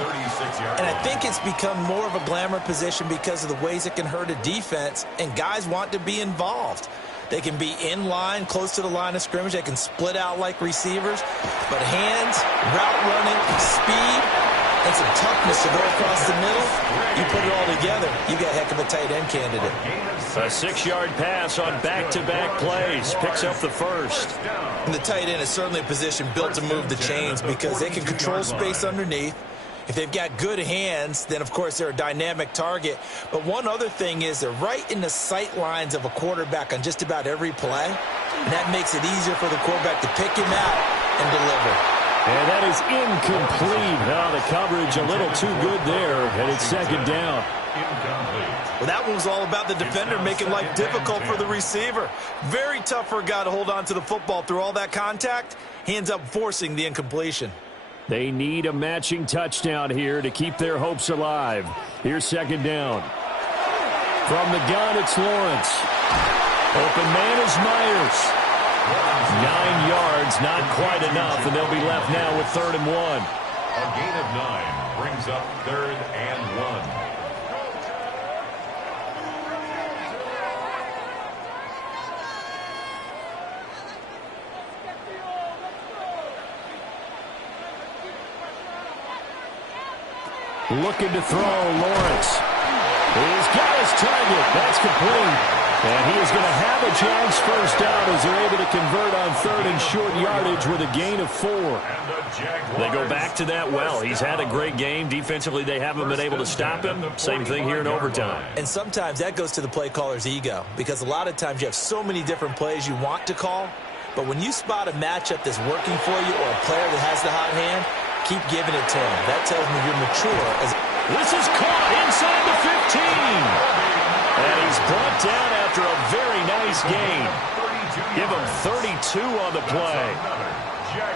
And I think it's become more of a glamour position because of the ways it can hurt a defense, and guys want to be involved. They can be in line, close to the line of scrimmage. They can split out like receivers. But hands, route running, speed, and some toughness to go across the middle, you put it all together, you got a heck of a tight end candidate. A 6-yard pass on back-to-back plays. Picks up the first. And the tight end is certainly a position built to move the chains because they can control space underneath. If they've got good hands, then, of course, they're a dynamic target. But one other thing is they're right in the sight lines of a quarterback on just about every play. And that makes it easier for the quarterback to pick him out and deliver. And that is incomplete. Oh, the coverage a little too good there, and it's 2nd down. Well, that one was all about the defender making life difficult for the receiver. Very tough for a guy to hold on to the football through all that contact. He ends up forcing the incompletion. They need a matching touchdown here to keep their hopes alive. Here's 2nd down. From the gun, it's Lawrence. Open man is Myers. 9 yards, not quite enough, and they'll be left now with 3rd and 1. A gain of 9 brings up 3rd and 1. Looking to throw, Lawrence. He's got his target. That's complete. And he is going to have a Jags first down as they're able to convert on 3rd and short yardage with a gain of 4. They go back to that well. He's had a great game. Defensively, they haven't been able to stop him. Same thing here in overtime. And sometimes that goes to the play caller's ego, because a lot of times you have so many different plays you want to call. But when you spot a matchup that's working for you or a player that has the hot hand, keep giving it to him. That tells me you're mature. This is caught inside the 15. And he's brought down after a very nice gain. Give him 32 on the play.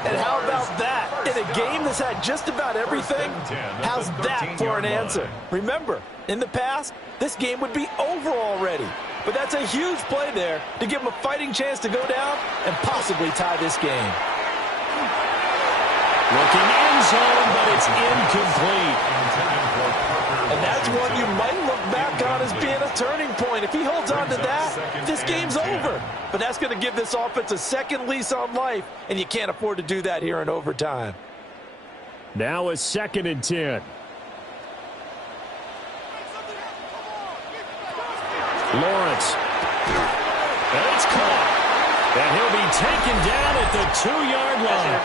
And how about that? In a game that's had just about everything, how's that for an answer? Remember, in the past, this game would be over already. But that's a huge play there to give him a fighting chance to go down and possibly tie this game. Looking end zone, but it's incomplete. And that's one you might look back on as being a turning point. If he holds on to that, this game's over. But that's going to give this offense a second lease on life, and you can't afford to do that here in overtime. Now a 2nd and 10. Lawrence. And it's caught. And he'll be taken down at the 2-yard line.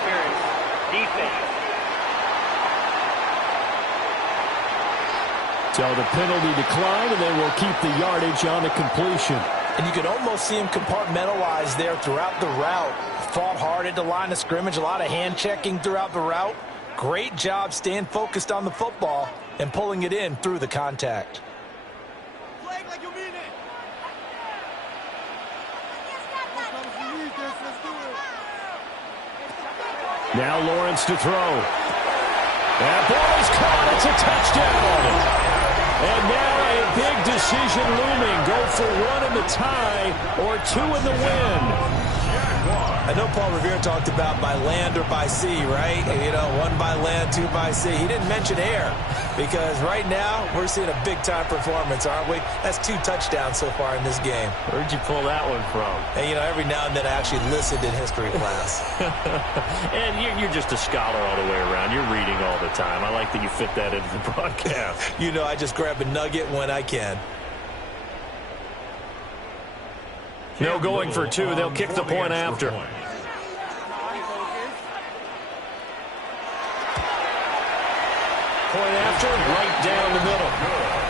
So the penalty declined, and they will keep the yardage on the completion. And you could almost see him compartmentalize there throughout the route. Fought hard at the line of scrimmage, a lot of hand checking throughout the route. Great job staying focused on the football and pulling it in through the contact. Now Lawrence to throw. That ball is caught. It's a touchdown. And now a big decision looming. Go for one in the tie or two in the win. I know Paul Revere talked about by land or by sea, right? You know, one by land, two by sea. He didn't mention air because right now we're seeing a big-time performance, aren't we? That's 2 touchdowns so far in this game. Where'd you pull that one from? And, you know, every now and then I actually listened in history class. And you're just a scholar all the way around. You're reading all the time. I like that you fit that into the broadcast. You know, I just grab a nugget when I can. No going for 2. They'll kick the point after. Point after, right down the middle.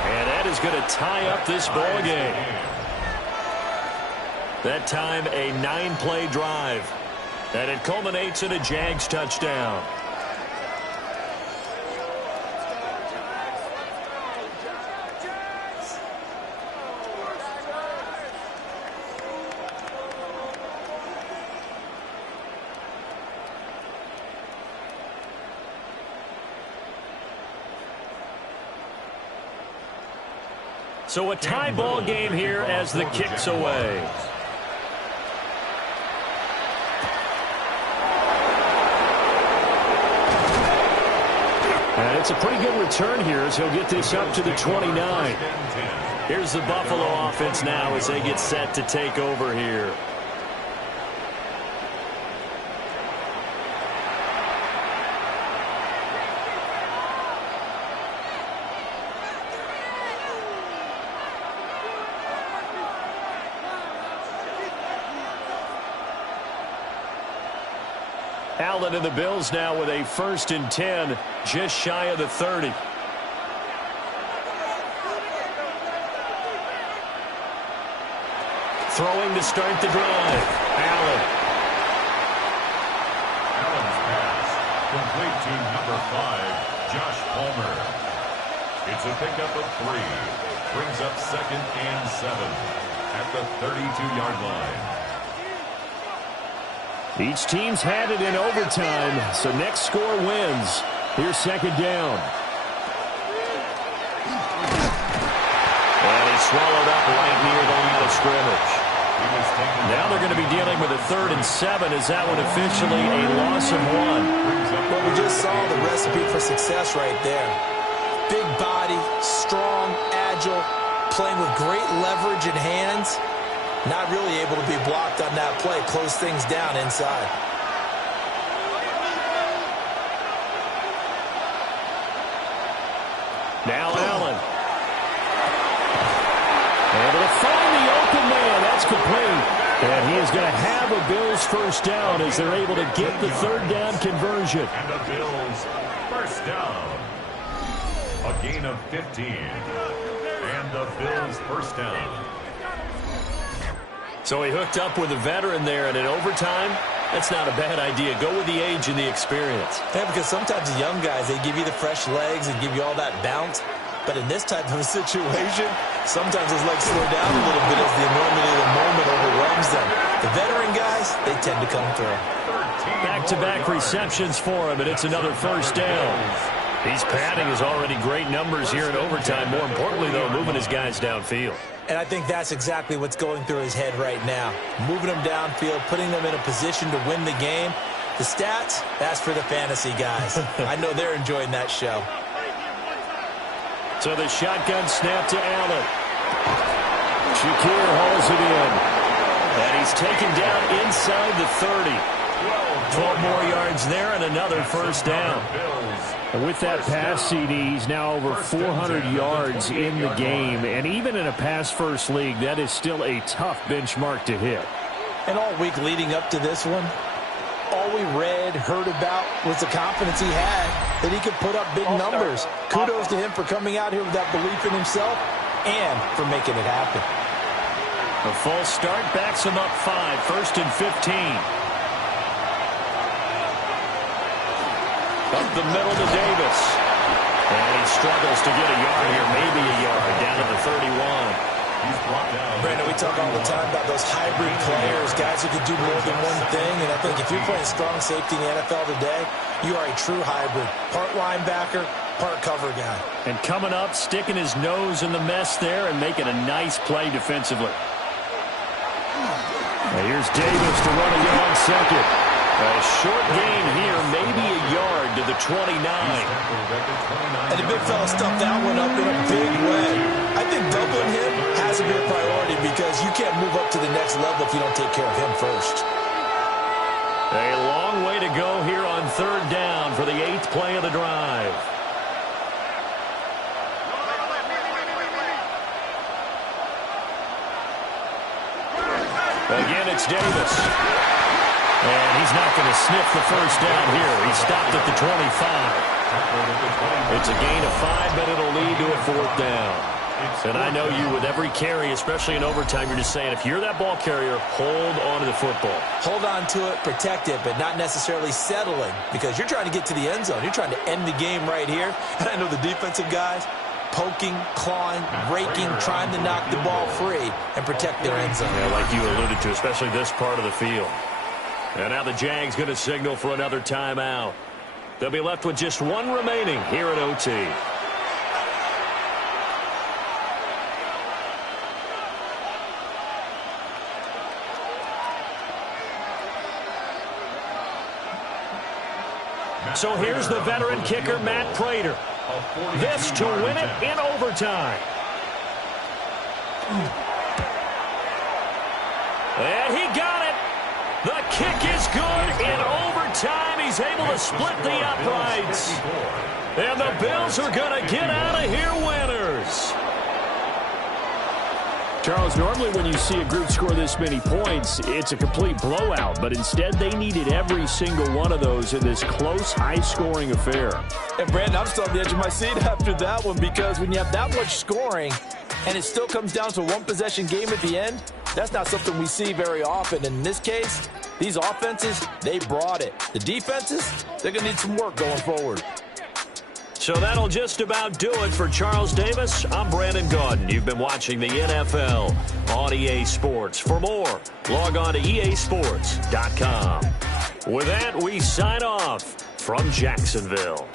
And that is going to tie up this ball game. That time, a 9-play drive. And it culminates in a Jags touchdown. So a tie ball game here as the kick's away. And it's a pretty good return here as he'll get this up to the 29. Here's the Buffalo offense now as they get set to take over here. Allen and the Bills now with a 1st and 10, just shy of the 30. Throwing to start the drive. Allen. Allen's pass complete to number 5, Josh Palmer. It's a pickup of 3. Brings up 2nd and 7 at the 32-yard line. Each team's had it in overtime, so next score wins. Here's 2nd down. And he's swallowed up right near the line of scrimmage. Now they're going to be dealing with a 3rd and 7. Is that one officially a loss of 1? Well, we just saw the recipe for success right there. Big body, strong, agile, playing with great leverage in hands. Not really able to be blocked on that play. Close things down inside. Now Allen. Able to find the open man. That's complete. And he is going to have a Bills 1st down as they're able to get the 3rd down conversion. And the Bills 1st down. A gain of 15. And the Bills 1st down. So he hooked up with a veteran there, and in overtime, that's not a bad idea. Go with the age and the experience. Yeah, because sometimes the young guys, they give you the fresh legs and give you all that bounce. But in this type of a situation, sometimes his legs slow down a little bit as the enormity of the moment overwhelms them. The veteran guys, they tend to come through. Back-to-back receptions for him, and it's another 1st down. He's padding his already great numbers here in overtime. More importantly, though, moving his guys downfield. And I think that's exactly what's going through his head right now. Moving them downfield, putting them in a position to win the game. The stats, that's for the fantasy guys. I know they're enjoying that show. So the shotgun snap to Allen. Shakir hauls it in. And he's taken down inside the 30. 12 more yards there and another 1st down. And with that pass, CD, he's now over 400 yards in the game. And even in a pass-first league, that is still a tough benchmark to hit. And all week leading up to this one, all we read, heard about was the confidence he had that he could put up big numbers. Kudos to him for coming out here with that belief in himself and for making it happen. A false start backs him up 5, 1st and 15. Up the middle to Davis. And he struggles to get a yard here, maybe a yard, down to the 31. Brandon, we talk all the time about those hybrid players, guys who can do more than one thing. And I think if you're playing strong safety in the NFL today, you are a true hybrid. Part linebacker, part cover guy. And coming up, sticking his nose in the mess there and making a nice play defensively. Now here's Davis to run again on second. A short gain here, maybe a yard to the 29. And the big fella stuffed that one up in a big way. I think doubling him has to be a priority because you can't move up to the next level if you don't take care of him first. A long way to go here on 3rd down for the 8th play of the drive. Again, it's Davis. And he's not going to sniff the first down here. He stopped at the 25. It's a gain of 5, but it'll lead to a 4th down. And I know you, with every carry, especially in overtime, you're just saying, if you're that ball carrier, hold on to the football. Hold on to it, protect it, but not necessarily settling because you're trying to get to the end zone. You're trying to end the game right here. And I know the defensive guys poking, clawing, raking, trying to knock the ball free and protect their end zone. Yeah, like you alluded to, especially this part of the field. And now the Jags going to signal for another timeout. They'll be left with just one remaining here at OT. So here's the veteran kicker, Matt Prater. This to win it in overtime. And he got it. The kick is good in overtime. He's able to split the uprights. And the Bills are going to get out of here winners. Charles, normally when you see a group score this many points, it's a complete blowout. But instead, they needed every single one of those in this close, high-scoring affair. And, Brandon, I'm still on the edge of my seat after that one because when you have that much scoring and it still comes down to a one-possession game at the end, that's not something we see very often. And in this case, these offenses, they brought it. The defenses, they're going to need some work going forward. So that'll just about do it for Charles Davis. I'm Brandon Gaudin. You've been watching the NFL on EA Sports. For more, log on to easports.com. With that, we sign off from Jacksonville.